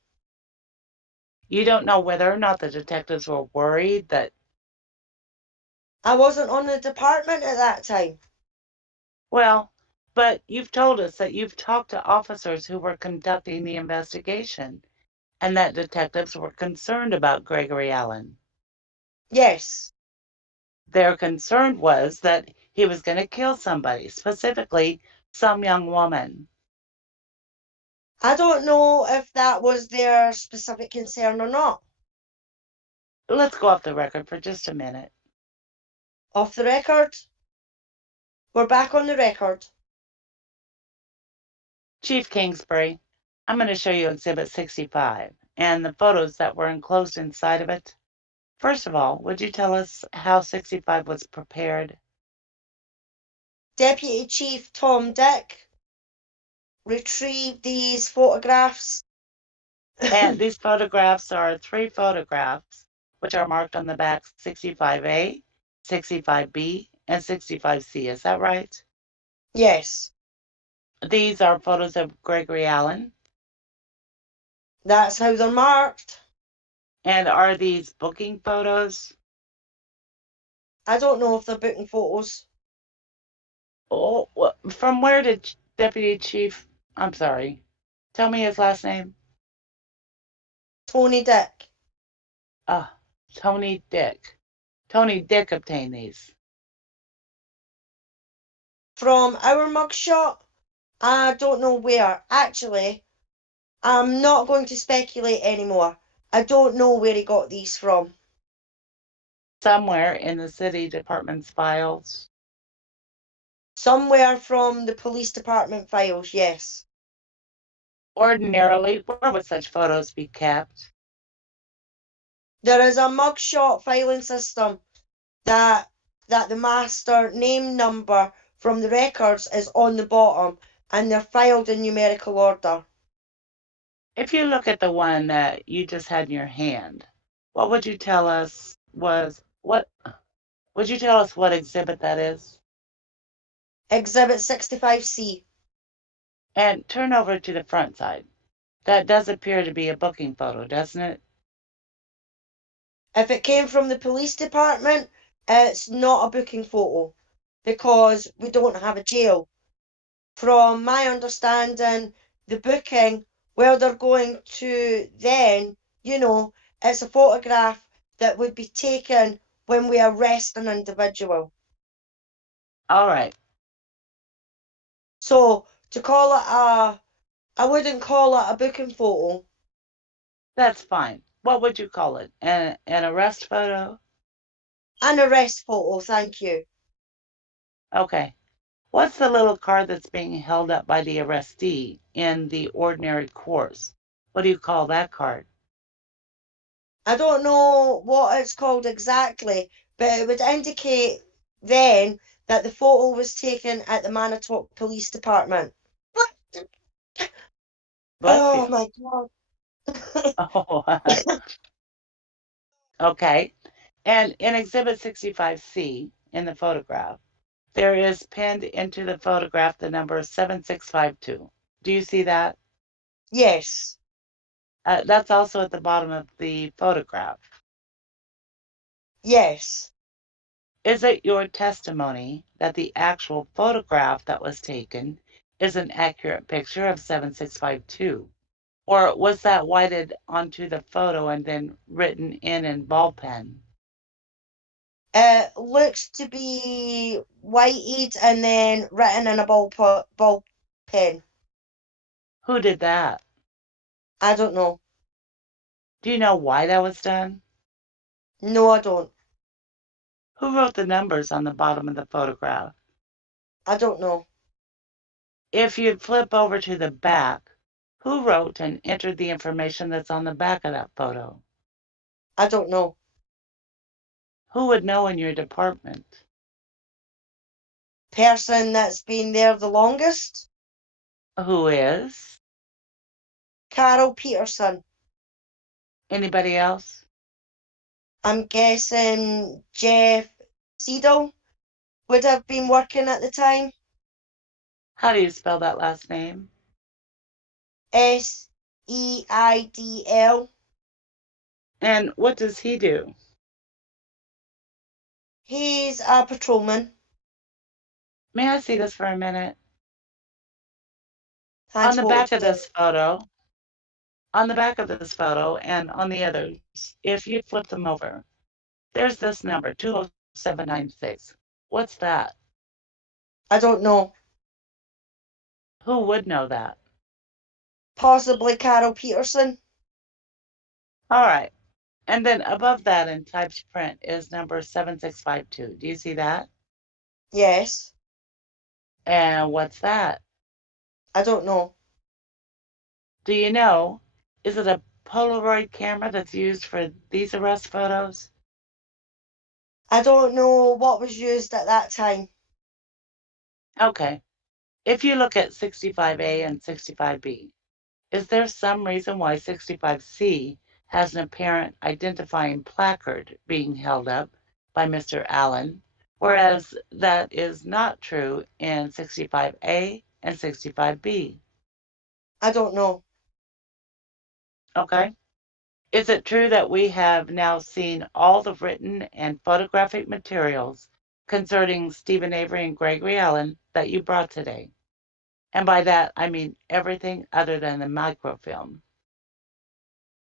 You don't know whether or not the detectives were worried that. I wasn't on the department at that time. Well, but you've told us that you've talked to officers who were conducting the investigation and that detectives were concerned about Gregory Allen. Yes. Their concern was that he was going to kill somebody, specifically some young woman. I don't know if that was their specific concern or not. Let's go off the record for just a minute. Off the record? We're back on the record. Chief Kingsbury, I'm going to show you Exhibit 65 and the photos that were enclosed inside of it. First of all, would you tell us how 65 was prepared? Deputy Chief Tom Dick retrieved these photographs. And these photographs are 3 photographs, which are marked on the back 65A, 65B, and 65C. Is that right? Yes. These are photos of Gregory Allen. That's how they're marked. And are these booking photos? I don't know if they're booking photos. Oh, from where did Deputy Chief, I'm sorry, tell me his last name? Tony Dick. Tony Dick. Tony Dick obtained these. From our mugshot, I don't know where. Actually, I'm not going to speculate anymore. I don't know where he got these from. Somewhere in the city department's files. Somewhere from the police department files, yes. Ordinarily, where would such photos be kept? There is a mugshot filing system that the master name number from the records is on the bottom, and they're filed in numerical order. If you look at the one that you just had in your hand, what would you tell us what exhibit that is? Exhibit 65C. And turn over to the front side. That does appear to be a booking photo, doesn't it? If it came from the police department, it's not a booking photo because we don't have a jail. From my understanding, the booking, where they're going to then, it's a photograph that would be taken when we arrest an individual. All right. So to call it I wouldn't call it a booking photo. That's fine. What would you call it? An arrest photo? An arrest photo, thank you. Okay. What's the little card that's being held up by the arrestee in the ordinary course? What do you call that card? I don't know what it's called exactly, but it would indicate then that the photo was taken at the Manitowoc Police Department. Bless Oh you. my God. Oh, okay. And in Exhibit 65C, in the photograph, there is pinned into the photograph the number 7652. Do you see that? Yes. That's also at the bottom of the photograph. Yes. Is it your testimony that the actual photograph that was taken is an accurate picture of 7652? Or was that whited onto the photo and then written in ball pen? It looks to be whited and then written in a ball pen. Who did that? I don't know. Do you know why that was done? No, I don't. Who wrote the numbers on the bottom of the photograph? I don't know. if you flip over to the back, who wrote and entered the information that's on the back of that photo? I don't know. Who would know in your department? Person that's been there the longest? Who is? Carol Peterson. Anybody else? I'm guessing Jeff Seidel would have been working at the time. How do you spell that last name? Seidl. And what does he do? He's a patrolman. May I see this for a minute? Thanks, On the what back was of this photo, and on the others, if you flip them over, there's this number, 20796. What's that? I don't know. Who would know that? Possibly Carol Peterson. All right. And then above that in typed print is number 7652. Do you see that? Yes. And what's that? I don't know. Do you know? Is it a Polaroid camera that's used for these arrest photos? I don't know what was used at that time. Okay. If you look at 65A and 65B, is there some reason why 65C has an apparent identifying placard being held up by Mr. Allen, whereas that is not true in 65A and 65B? I don't know. Okay. Is it true that we have now seen all the written and photographic materials concerning Stephen Avery and Gregory Allen that you brought today? And by that, I mean everything other than the microfilm.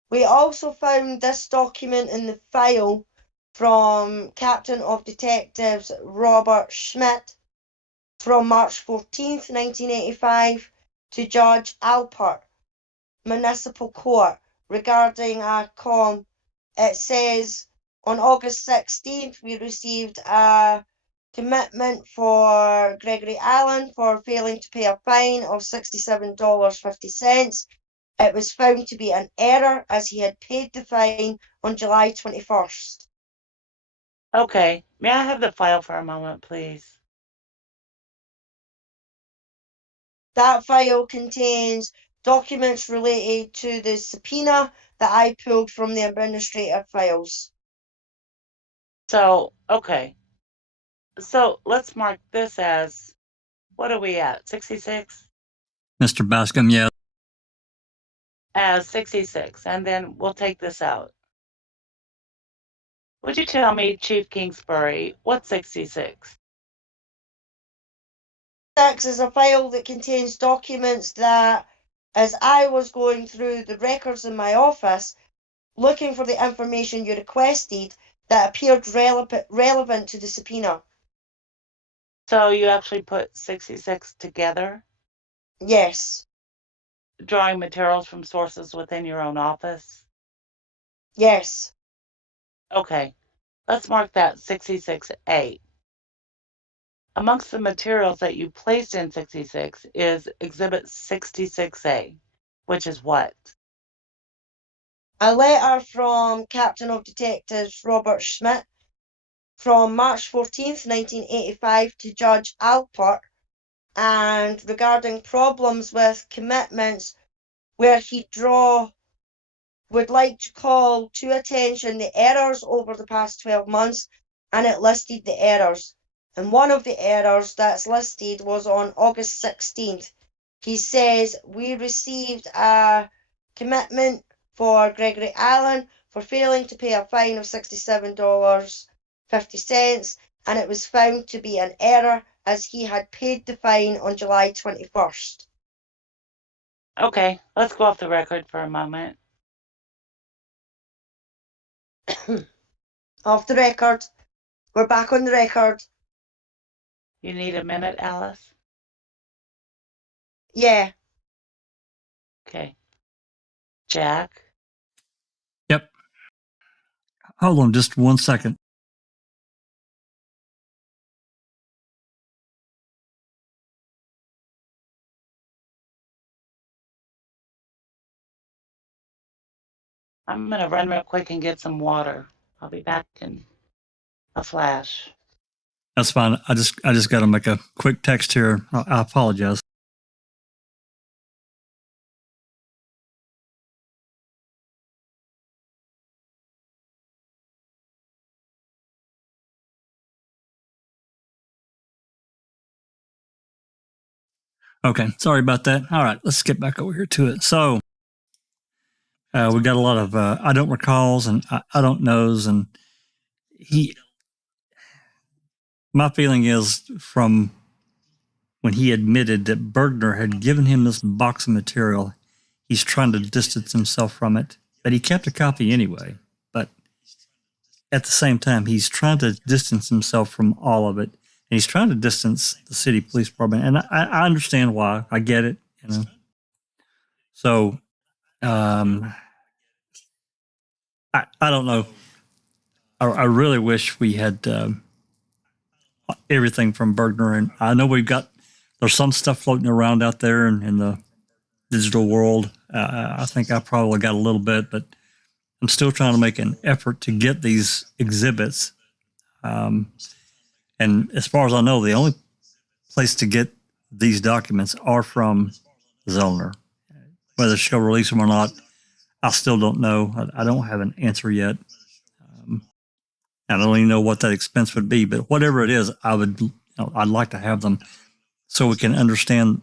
We also found this document in the file from Captain of Detectives Robert Schmidt from March 14th, 1985 to Judge Alpert, Municipal Court, regarding a It says, on August 16th, we received a commitment for Gregory Allen for failing to pay a fine of $67.50. It was found to be an error as he had paid the fine on July 21st. Okay, may I have the file for a moment, please? That file contains documents related to the subpoena that I pulled from the administrative files. So, okay. So let's mark this as, what are we at, 66? Mr. Bascom, yeah. As 66, and then we'll take this out. Would you tell me, Chief Kingsbury, what's 66? 6 is a file that contains documents that, as I was going through the records in my office, looking for the information you requested that appeared relevant to the subpoena. So you actually put 66 together, Yes. drawing materials from sources within your own office? Yes. Okay, let's mark that 66A. Amongst the materials that you placed in 66 is Exhibit 66A, which is what? A letter from Captain of Detectives Robert Schmidt from March 14th, 1985 to Judge Alpert, and regarding problems with commitments where he would like to call to attention the errors over the past 12 months, and it listed the errors. And one of the errors that's listed was on August 16th. He says, we received a commitment for Gregory Allen for failing to pay a fine of $67.50, and it was found to be an error as he had paid the fine on July 21st. Okay, let's go off the record for a moment. Off the record. We're back on the record. You need a minute, Alice? Yeah. Okay. Jack? Yep. Hold on just 1 second. I'm gonna run real quick and get some water. I'll be back in a flash. That's fine. I just got to make a quick text here. I apologize. Okay, sorry about that. All right, let's get back over here to it. So we got a lot of I don't recalls and I don't knows, and my feeling is from when he admitted that Bergner had given him this box of material, he's trying to distance himself from it, but he kept a copy anyway. But at the same time, he's trying to distance himself from all of it. And he's trying to distance the city police department. And I understand why. I get it, you know. So I don't know. I really wish we had everything from Bergner. And I know there's some stuff floating around out there in the digital world. I think I probably got a little bit, but I'm still trying to make an effort to get these exhibits. And as far as I know, the only place to get these documents are from Zollner. Whether she'll release them or not, I still don't know. I don't have an answer yet. I don't even know what that expense would be, but whatever it is, I'd like to have them so we can understand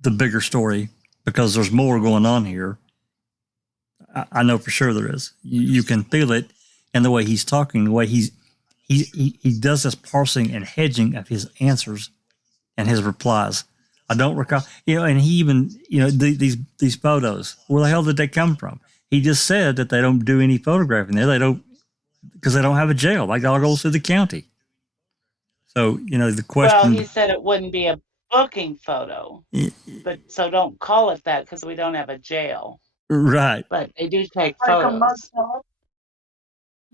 the bigger story, because there's more going on here. I know for sure there is. You can feel it in the way he's talking, the way he does this parsing and hedging of his answers and his replies. I don't recall, and he even, these photos, where the hell did they come from? He just said that they don't do any photographing there. They don't, because they don't have a jail. Like, all goes through the county. So, the question. Well, he said it wouldn't be a booking photo, but so don't call it that because we don't have a jail. Right. But they do take Like a photos. mugshot,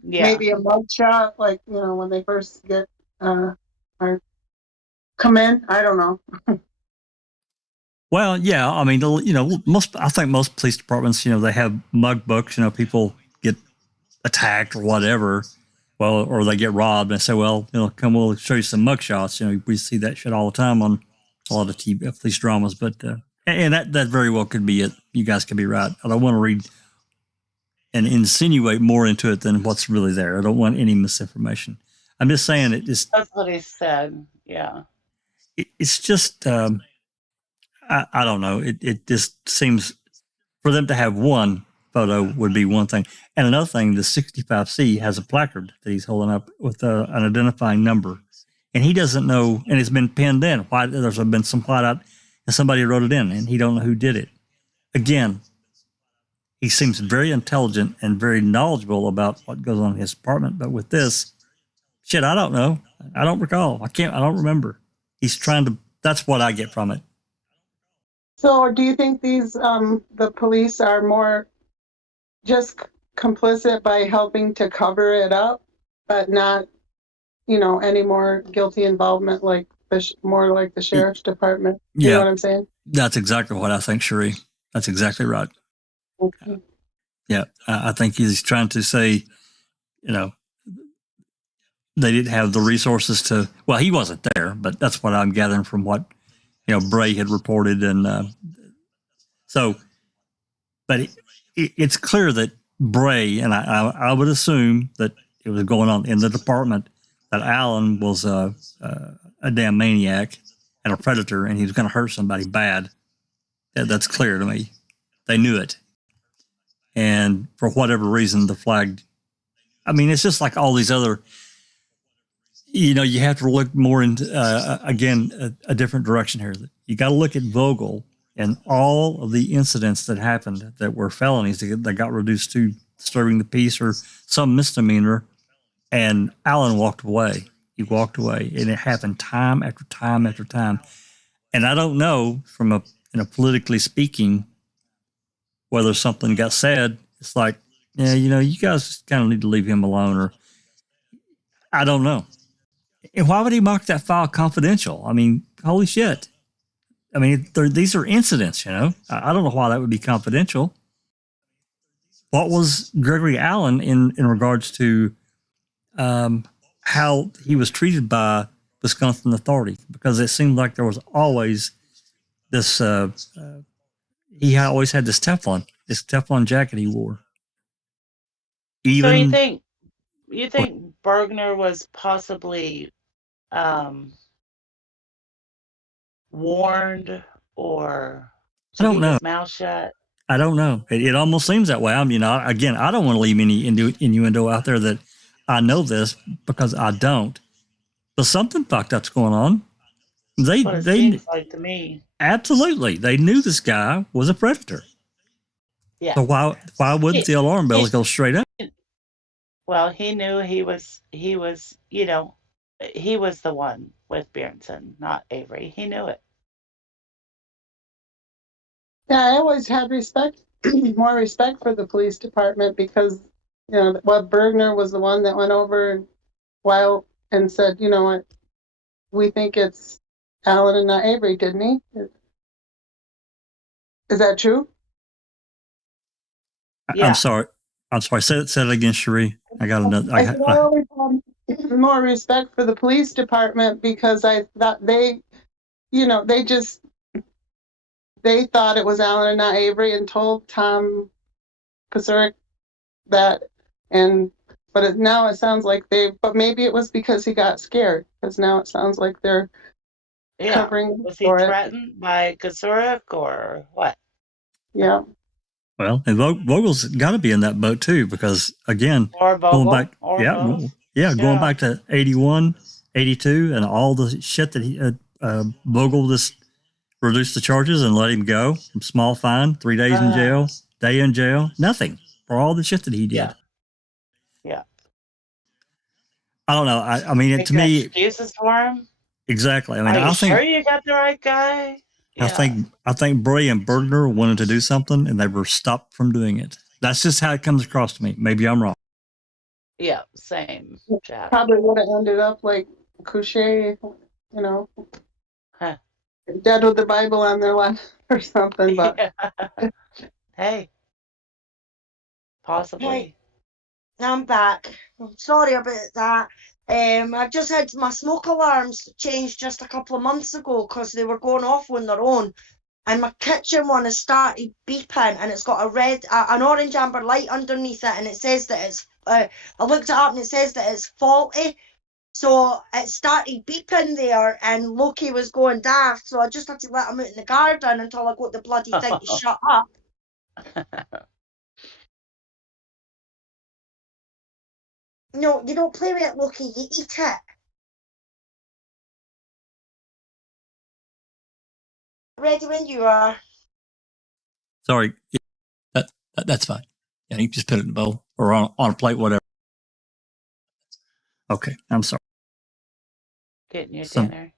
Yeah. maybe a mugshot, like, when they first get, or come in. I don't know. Well, yeah. I mean, I think most police departments, they have mug books. People get attacked or whatever, or they get robbed, and say, well, come, we'll show you some mug shots. We see that shit all the time on a lot of TV police dramas. But and that very well could be it. You guys could be right. I don't want to read and insinuate more into it than what's really there. I don't want any misinformation. I'm just saying That's what he said. Yeah. It's just. I don't know. It just seems for them to have one photo would be one thing. And another thing, the 65C has a placard that he's holding up with an identifying number. And he doesn't know, and it's been pinned in. Why there's been some plot out and somebody wrote it in, and he don't know who did it. Again, he seems very intelligent and very knowledgeable about what goes on in his department. But with this, shit, I don't know. I don't recall. I don't remember. He's trying to, that's what I get from it. So do you think these, the police are more just complicit by helping to cover it up, but not, any more guilty involvement, like more like the sheriff's department? You know what I'm saying? That's exactly what I think, Cherie. That's exactly right. Okay. Yeah, I think he's trying to say, they didn't have the resources to. Well, he wasn't there, but that's what I'm gathering from what Bray had reported, and so. But it's clear that Bray, and I would assume that it was going on in the department, that Allen was a damn maniac and a predator, and he was going to hurt somebody bad. That's clear to me. They knew it. And for whatever reason, the flag, I mean, it's just like all these other, you have to look more into, again, a different direction here. You got to look at Vogel and all of the incidents that happened that were felonies that got reduced to disturbing the peace or some misdemeanor. And Allen walked away. He walked away, and it happened time after time after time. And I don't know, from politically speaking, whether something got said. It's like, yeah, you guys kind of need to leave him alone, or I don't know. And why would he mark that file confidential? I mean, holy shit. I mean, these are incidents, I don't know why that would be confidential. what was Gregory Allen in regards to how he was treated by Wisconsin authority? Because it seemed like there was always this. He always had this Teflon jacket he wore. So you Even think Bergner was possibly warned or I don't keep know. his mouth shut? I don't know. It almost seems that way. I mean, again, I don't want to leave any innuendo out there that I know this because I don't. But something fucked up's going on. That's what it They seems like to me. absolutely they knew this guy was a predator. Yeah. So why wouldn't the alarm bells go straight up? Well, he knew he was he was the one with Bjornson, not Avery. He knew it. Yeah, I always had more respect for the police department because, Bergner was the one that went over and said, you know what, we think it's Allen and not Avery, didn't he? Is that true? Yeah. I'm sorry. Say it again, Cherie. I got another. I always had more respect for the police department because I thought they thought it was Allen and not Avery and told Tom Kasurik that, but now it sounds like but maybe it was because he got scared because now it sounds like they're covering Was he for it. threatened by Kasurik or what? Yeah. Well, and Vogel's got to be in that boat too because again, Or Vogel, going back, or going both. back to 81, 82, and all the shit that he Vogel just reduced the charges and let him go. Small fine, 3 days in jail, day in jail, nothing for all the shit that he did. Yeah. I don't know. I mean, to me, excuses for him. Exactly. I mean, Are you think sure you got the right guy? I think Bray and Bergner wanted to do something and they were stopped from doing it. That's just how it comes across to me. Maybe I'm wrong. Yeah, same. Jack. Probably would have ended up like Couché, dead with the Bible on their lap or something. But hey, possibly. Hey, I'm back. I'm sorry about that. I just had my smoke alarms changed just a couple of months ago because they were going off on their own. And my kitchen one has started beeping and it's got an orange amber light underneath it and it says that it's, I looked it up and it says that it's faulty. So it started beeping there and Loki was going daft. So I just had to let him out in the garden until I got the bloody thing to shut up. No, you don't play with it, Loki, you eat it. Ready when you are. Sorry. That's fine. Yeah, you just put it in a bowl or on a plate, whatever. Okay, I'm sorry. Getting your dinner.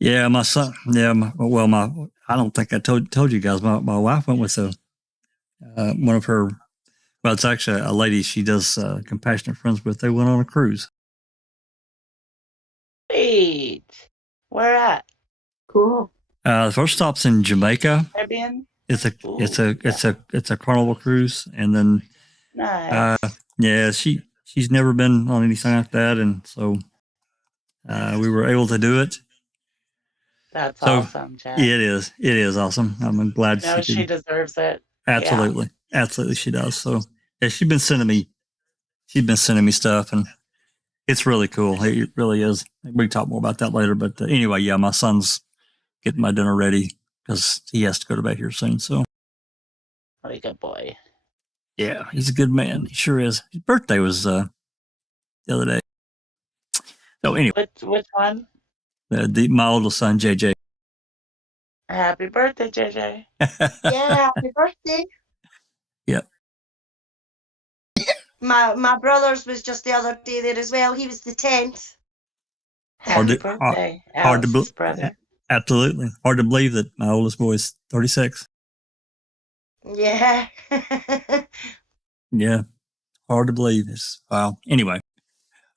Yeah, my son. Yeah, I don't think I told you guys. My wife went with one of her. Well, it's actually a lady she does Compassionate Friends with. They went on a cruise. Sweet. Where at? Cool. The first stop's in Jamaica. Caribbean. It's a Carnival cruise, and then Nice. she's never been on anything like that, and so we were able to do it. That's awesome, Jack. It is awesome. I'm glad she deserves it. Absolutely, absolutely, she does. So yeah, she's been sending me stuff, and it's really cool. It really is. We can talk more about that later, but anyway, yeah, my son's getting my dinner ready because he has to go to bed here soon. So, what a good boy. Yeah, he's a good man. He sure is. His birthday was the other day. So anyway, which one? My oldest son, JJ. Happy birthday, JJ. Yeah, happy birthday. Yep. My brother's was just the other day there as well. He was the 10th. Happy birthday, Alex's brother. Absolutely. Hard to believe that my oldest boy is 36. Yeah. Yeah. Hard to believe. Wow. Anyway.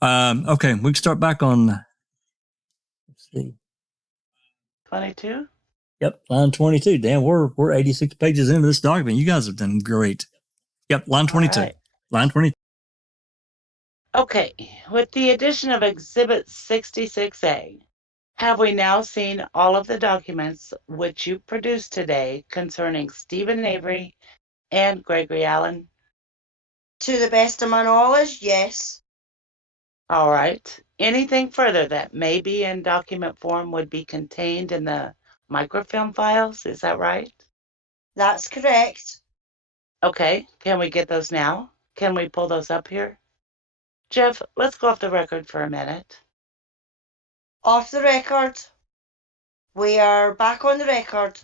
Okay, we can start back on, let's see. 22? Yep, line 22. Damn, we're 86 pages into this document. You guys have done great. Yep, line All 22. right. Line 20. Okay, with the addition of Exhibit 66A, have we now seen all of the documents which you produced today concerning Stephen Avery and Gregory Allen? To the best of my knowledge, yes. All right. Anything further that may be in document form would be contained in the microfilm files, is that right? That's correct. Okay, can we get those now? Can we pull those up here? Jeff, let's go off the record for a minute. Off the record. We are back on the record.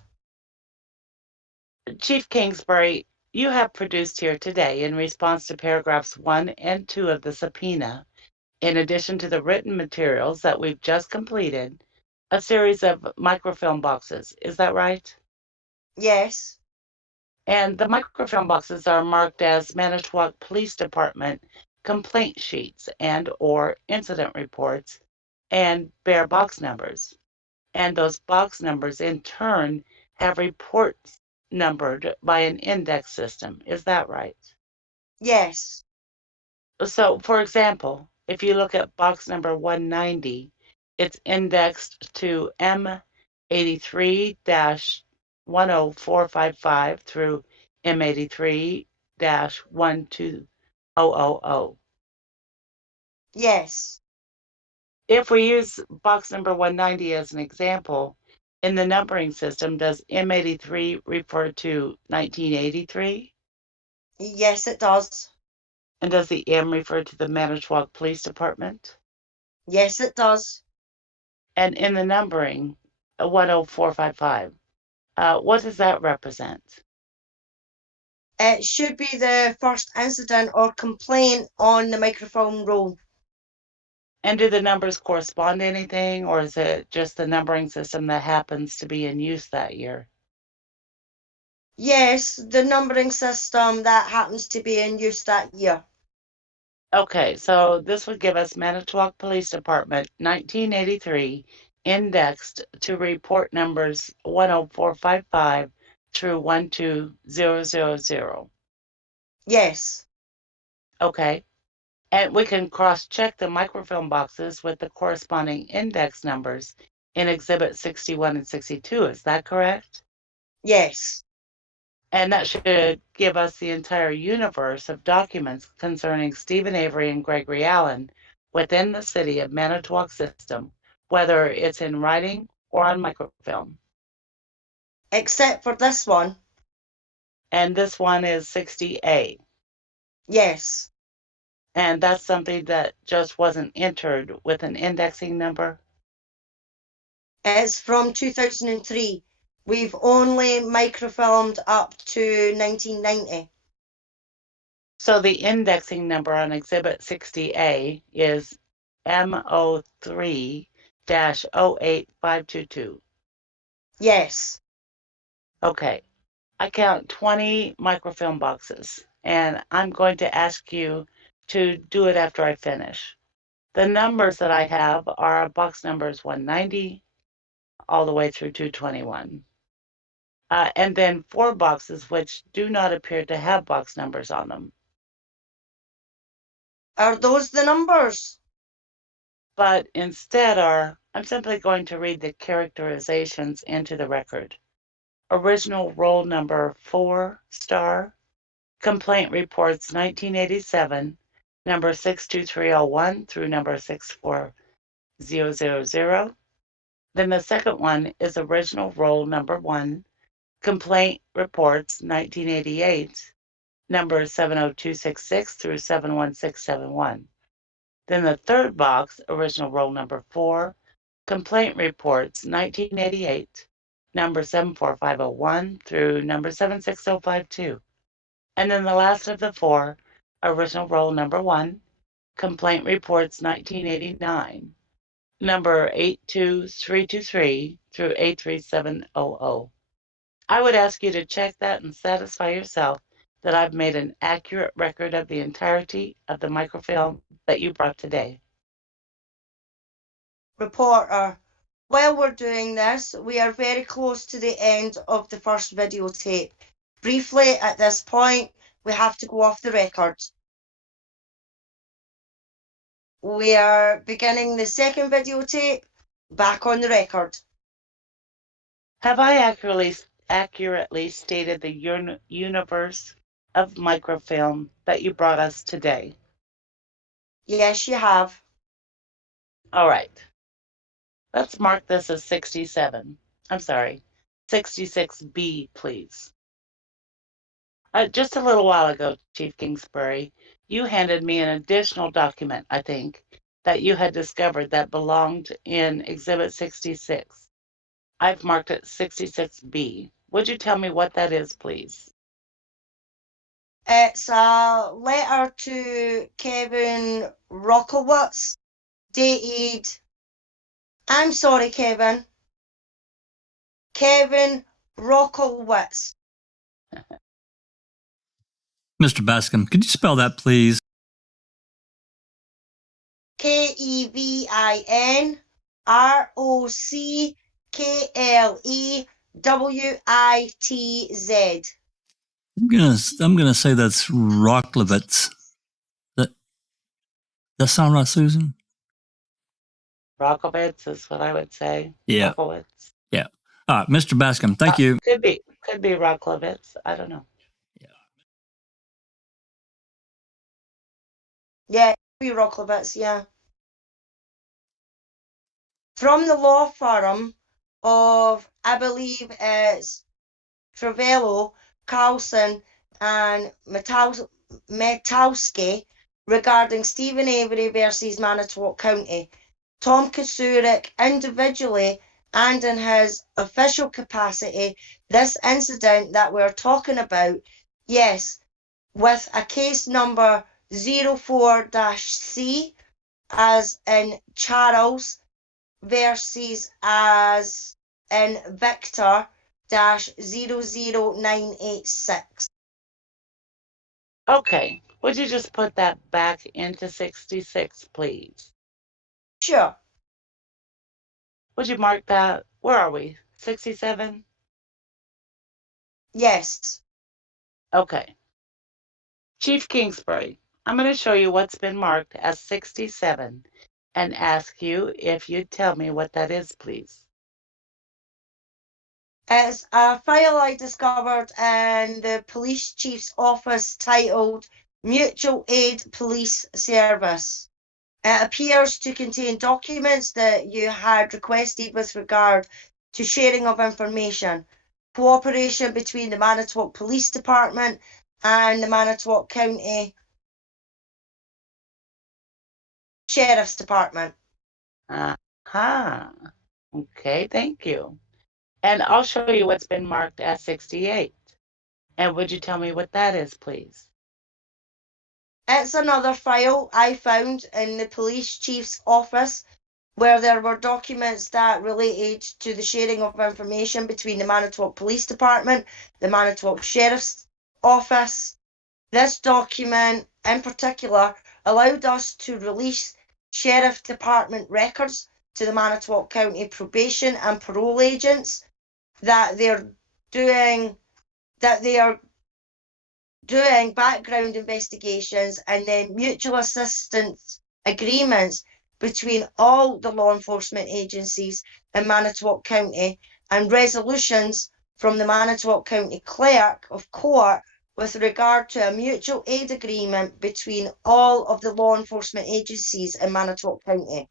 Chief Kingsbury, you have produced here today, in response to paragraphs 1 and 2 of the subpoena, in addition to the written materials that we've just completed, a series of microfilm boxes. Is that right? Yes. And the microfilm boxes are marked as Manitowoc Police Department complaint sheets and/or incident reports and bear box numbers. And those box numbers in turn have reports numbered by an index system. Is that right? Yes. So, for example, if you look at box number 190, it's indexed to M83-10455 through M83-12000. Yes. If we use box number 190 as an example, in the numbering system, does M83 refer to 1983? Yes, it does. And does the M refer to the Manitowoc Police Department? Yes, it does. And in the numbering, 10455, what does that represent? It should be the first incident or complaint on the microfilm roll. And do the numbers correspond to anything, or is it just the numbering system that happens to be in use that year? Yes, the numbering system that happens to be in use that year. Okay, so this would give us Manitowoc Police Department 1983 indexed to report numbers 10455 through 12000. Yes. Okay, and we can cross-check the microfilm boxes with the corresponding index numbers in Exhibit 61 and 62. Is that correct? Yes. And that should give us the entire universe of documents concerning Stephen Avery and Gregory Allen within the city of Manitowoc system, whether it's in writing or on microfilm. Except for this one. And this one is 60A. Yes. And that's something that just wasn't entered with an indexing number. It's from 2003. We've only microfilmed up to 1990. So the indexing number on Exhibit 60A is M03-08522. Yes. Okay, I count 20 microfilm boxes, and I'm going to ask you to do it after I finish. The numbers that I have are box numbers 190 all the way through 221. And then 4 boxes which do not appear to have box numbers on them. Are those the numbers? But instead I'm simply going to read the characterizations into the record. Original roll number 4 star, complaint reports 1987, number 62301 through number 64000. Then the second one is original roll number 1, complaint reports 1988, number 70266 through 71671. Then the third box, original roll number 4, complaint reports 1988, number 74501 through number 76052. And then the last of the 4, original roll number 1, complaint reports 1989, number 82323 through 83700. I would ask you to check that and satisfy yourself that I've made an accurate record of the entirety of the microfilm that you brought today. Reporter, while we're doing this, we are very close to the end of the first videotape. Briefly, at this point, we have to go off the record. We are beginning the second videotape. Back on the record. Have I accurately stated the universe of microfilm that you brought us today? Yes, you have. All right. Let's mark this as 67. I'm sorry, 66B, please. Just a little while ago, Chief Kingsbury, you handed me an additional document, I think, that you had discovered that belonged in Exhibit 66. I've marked it 66B. Would you tell me what that is, please? It's a letter to Kevin Rockowitz, dated. I'm sorry, Kevin. Kevin Rockowitz. Mr. Bascom, could you spell that, please? KevinRockowitz. I'm gonna say that's Rocklevitz. That sound right, Susan? Rockowitz is what I would say. Yeah. Rockowitz. Yeah. All right, Mr. Bascom, thank you. Could be Rocklevitz. I don't know. Yeah, be Rocklevitz, yeah. From the law firm of, I believe it's Travello, Carlson, and Metowski regarding Stephen Avery versus Manitowoc County. Tom Kasurik individually and in his official capacity, this incident that we're talking about, yes, with a case number 04-C as in Charles versus as in Victor -00986. Okay. Would you just put that back into 66, please? Sure. Would you mark that? Where are we? 67? Yes. Okay. Chief Kingsbury, I'm going to show you what's been marked as 67 and ask you if you'd tell me what that is, please. It's a file I discovered in the police chief's office titled Mutual Aid Police Service. It appears to contain documents that you had requested with regard to sharing of information, cooperation between the Manitowoc Police Department and the Manitowoc County Sheriff's Department. Aha. Okay, thank you. And I'll show you what's been marked as 68. And would you tell me what that is, please? It's another file I found in the police chief's office where there were documents that related to the sharing of information between the Manitowoc Police Department, the Manitowoc Sheriff's Office. This document in particular allowed us to release Sheriff Department records to the Manitowoc County probation and parole agents that they are doing background investigations and then mutual assistance agreements between all the law enforcement agencies in Manitowoc County and resolutions from the Manitowoc County Clerk of Court with regard to a mutual aid agreement between all of the law enforcement agencies in Manitowoc County.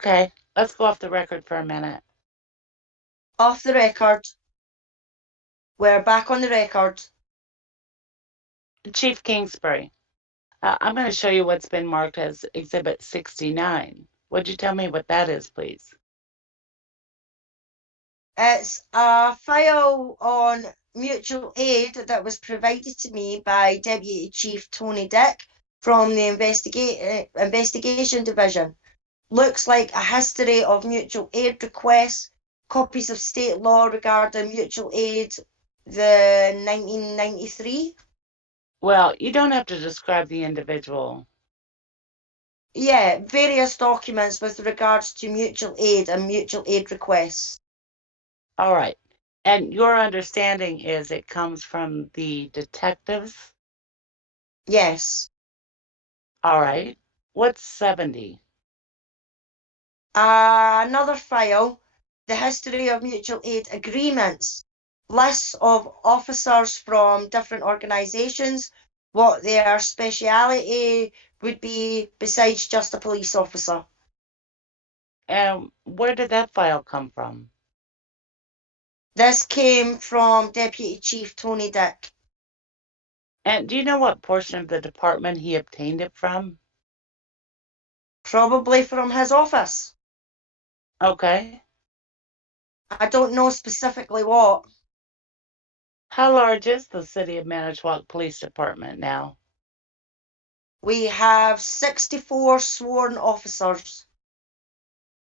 Okay, let's go off the record for a minute. Off the record. We're back on the record. Chief Kingsbury, I'm going to show you what's been marked as Exhibit 69. Would you tell me what that is, please? It's a file on mutual aid that was provided to me by Deputy Chief Tony Dick from the investigation division. Looks like a history of mutual aid requests, copies of state law regarding mutual aid, the 1993. Well, you don't have to describe the individual. Yeah, various documents with regards to mutual aid and mutual aid requests. All right. And your understanding is it comes from the detectives? Yes. All right. What's 70? Another file, the history of mutual aid agreements, lists of officers from different organisations, what their speciality would be besides just a police officer. And where did that file come from? This came from Deputy Chief Tony Dick. And do you know what portion of the department he obtained it from? Probably from his office. Okay. I don't know specifically what. How large is the City of Manitowoc Police Department now? We have 64 sworn officers.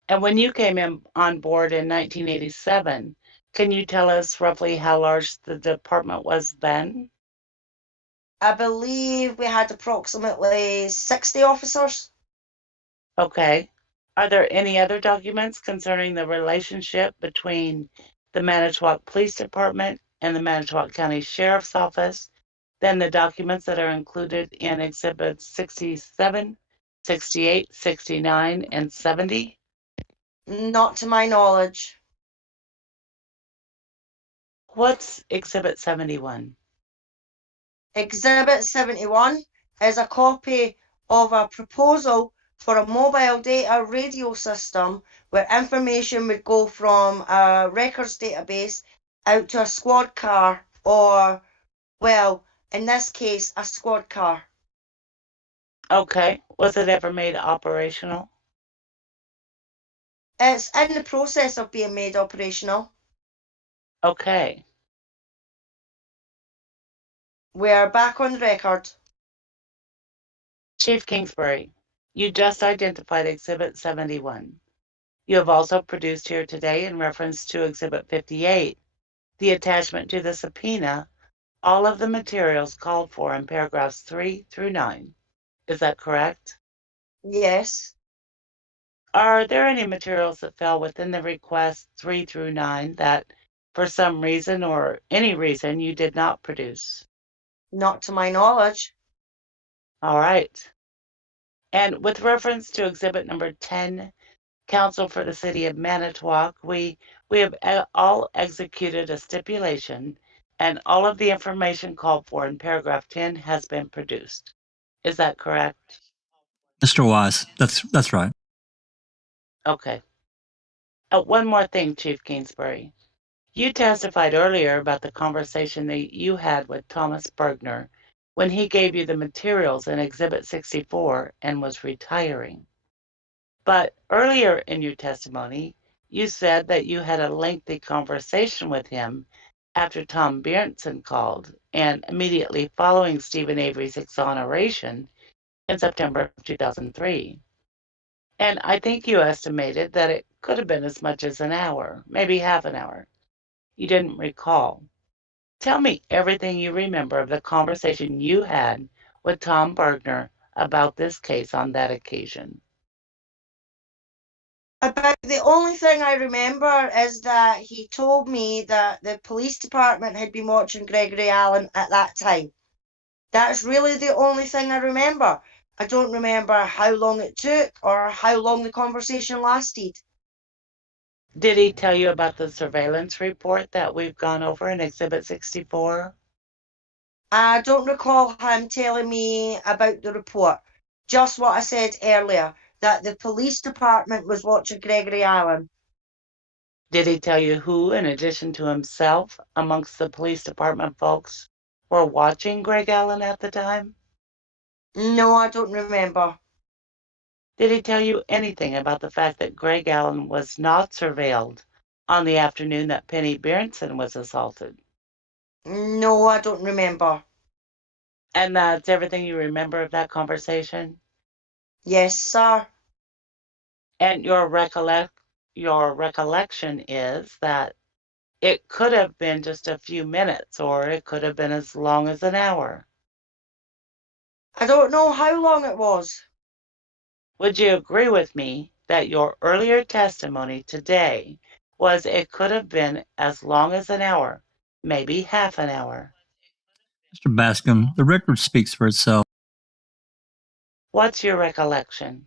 And when you came on board in 1987, can you tell us roughly how large the department was then? I believe we had approximately 60 officers. Okay. Are there any other documents concerning the relationship between the Manitowoc Police Department and the Manitowoc County Sheriff's Office than the documents that are included in Exhibits 67, 68, 69, and 70? Not to my knowledge. What's Exhibit 71? Exhibit 71 is a copy of a proposal for a mobile data radio system where information would go from a records database out to a squad car or, well, in this case, a squad car. Okay. Was it ever made operational? It's in the process of being made operational. Okay. We're back on record. Chief Kingsbury, you just identified Exhibit 71. You have also produced here today in reference to Exhibit 58, the attachment to the subpoena, all of the materials called for in paragraphs 3 through 9. Is that correct? Yes. Are there any materials that fell within the request 3 through 9 that, for some reason or any reason, you did not produce? Not to my knowledge. All right. And with reference to Exhibit number 10, Counsel for the City of Manitowoc, we have all executed a stipulation, and all of the information called for in paragraph 10 has been produced. Is that correct? Mr. Wise, that's right. Okay. One more thing, Chief Kingsbury. You testified earlier about the conversation that you had with Thomas Bergner when he gave you the materials in Exhibit 64 and was retiring. But earlier in your testimony, you said that you had a lengthy conversation with him after Tom Bernsen called and immediately following Stephen Avery's exoneration in September of 2003. And I think you estimated that it could have been as much as an hour, maybe half an hour. You didn't recall. Tell me everything you remember of the conversation you had with Tom Bergner about this case on that occasion. About the only thing I remember is that he told me that the police department had been watching Gregory Allen at that time. That's really the only thing I remember. I don't remember how long it took or how long the conversation lasted. Did he tell you about the surveillance report that we've gone over in Exhibit 64? I don't recall him telling me about the report. Just what I said earlier, that the police department was watching Gregory Allen. Did he tell you who, in addition to himself, amongst the police department folks, were watching Greg Allen at the time? No, I don't remember. Did he tell you anything about the fact that Greg Allen was not surveilled on the afternoon that Penny Berenson was assaulted? No, I don't remember. And that's everything you remember of that conversation? Yes, sir. And your recollection is that it could have been just a few minutes, or it could have been as long as an hour. I don't know how long it was. Would you agree with me that your earlier testimony today was it could have been as long as an hour, maybe half an hour. Mr. Bascom, the record speaks for itself. What's your recollection?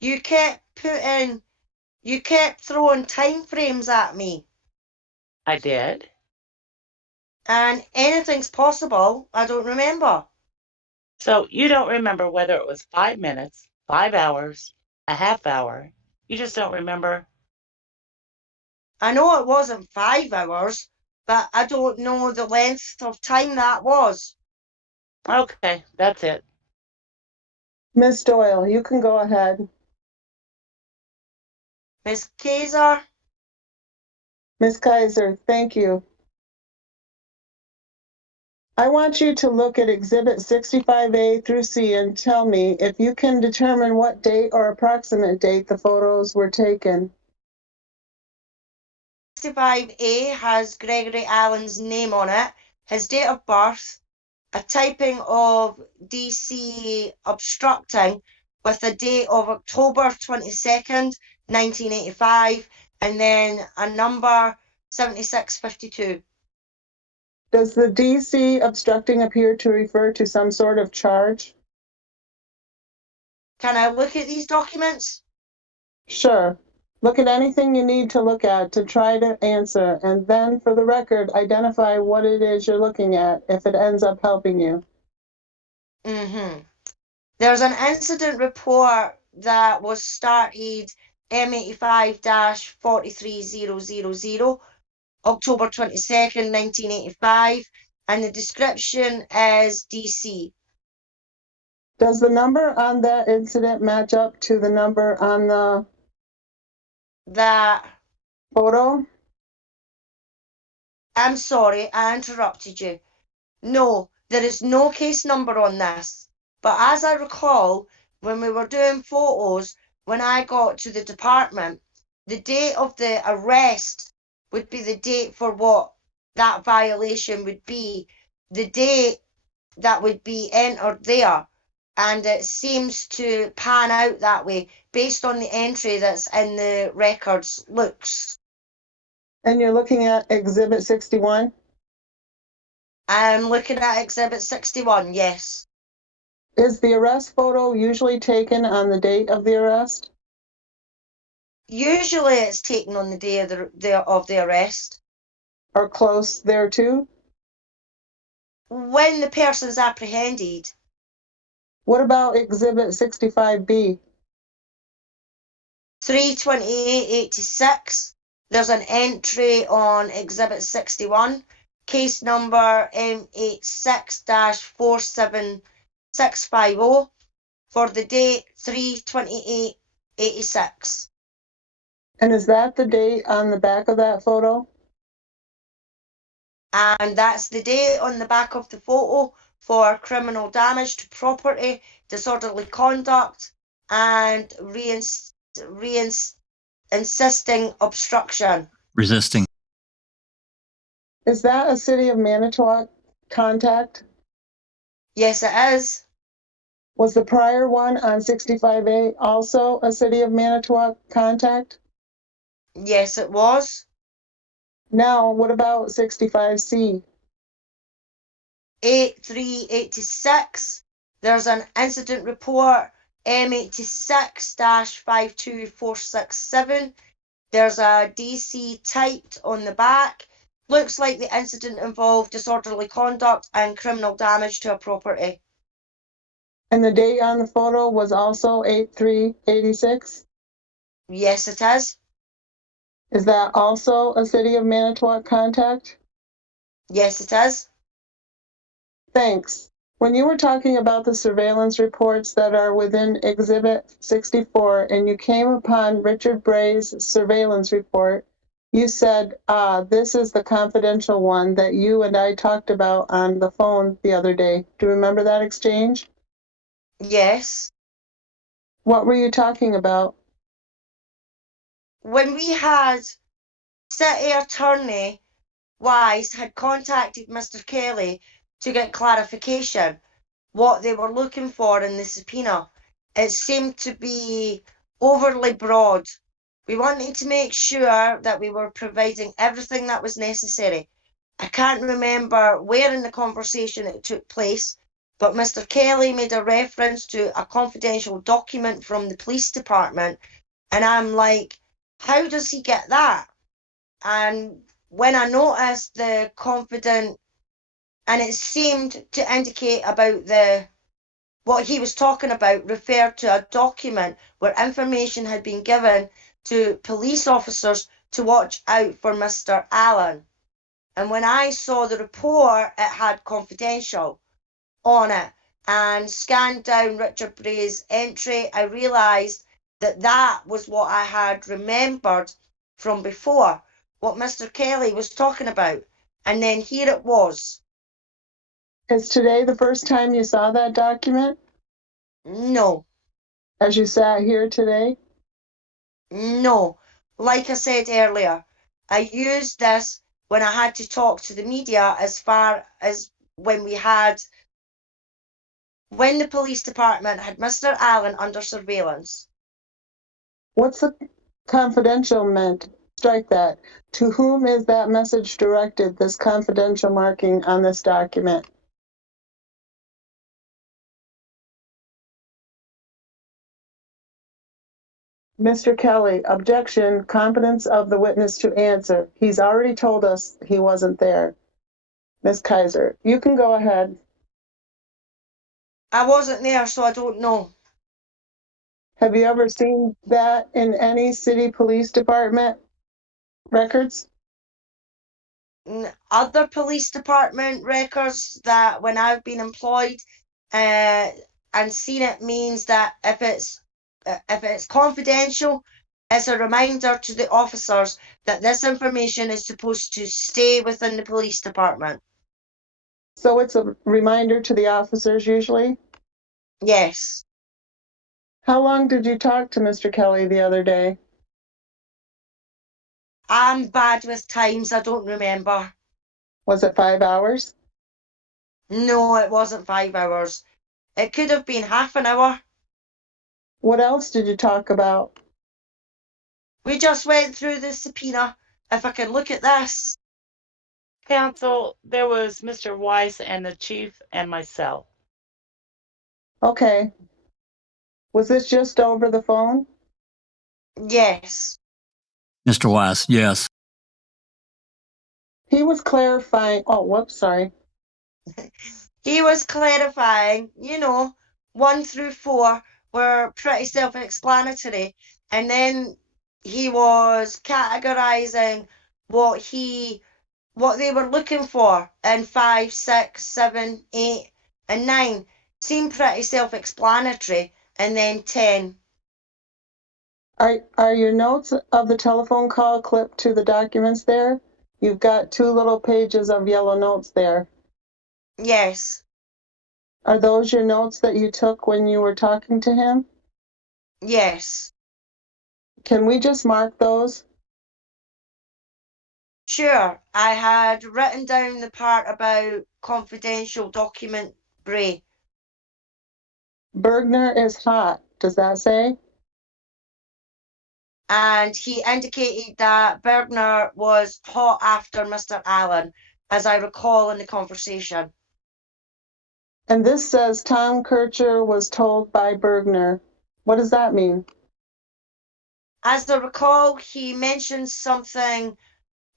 You kept throwing time frames at me. I did. And anything's possible. I don't remember. So you don't remember whether it was 5 minutes, 5 hours, a half hour. You just don't remember. I know it wasn't 5 hours, but I don't know the length of time that was. Okay, that's it. Miss Doyle, you can go ahead. Miss Kaiser? Miss Kaiser, thank you. I want you to look at Exhibit 65A through C and tell me if you can determine what date or approximate date the photos were taken. 65A has Gregory Allen's name on it, his date of birth, a typing of DC obstructing with a date of October 22nd, 1985, and then a number 7652. Does the DC obstructing appear to refer to some sort of charge? Can I look at these documents? Sure. Look at anything you need to look at to try to answer, and then, for the record, identify what it is you're looking at if it ends up helping you. There's an incident report that was started M85-43000, October 22nd, 1985, and the description is DC. Does the number on that incident match up to the number on the That, photo? I'm sorry, I interrupted you. No, there is no case number on this. But as I recall, when we were doing photos, when I got to the department, the date of the arrest would be the date for what that violation would be, the date that would be entered there. And it seems to pan out that way based on the entry that's in the records looks. And you're looking at Exhibit 61? I'm looking at Exhibit 61, yes. Is the arrest photo usually taken on the date of the arrest? Usually it's taken on the day of the arrest. Or close thereto? When the person's apprehended. What about Exhibit 65B? 32886. There's an entry on Exhibit 61, case number M86-47650 for the date 32886. And is that the date on the back of that photo? And that's the date on the back of the photo for criminal damage to property, disorderly conduct, and insisting obstruction. Resisting. Is that a City of Manitowoc contact? Yes, it is. Was the prior one on 65A also a City of Manitowoc contact? Yes, it was. Now, what about 65C? 8386. There's an incident report M86-52467. There's a DC typed on the back. Looks like the incident involved disorderly conduct and criminal damage to a property. And the date on the photo was also 8386? Yes, it is. Is that also a City of Manitowoc contact? Yes, it is. Thanks. When you were talking about the surveillance reports that are within Exhibit 64 and you came upon Richard Bray's surveillance report, you said, this is the confidential one that you and I talked about on the phone the other day. Do you remember that exchange? Yes. What were you talking about? When we had City Attorney Wise had contacted Mr. Kelly to get clarification what they were looking for in the subpoena, it seemed to be overly broad We wanted to make sure that we were providing everything that was necessary. I can't remember where in the conversation it took place, but Mr. Kelly made a reference to a confidential document from the police department, and I'm like, how does he get that? And when I noticed the confident, and it seemed to indicate about what he was talking about referred to a document where information had been given to police officers to watch out for Mr. Allen. And when I saw the report, it had confidential on it, and scanned down Richard Bray's entry, I realised that that was what I had remembered from before, what Mr. Kelly was talking about. And then here it was. Is today the first time you saw that document? No. As you sat here today? No. Like I said earlier, I used this when I had to talk to the media as far as when the police department had Mr. Allen under surveillance. What's the confidential meant? Strike that. To whom is that message directed, this confidential marking on this document? Mr. Kelly, objection, competence of the witness to answer. He's already told us he wasn't there. Ms. Kaiser, you can go ahead. I wasn't there, so I don't know. Have you ever seen that in any city police department records? Other police department records that when I've been employed and seen it means that if it's confidential, it's a reminder to the officers that this information is supposed to stay within the police department. So it's a reminder to the officers usually? Yes. How long did you talk to Mr. Kelly the other day? I'm bad with times, I don't remember. Was it 5 hours? No, it wasn't 5 hours. It could have been half an hour. What else did you talk about? We just went through the subpoena. If I can look at this. Counsel, there was Mr. Weiss and the chief and myself. Okay. Was this just over the phone? Yes. Mr. Weiss, yes. He was clarifying. Oh, whoops, sorry. He was clarifying, 1 through 4 were pretty self-explanatory. And then he was categorizing what they were looking for in 5, 6, 7, 8, and 9. Seemed pretty self-explanatory. And then 10. Are your notes of the telephone call clipped to the documents there? You've got 2 little pages of yellow notes there. Yes. Are those your notes that you took when you were talking to him? Yes. Can we just mark those? Sure. I had written down the part about confidential document Bray. Bergner is hot. Does that say? And he indicated that Bergner was hot after Mr. Allen, as I recall in the conversation. And this says Tom Kircher was told by Bergner. What does that mean? As I recall, he mentioned something,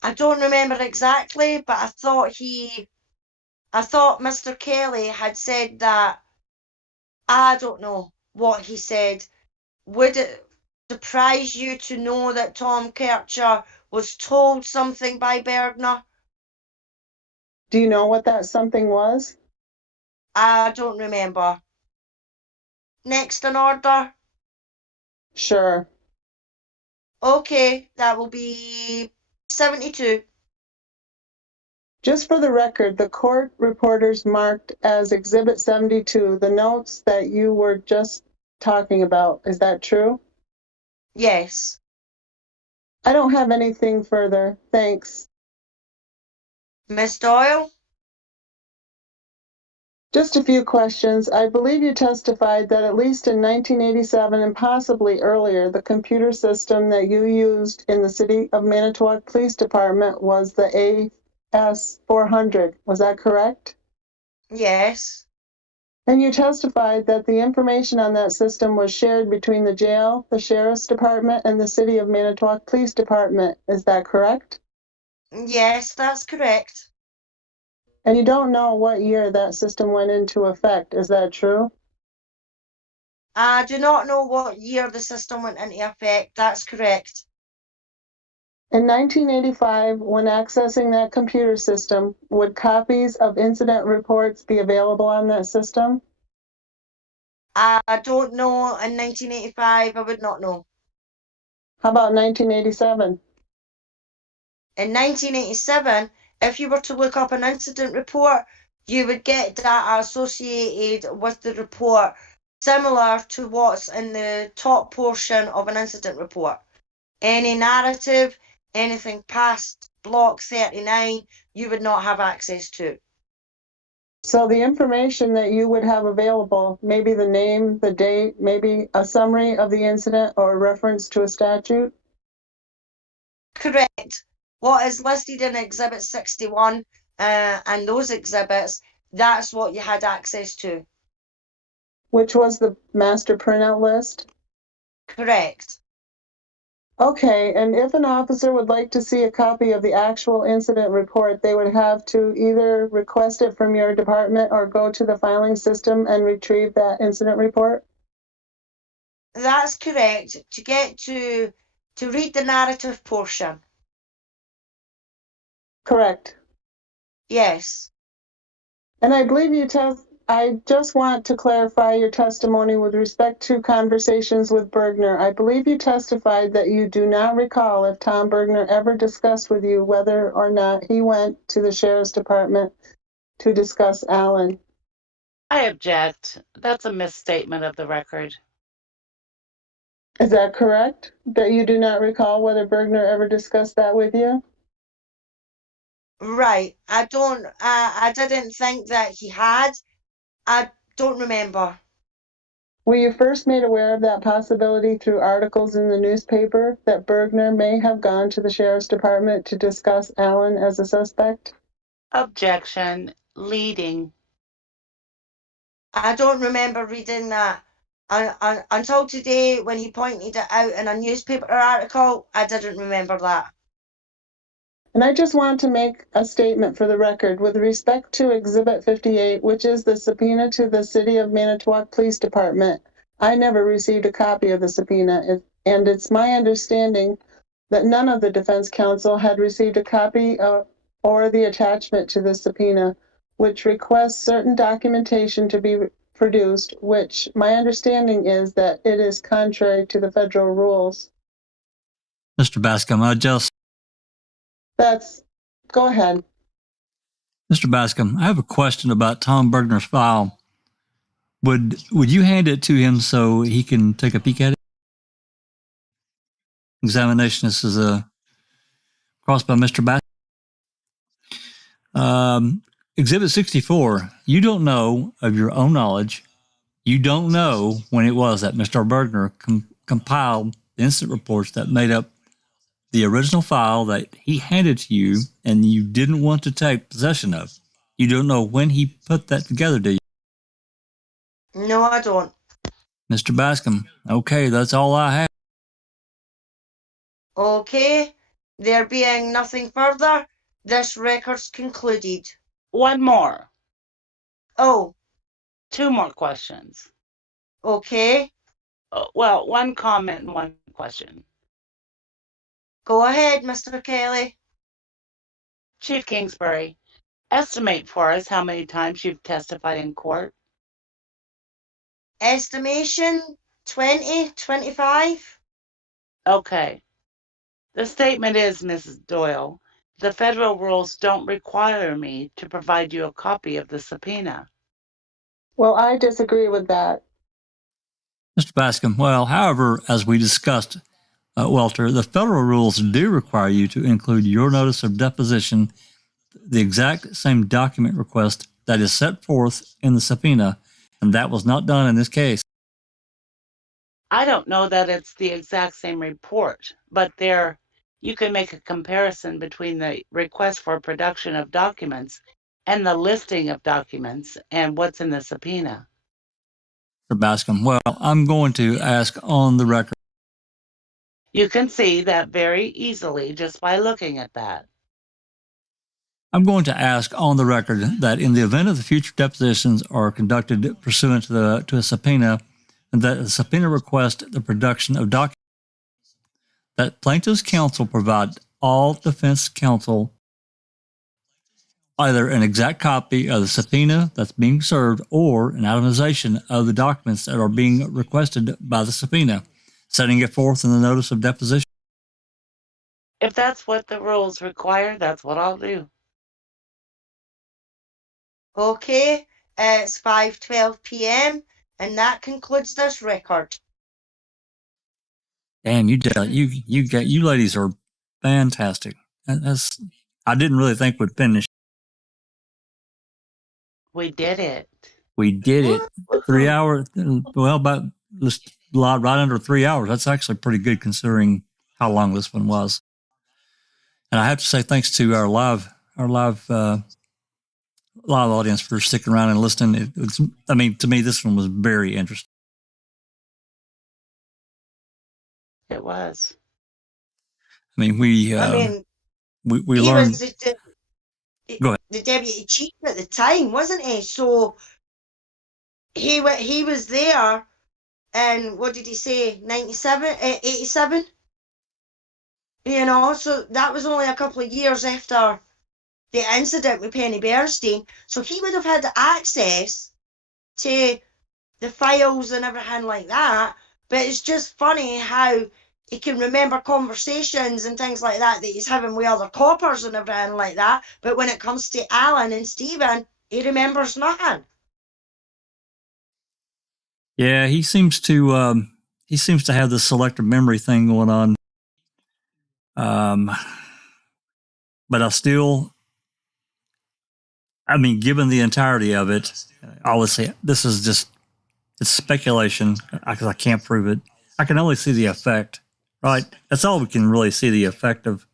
I don't remember exactly, but I thought Mr. Kelly had said that, I don't know what he said. Would it surprise you to know that Tom Kircher was told something by Bergner? Do you know what that something was? I don't remember. Next in order? Sure. Okay, that will be 72. Just for the record, the court reporters marked as Exhibit 72 the notes that you were just talking about. Is that true? Yes. I don't have anything further. Thanks. Miss Doyle? Just a few questions. I believe you testified that at least in 1987 and possibly earlier, the computer system that you used in the City of Manitowoc Police Department was the AS400. Was that correct? Yes. And you testified that the information on that system was shared between the jail, the Sheriff's Department, and the City of Manitowoc Police Department. Is that correct? Yes, that's correct. And you don't know what year that system went into effect. Is that true? I do not know what year the system went into effect. That's correct. In 1985, when accessing that computer system, would copies of incident reports be available on that system? I don't know. In 1985, I would not know. How about 1987? In 1987, if you were to look up an incident report, you would get data associated with the report similar to what's in the top portion of an incident report. Any narrative, anything past block 39, you would not have access to. So the information that you would have available, maybe the name, the date, maybe a summary of the incident or a reference to a statute? Correct. What is listed in Exhibit 61 and those exhibits, that's what you had access to. Which was the master printout list? Correct. Okay, and if an officer would like to see a copy of the actual incident report, they would have to either request it from your department or go to the filing system and retrieve that incident report? That's correct. To get to read the narrative portion. Correct. Yes. And I believe I just want to clarify your testimony with respect to conversations with Bergner. I believe you testified that you do not recall if Tom Bergner ever discussed with you whether or not he went to the Sheriff's Department to discuss Allen. I object. That's a misstatement of the record. Is that correct? That you do not recall whether Bergner ever discussed that with you? Right. I didn't think that he had. I don't remember. Were you first made aware of that possibility through articles in the newspaper that Bergner may have gone to the Sheriff's Department to discuss Allen as a suspect? Objection. Leading. I don't remember reading that. Until today, when he pointed it out in a newspaper article, I didn't remember that. And I just want to make a statement for the record with respect to Exhibit 58, which is the subpoena to the City of Manitowoc Police Department. I never received a copy of the subpoena, and it's my understanding that none of the defense counsel had received a copy of or the attachment to the subpoena, which requests certain documentation to be produced, which my understanding is that it is contrary to the federal rules. Mr. Bascom, Go ahead. Mr. Bascom, I have a question about Tom Bergner's file. Would you hand it to him so he can take a peek at it? Examination. This is crossed by Mr. Bascom. Exhibit 64. You don't know of your own knowledge. You don't know when it was that Mr. Bergner compiled the incident reports that made up the original file that he handed to you and you didn't want to take possession of. You don't know when he put that together, do you? No, I don't. Mr. Bascom, okay, that's all I have. Okay. There being nothing further, this record's concluded. One more. Oh. 2 more questions. Okay. Well, 1 comment and 1 question. Go ahead, Mr. Kelly. Chief Kingsbury, estimate for us how many times you've testified in court. Estimation 20, 25. Okay. The statement is, Mrs. Doyle, the federal rules don't require me to provide you a copy of the subpoena. Well, I disagree with that. Mr. Bascom, well, however, as we discussed, Walter, the federal rules do require you to include your notice of deposition, the exact same document request that is set forth in the subpoena, and that was not done in this case. I don't know that it's the exact same report, but you can make a comparison between the request for production of documents and the listing of documents and what's in the subpoena. Bascom, well, I'm going to ask on the record. You can see that very easily just by looking at that. I'm going to ask on the record that in the event of the future depositions are conducted pursuant to a subpoena, and that the subpoena request the production of documents, that plaintiff's counsel provide all defense counsel either an exact copy of the subpoena that's being served or an itemization of the documents that are being requested by the subpoena, setting it forth in the notice of deposition. If that's what the rules require, that's what I'll do. Okay, it's 5:12 p.m. and that concludes this record. Damn, you ladies are fantastic. I didn't really think we'd finish. We did it. We did it. 3 hours. Well, about just right under 3 hours. That's actually pretty good considering how long this one was. And I have to say thanks to our live audience for sticking around and listening. To me, this one was very interesting. It was. I mean, we learned. Was Go ahead. the deputy chief at the time, wasn't he? So he was there, and what did he say? 97, 87. You know, so that was only a couple of years after the incident with Penny Bernstein. So he would have had access to the files and everything like that. But it's just funny how he can remember conversations and things like that he's having with other coppers and everything like that. But when it comes to Alan and Stephen, he remembers nothing. Yeah, he seems to have this selective memory thing going on. But given the entirety of it, I would say this is just, it's speculation because I can't prove it. I can only see the effect, right? That's all we can really see, the effect of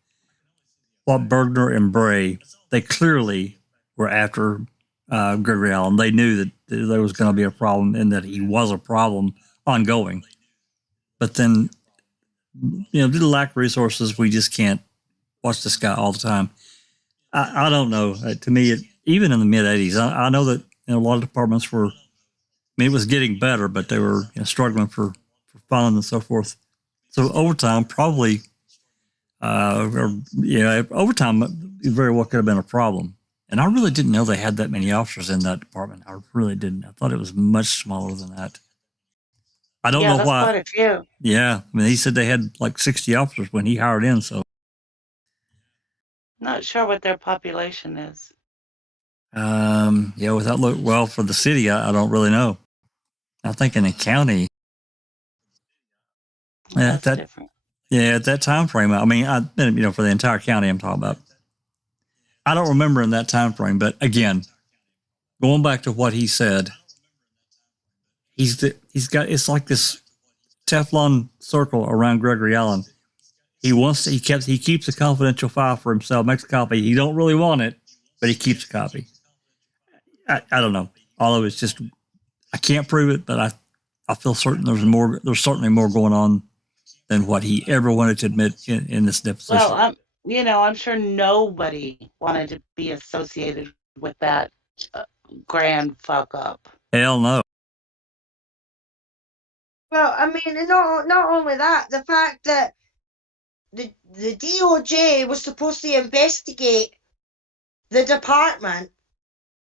what Bergner and Bray, they clearly were after Gregory Allen. They knew that there was going to be a problem and that he was a problem ongoing. But then, due to lack of resources, we just can't watch this guy all the time. I don't know. To me, even in the mid-'80s, I know that a lot of departments were, it was getting better, but they were struggling for funding and so forth. So overtime probably, overtime very well could have been a problem. And I really didn't know they had that many officers in that department. I really didn't. I thought it was much smaller than that. I don't know why. Quite a few. Yeah, he said they had like 60 officers when he hired in. So, not sure what their population is. For the city, I don't really know. I think in the county. That's different. Yeah, at that time frame. For the entire county, I'm talking about. I don't remember in that time frame, but again, going back to what he said, it's like this Teflon circle around Gregory Allen. He keeps a confidential file for himself, makes a copy. He don't really want it, but he keeps a copy. I don't know. All of it's just, I can't prove it, but I feel certain there's certainly more going on than what he ever wanted to admit in this deposition. Well, I'm sure nobody wanted to be associated with that grand fuck up. Hell no. Well, not only that, the fact that the DOJ was supposed to investigate the department.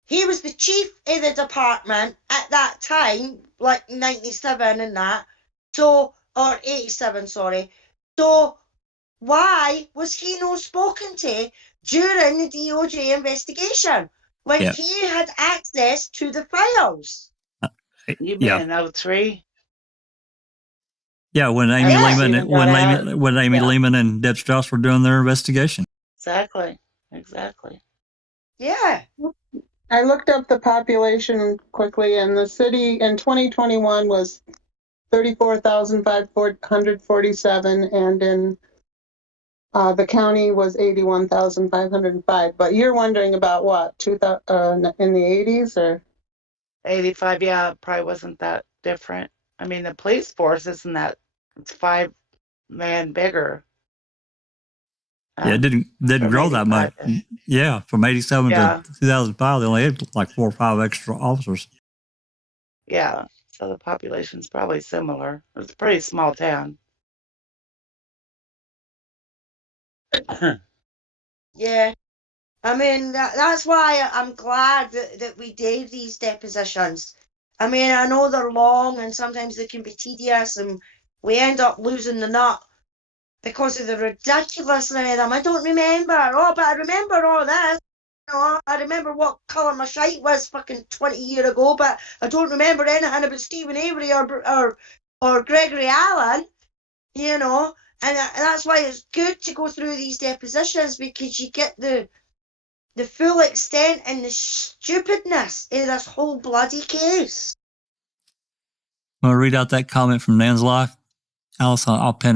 He was the chief of the department at that time, like 97 and that. So, or 87, sorry. So, why was he not spoken to during the DOJ investigation when he had access to the files? You mean in 03? Yeah, when Amy Lehman and Deb Strauss were doing their investigation. Exactly. Yeah. I looked up the population quickly, and the city in 2021 was 34,547, and in the county was 81,505. But you're wondering about what, 2000 in the 80s, or? 85, yeah, it probably wasn't that different. I mean, the police force isn't that, it's 5 man bigger. Yeah, it didn't from grow that much. 85 to- Yeah, from 87 Yeah. to 2005, they only had like 4 or 5 extra officers. Yeah, so the population's probably similar. It's a pretty small town. Yeah. I mean, that's why I'm glad that we did these depositions. I mean, I know they're long and sometimes they can be tedious and we end up losing the nut because of the ridiculousness of them. I don't remember. Oh, but I remember all this. You know, I remember what colour my shite was fucking 20 years ago, but I don't remember anything about Stephen Avery or Gregory Allen, you know. And that's why it's good to go through these depositions because you get the full extent and the stupidness of this whole bloody case. Want to read out that comment from Nan's life? Alice, I'll pin.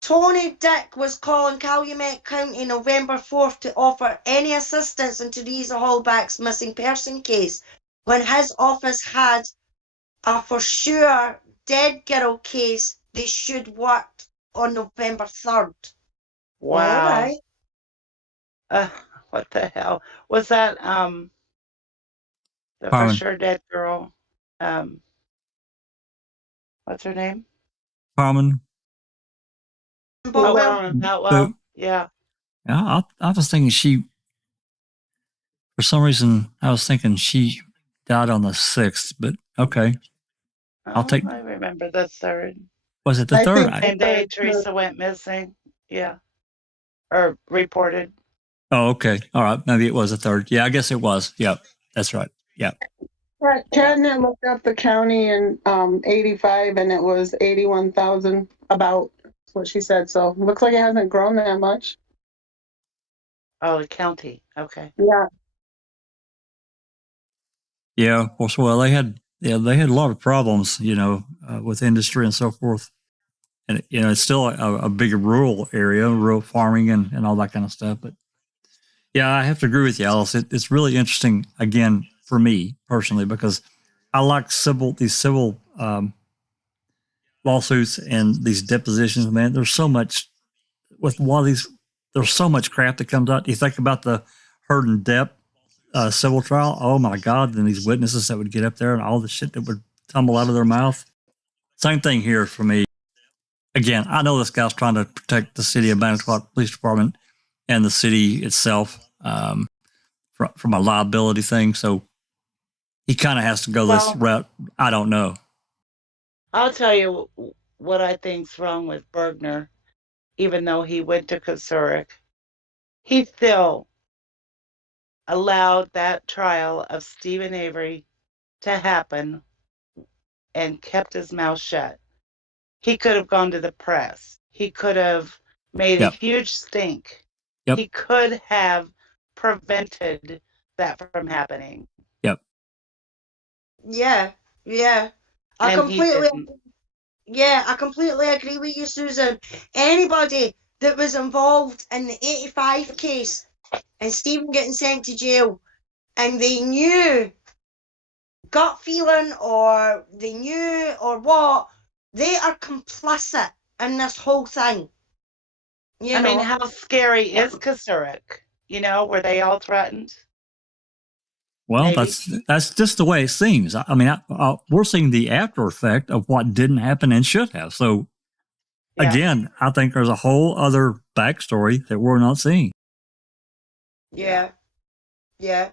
Tony Dick was calling Calumet County November 4th to offer any assistance in Teresa Hallback's missing person case when his office had a for sure dead girl case they should work on November 3rd. Wow. Alright. What the hell? Was that the for Carmen. sure dead girl? What's her name? Carmen. Oh, Well, Carmen Boutwell. Yeah. Yeah, I was thinking for some reason, I was thinking she died on the 6th, but okay. I'll take. I remember the 3rd. Was it the I 3rd? think- Same day Teresa went missing. Yeah. Or reported. Oh, okay. All right. Maybe it was the 3rd. Yeah, I guess it was. Yep. That's right. Yep. Right, Ken looked up the county in 85 and it was 81,000 about, that's what she said. So looks like it hasn't grown that much. Oh, the county. Okay. Yeah. Yeah. Well, they had a lot of problems, with industry and so forth. And, it's still a big rural area, rural farming and all that kind of stuff. But yeah, I have to agree with you, Alice. It's really interesting, again, for me personally, because I like these civil lawsuits and these depositions, man. There's so much with a lot of these, there's so much crap that comes out. You think about the Heard and Depp civil trial. Oh my God. Then these witnesses that would get up there and all the shit that would tumble out of their mouth. Same thing here for me. Again, I know this guy's trying to protect the city of Manitowoc Police Department and the city itself from a liability thing. So he kind of has to go this route. I don't know. I'll tell you what I think's wrong with Bergner. Even though he went to Kasurik, he still allowed that trial of Stephen Avery to happen and kept his mouth shut. He could have gone to the press. He could have made a huge stink. Yep. He could have prevented that from happening. Yep. Yeah. I completely agree with you, Susan. Anybody that was involved in the 85 case and Stephen getting sent to jail and they knew gut feeling or they knew or what, they are complicit in this whole thing. I mean, how scary is Kasurik? Were they all threatened? Well, Maybe. that's just the way it seems. I mean, we're seeing the after effect of what didn't happen and should have. So, again, I think there's a whole other backstory that we're not seeing. Yeah. But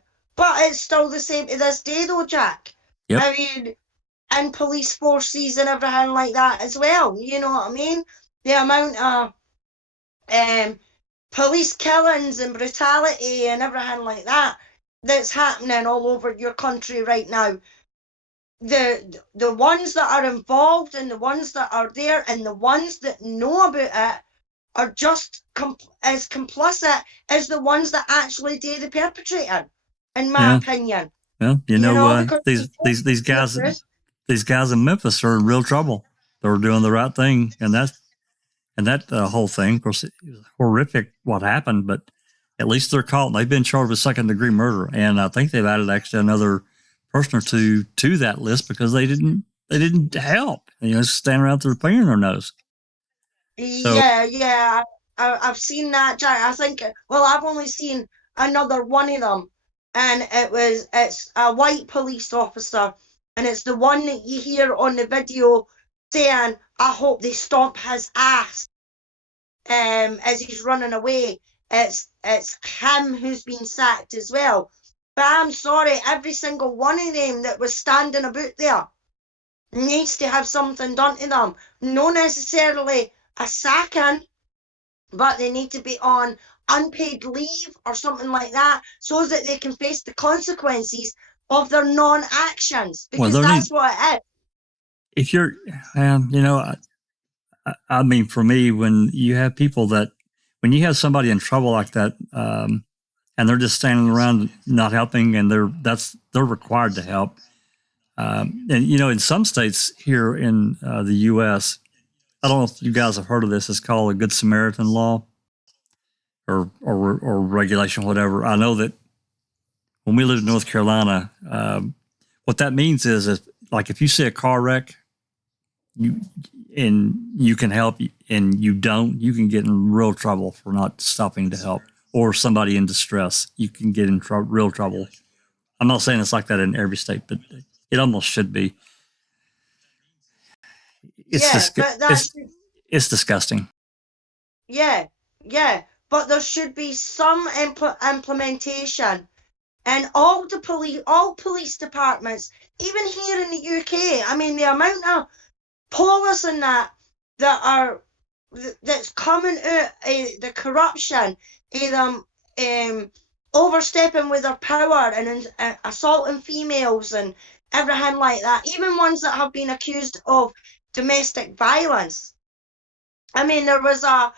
it's still the same to this day, though, Jack. Yep. I mean, and police forces and everything like that as well. You know what I mean? The amount of police killings and brutality and everything like that that's happening all over your country right now. The ones that are involved and the ones that are there and the ones that know about it are just as complicit as the ones that actually do the perpetrating, in my opinion. Well, Because these guys in Memphis are in real trouble. They were doing the right thing, and that whole thing, of course, it was horrific what happened, but at least they're caught. They've been charged with second-degree murder, and I think they've added actually another person or two to that list because they didn't help. Stand around with their finger in their nose. So, yeah, I've seen that, Jack. I think, well, I've only seen another one of them, and it's a white police officer, and it's the one that you hear on the video saying, "I hope they stomp his ass," as he's running away. It's him who's been sacked as well. But I'm sorry, every single one of them that was standing about there needs to have something done to them. Not necessarily a sacking, but they need to be on unpaid leave or something like that, so that they can face the consequences of their non-actions, because that's what it is. If you're, I mean, for me, when you have people when you have somebody in trouble like that, and they're just standing around not helping, and they're required to help. And in some states here in the U.S., I don't know if you guys have heard of this. It's called a Good Samaritan law, or regulation, whatever. I know that when we lived in North Carolina, what that means is like if you see a car wreck, you can help, and you don't, you can get in real trouble for not stopping to help. Or somebody in distress, you can get in real trouble. I'm not saying it's like that in every state, but it almost should be. It's disgusting. Yeah, but there should be some implementation, and all police departments, even here in the UK. I mean, the amount of policing that's coming out, the corruption, them overstepping with their power and assaulting females and everything like that, even ones that have been accused of domestic violence. I mean, there was a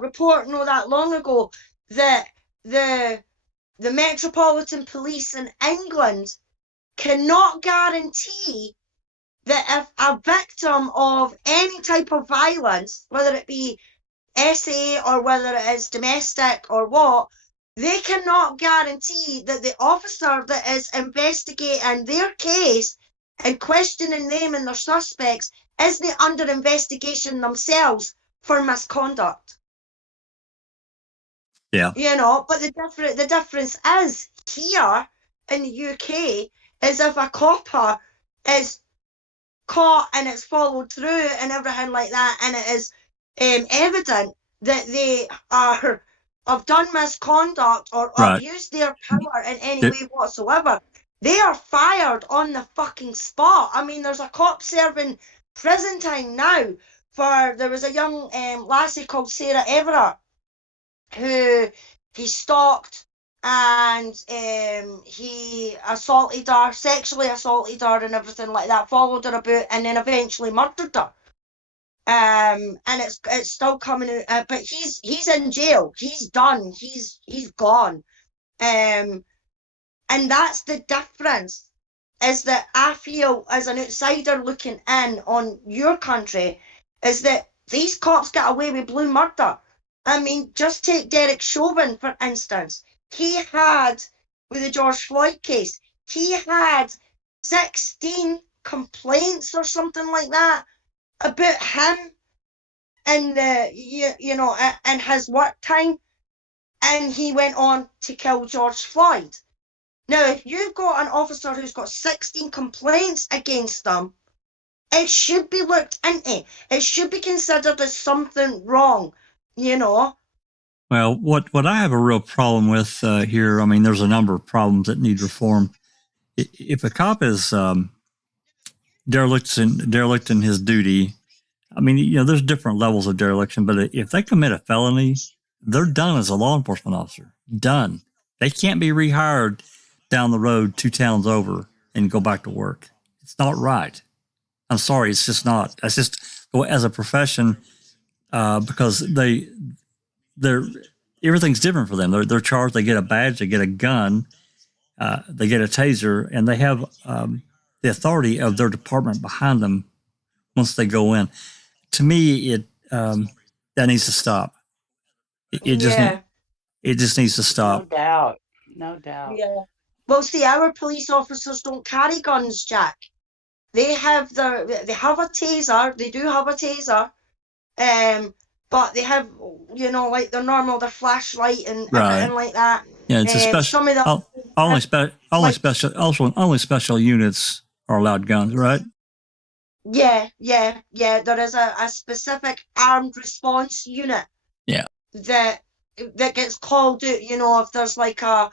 report not that long ago that the Metropolitan Police in England cannot guarantee that if a victim of any type of violence, whether it be SA or whether it is domestic or what, they cannot guarantee that the officer that is investigating their case and questioning them and their suspects isn't under investigation themselves for misconduct. Yeah. But the difference is here in the UK is if a copper is caught and it's followed through and everything like that, and it is evident that they have done misconduct or abused their power in any way whatsoever, they are fired on the fucking spot. I mean, there's a cop serving prison time now there was a young lassie called Sarah Everett who he stalked and he sexually assaulted her and everything like that, followed her about and then eventually murdered her. And it's still coming out, but he's in jail. He's done. He's gone. And that's the difference, is that I feel as an outsider looking in on your country, is that these cops get away with blue murder. I mean, just take Derek Chauvin, for instance. He had, with the George Floyd case, he had 16 complaints or something like that about him and in his work time, and he went on to kill George Floyd. Now, if you've got an officer who's got 16 complaints against them, it should be looked into. It should be considered as something wrong, Well, what I have a real problem with here, I mean, there's a number of problems that need reform. If a cop is derelict in his duty, I mean, there's different levels of dereliction, but if they commit a felony, they're done as a law enforcement officer. Done. They can't be rehired down the road 2 towns over and go back to work. It's not right. I'm sorry, it's just not. That's just, as a profession, because they're everything's different for them. They're charged. They get a badge. They get a gun. They get a taser, and they have the authority of their department behind them once they go in. To me, that needs to stop. It just needs to stop. No doubt. No doubt. Yeah. Well, see, our police officers don't carry guns, Jack. They have a taser. They do have a taser. But they have, like their flashlight and everything like that. Yeah, it's a special. Some of them only special units are allowed guns, right? Yeah. There is a specific armed response unit. Yeah. That gets called out. If there's like a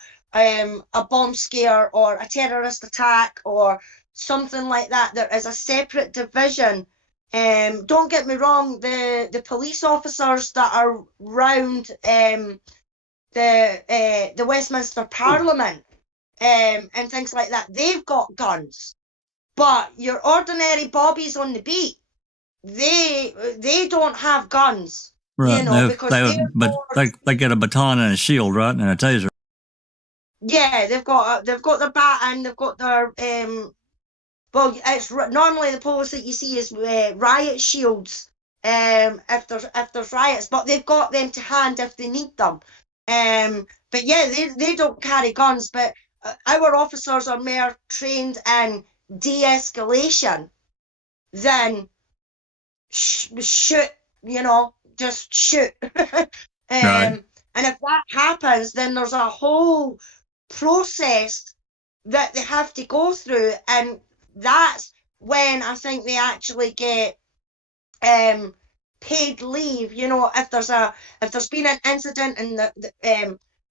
bomb scare or a terrorist attack or something like that, there is a separate division. Don't get me wrong, the police officers that are round the Westminster Parliament and things like that, they've got guns. But your ordinary bobbies on the beat, they don't have guns. Right. They get a baton and a shield, right, and a taser. Yeah, they've got their bat and they've got their well, it's normally the police that you see is riot shields. If there's riots, but they've got them to hand if they need them. But yeah, they don't carry guns. But our officers are more trained in de-escalation than shoot. Just shoot. Right. And if that happens, then there's a whole process that they have to go through, and that's when I think they actually get paid leave. If there's been an incident and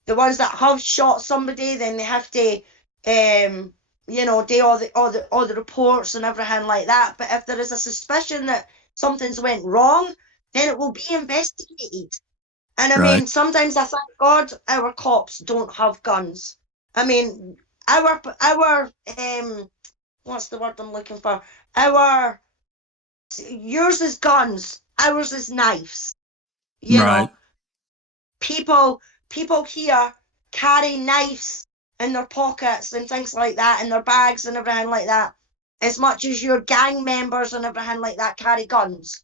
the ones that have shot somebody, then they have to do all the reports and everything like that. But if there is a suspicion that something's went wrong, then it will be investigated. And I mean, sometimes I thank God our cops don't have guns. I mean, our what's the word I'm looking for? Yours is guns, ours is knives. You know, people here carry knives in their pockets and things like that, in their bags and everything like that, as much as your gang members and everything like that carry guns.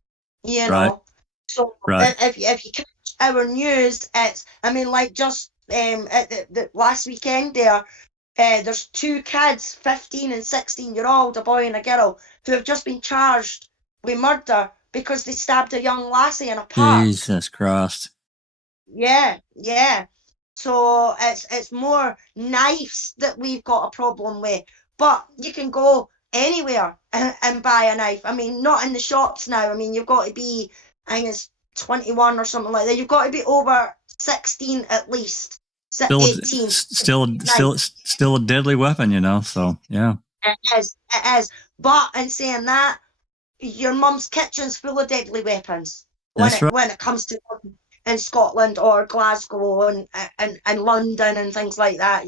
So if you catch our news, just at the last weekend there's two kids, 15 and 16-year-old, a boy and a girl, who have just been charged with murder because they stabbed a young lassie in a park. Jesus Christ. Yeah. So it's more knives that we've got a problem with. But you can go anywhere and buy a knife. I mean, not in the shops now. I mean, you've got to be, I think it's 21 or something like that. You've got to be over 16 at least. 18. Still a deadly weapon, so yeah. It is. But in saying that, your mum's kitchen's full of deadly weapons. When it comes to in Scotland or Glasgow and London and things like that,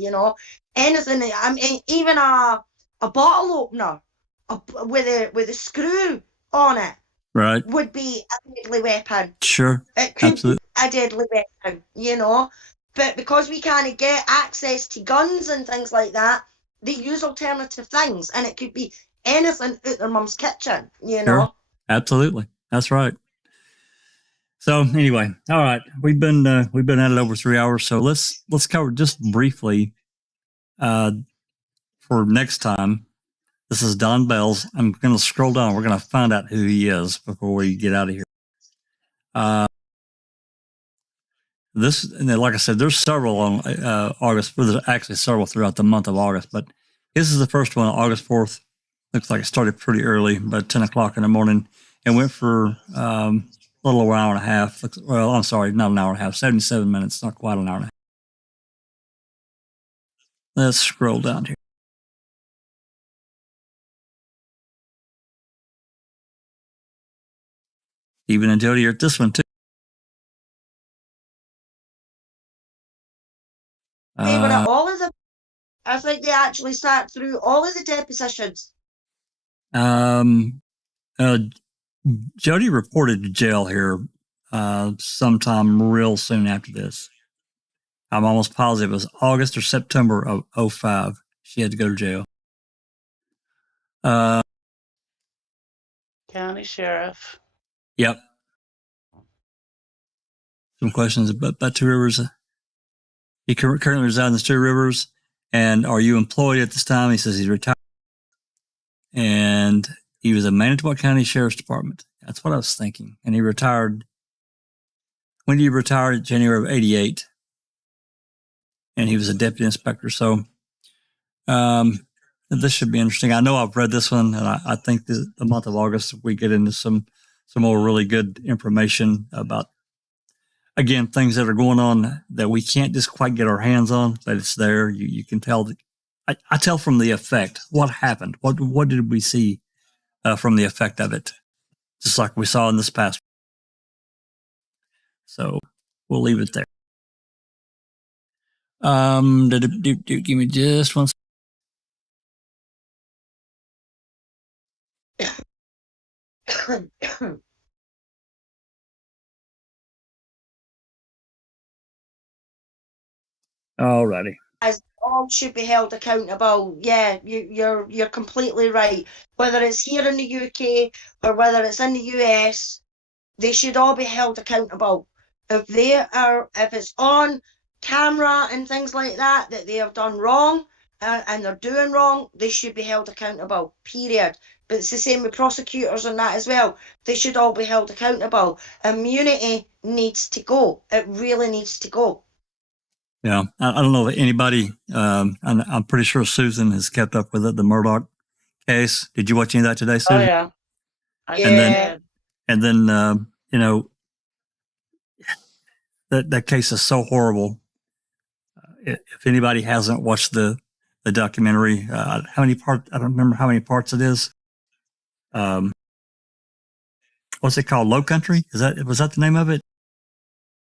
anything. I mean, even a bottle opener with a screw on it, right, would be a deadly weapon. Sure, it could absolutely be a deadly weapon, But because we can't get access to guns and things like that, they use alternative things, and it could be anything out their mum's kitchen, Sure. Absolutely, that's right. So anyway, all right, we've been at it over 3 hours, so let's cover just briefly for next time. This is Don Bells. I'm going to scroll down. We're going to find out who he is before we get out of here. Like I said, there's several on August. There's actually several throughout the month of August, but this is the first one, August 4th. Looks like it started pretty early, about 10 o'clock in the morning, and went for a little over an hour and a half. Well, I'm sorry, not an hour and a half, 77 minutes, not quite an hour and a half. Let's scroll down here. Even and Jody are at this one too. I think they actually sat through all of the depositions. Jody reported to jail here sometime real soon after this. I'm almost positive it was August or September of 2005. She had to go to jail. County Sheriff. Yep. Some questions about Two Rivers. He currently resides in Two Rivers. And are you employed at this time? He says he's retired. And he was a Manitowoc County Sheriff's Department. That's what I was thinking. And he retired. When did he retire? January of 88. And he was a deputy inspector. So this should be interesting. I know I've read this one, and I think the month of August we get into some more really good information about, again, things that are going on that we can't just quite get our hands on, but it's there. You can tell. I tell from the effect what happened. What did we see from the effect of it? Just like we saw in this past. So we'll leave it there. Give me just one second. Alrighty. As all should be held accountable. Yeah, you're completely right. Whether it's here in the UK or whether it's in the US, they should all be held accountable. If it's on camera and things like that they have done wrong and they're doing wrong, they should be held accountable. Period. But it's the same with prosecutors and that as well. They should all be held accountable. Immunity needs to go. It really needs to go. Yeah, I don't know if anybody, I'm pretty sure Susan has kept up with it, the Murdoch case. Did you watch any of that today, Susan? Oh, yeah. And then, you know, that case is so horrible. If anybody hasn't watched the documentary, how many parts? I don't remember how many parts it is. What's it called? Low Country? Was that the name of it?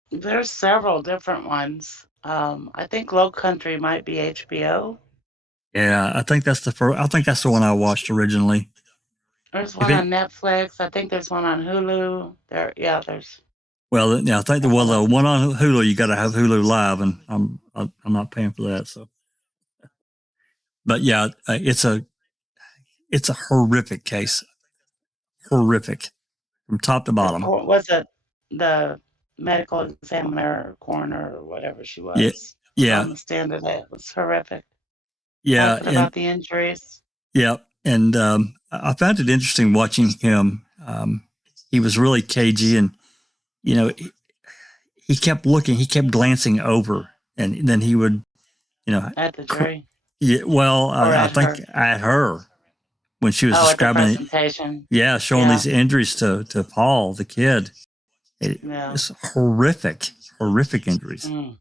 There's several different ones. I think Low Country might be HBO. Yeah, I think that's the first. I think that's the one I watched originally. There's one on Netflix. I think there's one on Hulu. There's. Well, yeah, I think the one on Hulu, you got to have Hulu Live, and I'm not paying for that. So, but yeah, it's a horrific case, horrific from top to bottom. Was it the medical examiner or coroner or whatever she was? Yeah. On the stand of it. It was horrific. Yeah. About the injuries. Yeah. And I found it interesting watching him. He was really cagey, and, you know, he kept looking, he kept glancing over, and then he would, you know. At the jury? Yeah. Well, I think at her when she was describing the presentation. Yeah. Showing these injuries to Paul, the kid. It's horrific injuries. Mm.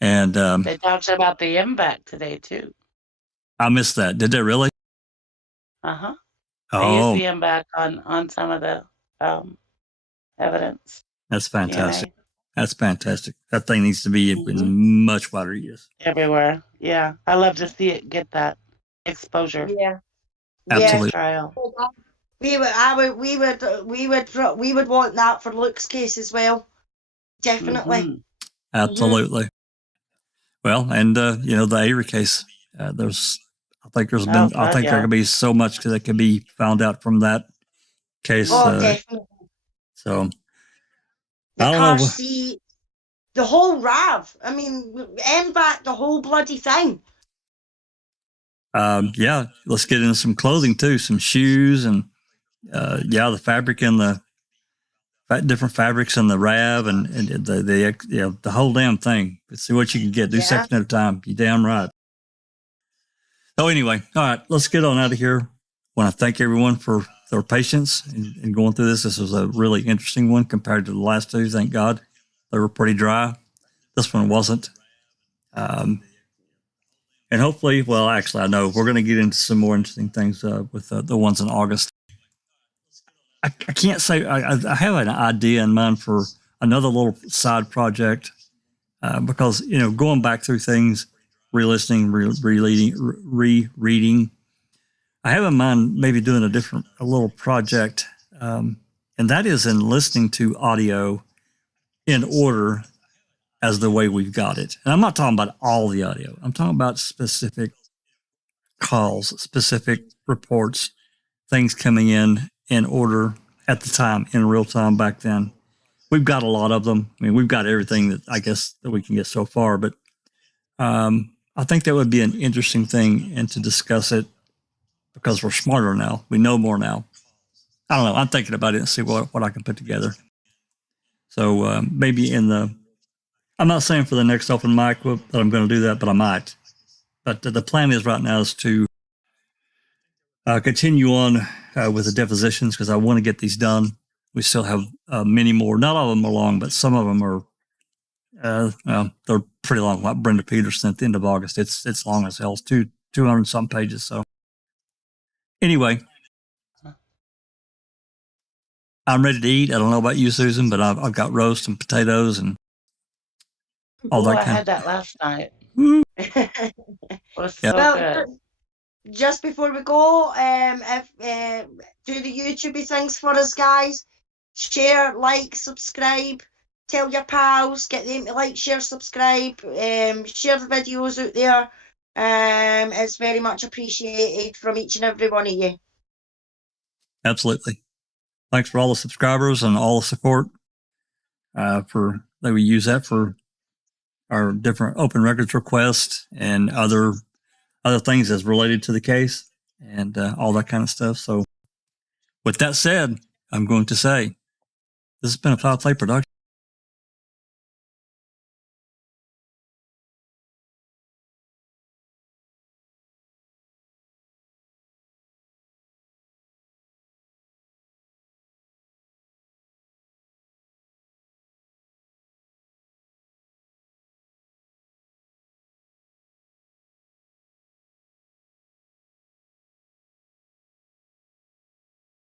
And they talked about the MVAC today too. I missed that. Did they really? Uh-huh. Oh. They used the MVAC on some of the evidence. That's fantastic. DNA. That's fantastic. That thing needs to be in much wider use. Everywhere. Yeah. I love to see it get that exposure. Yeah. Absolutely. Trial. We would want that for Luke's case as well. Definitely. Mm-hmm. Absolutely. Mm-hmm. Well, and you know, the Avery case, I think there could be so much that could be found out from that case. Oh, definitely. So the car seat, the whole RAV. I mean, MVAC, the whole bloody thing. Yeah, let's get into some clothing too, some shoes and the fabric and the different fabrics and the RAV and the whole damn thing. Let's see what you can get. Do section at a time. You damn right. So anyway, all right, let's get on out of here. I want to thank everyone for their patience in going through this. This was a really interesting one compared to the last two. Thank God. They were pretty dry. This one wasn't. And hopefully, well, actually, I know we're going to get into some more interesting things with the ones in August. I can't say I have an idea in mind for another little side project because, you know, going back through things, re-listening, rereading, I have in mind maybe doing a little project and that is in listening to audio in order as the way we've got it. And I'm not talking about all the audio. I'm talking about specific calls, specific reports, things coming in order at the time, in real time back then. We've got a lot of them. I mean, we've got everything that I guess that we can get so far, but I think that would be an interesting thing and to discuss it because we're smarter now. We know more now. I don't know. I'm thinking about it and see what I can put together. So maybe I'm not saying for the next open mic that I'm going to do that, but I might. But the plan is right now is to continue on with the depositions because I want to get these done. We still have many more. Not all of them are long, but some of them are. They're pretty long. Like Brenda Peterson at the end of August, it's long as hell. It's 200 some pages. So anyway, I'm ready to eat. I don't know about you, Susan, but I've got roast and potatoes and all that I kind had that last night. of. It was Yeah. so Well, good. just before we go, if do the YouTubey things for us, guys. Share, like, subscribe, tell your pals, get them to like, share, subscribe, share the videos out there. It's very much appreciated from each and every one of you. Absolutely. Thanks for all the subscribers and all the support. For that we use that for our different open records requests and other things as related to the case and all that kind of stuff. So with that said, I'm going to say this has been a Foul Play production.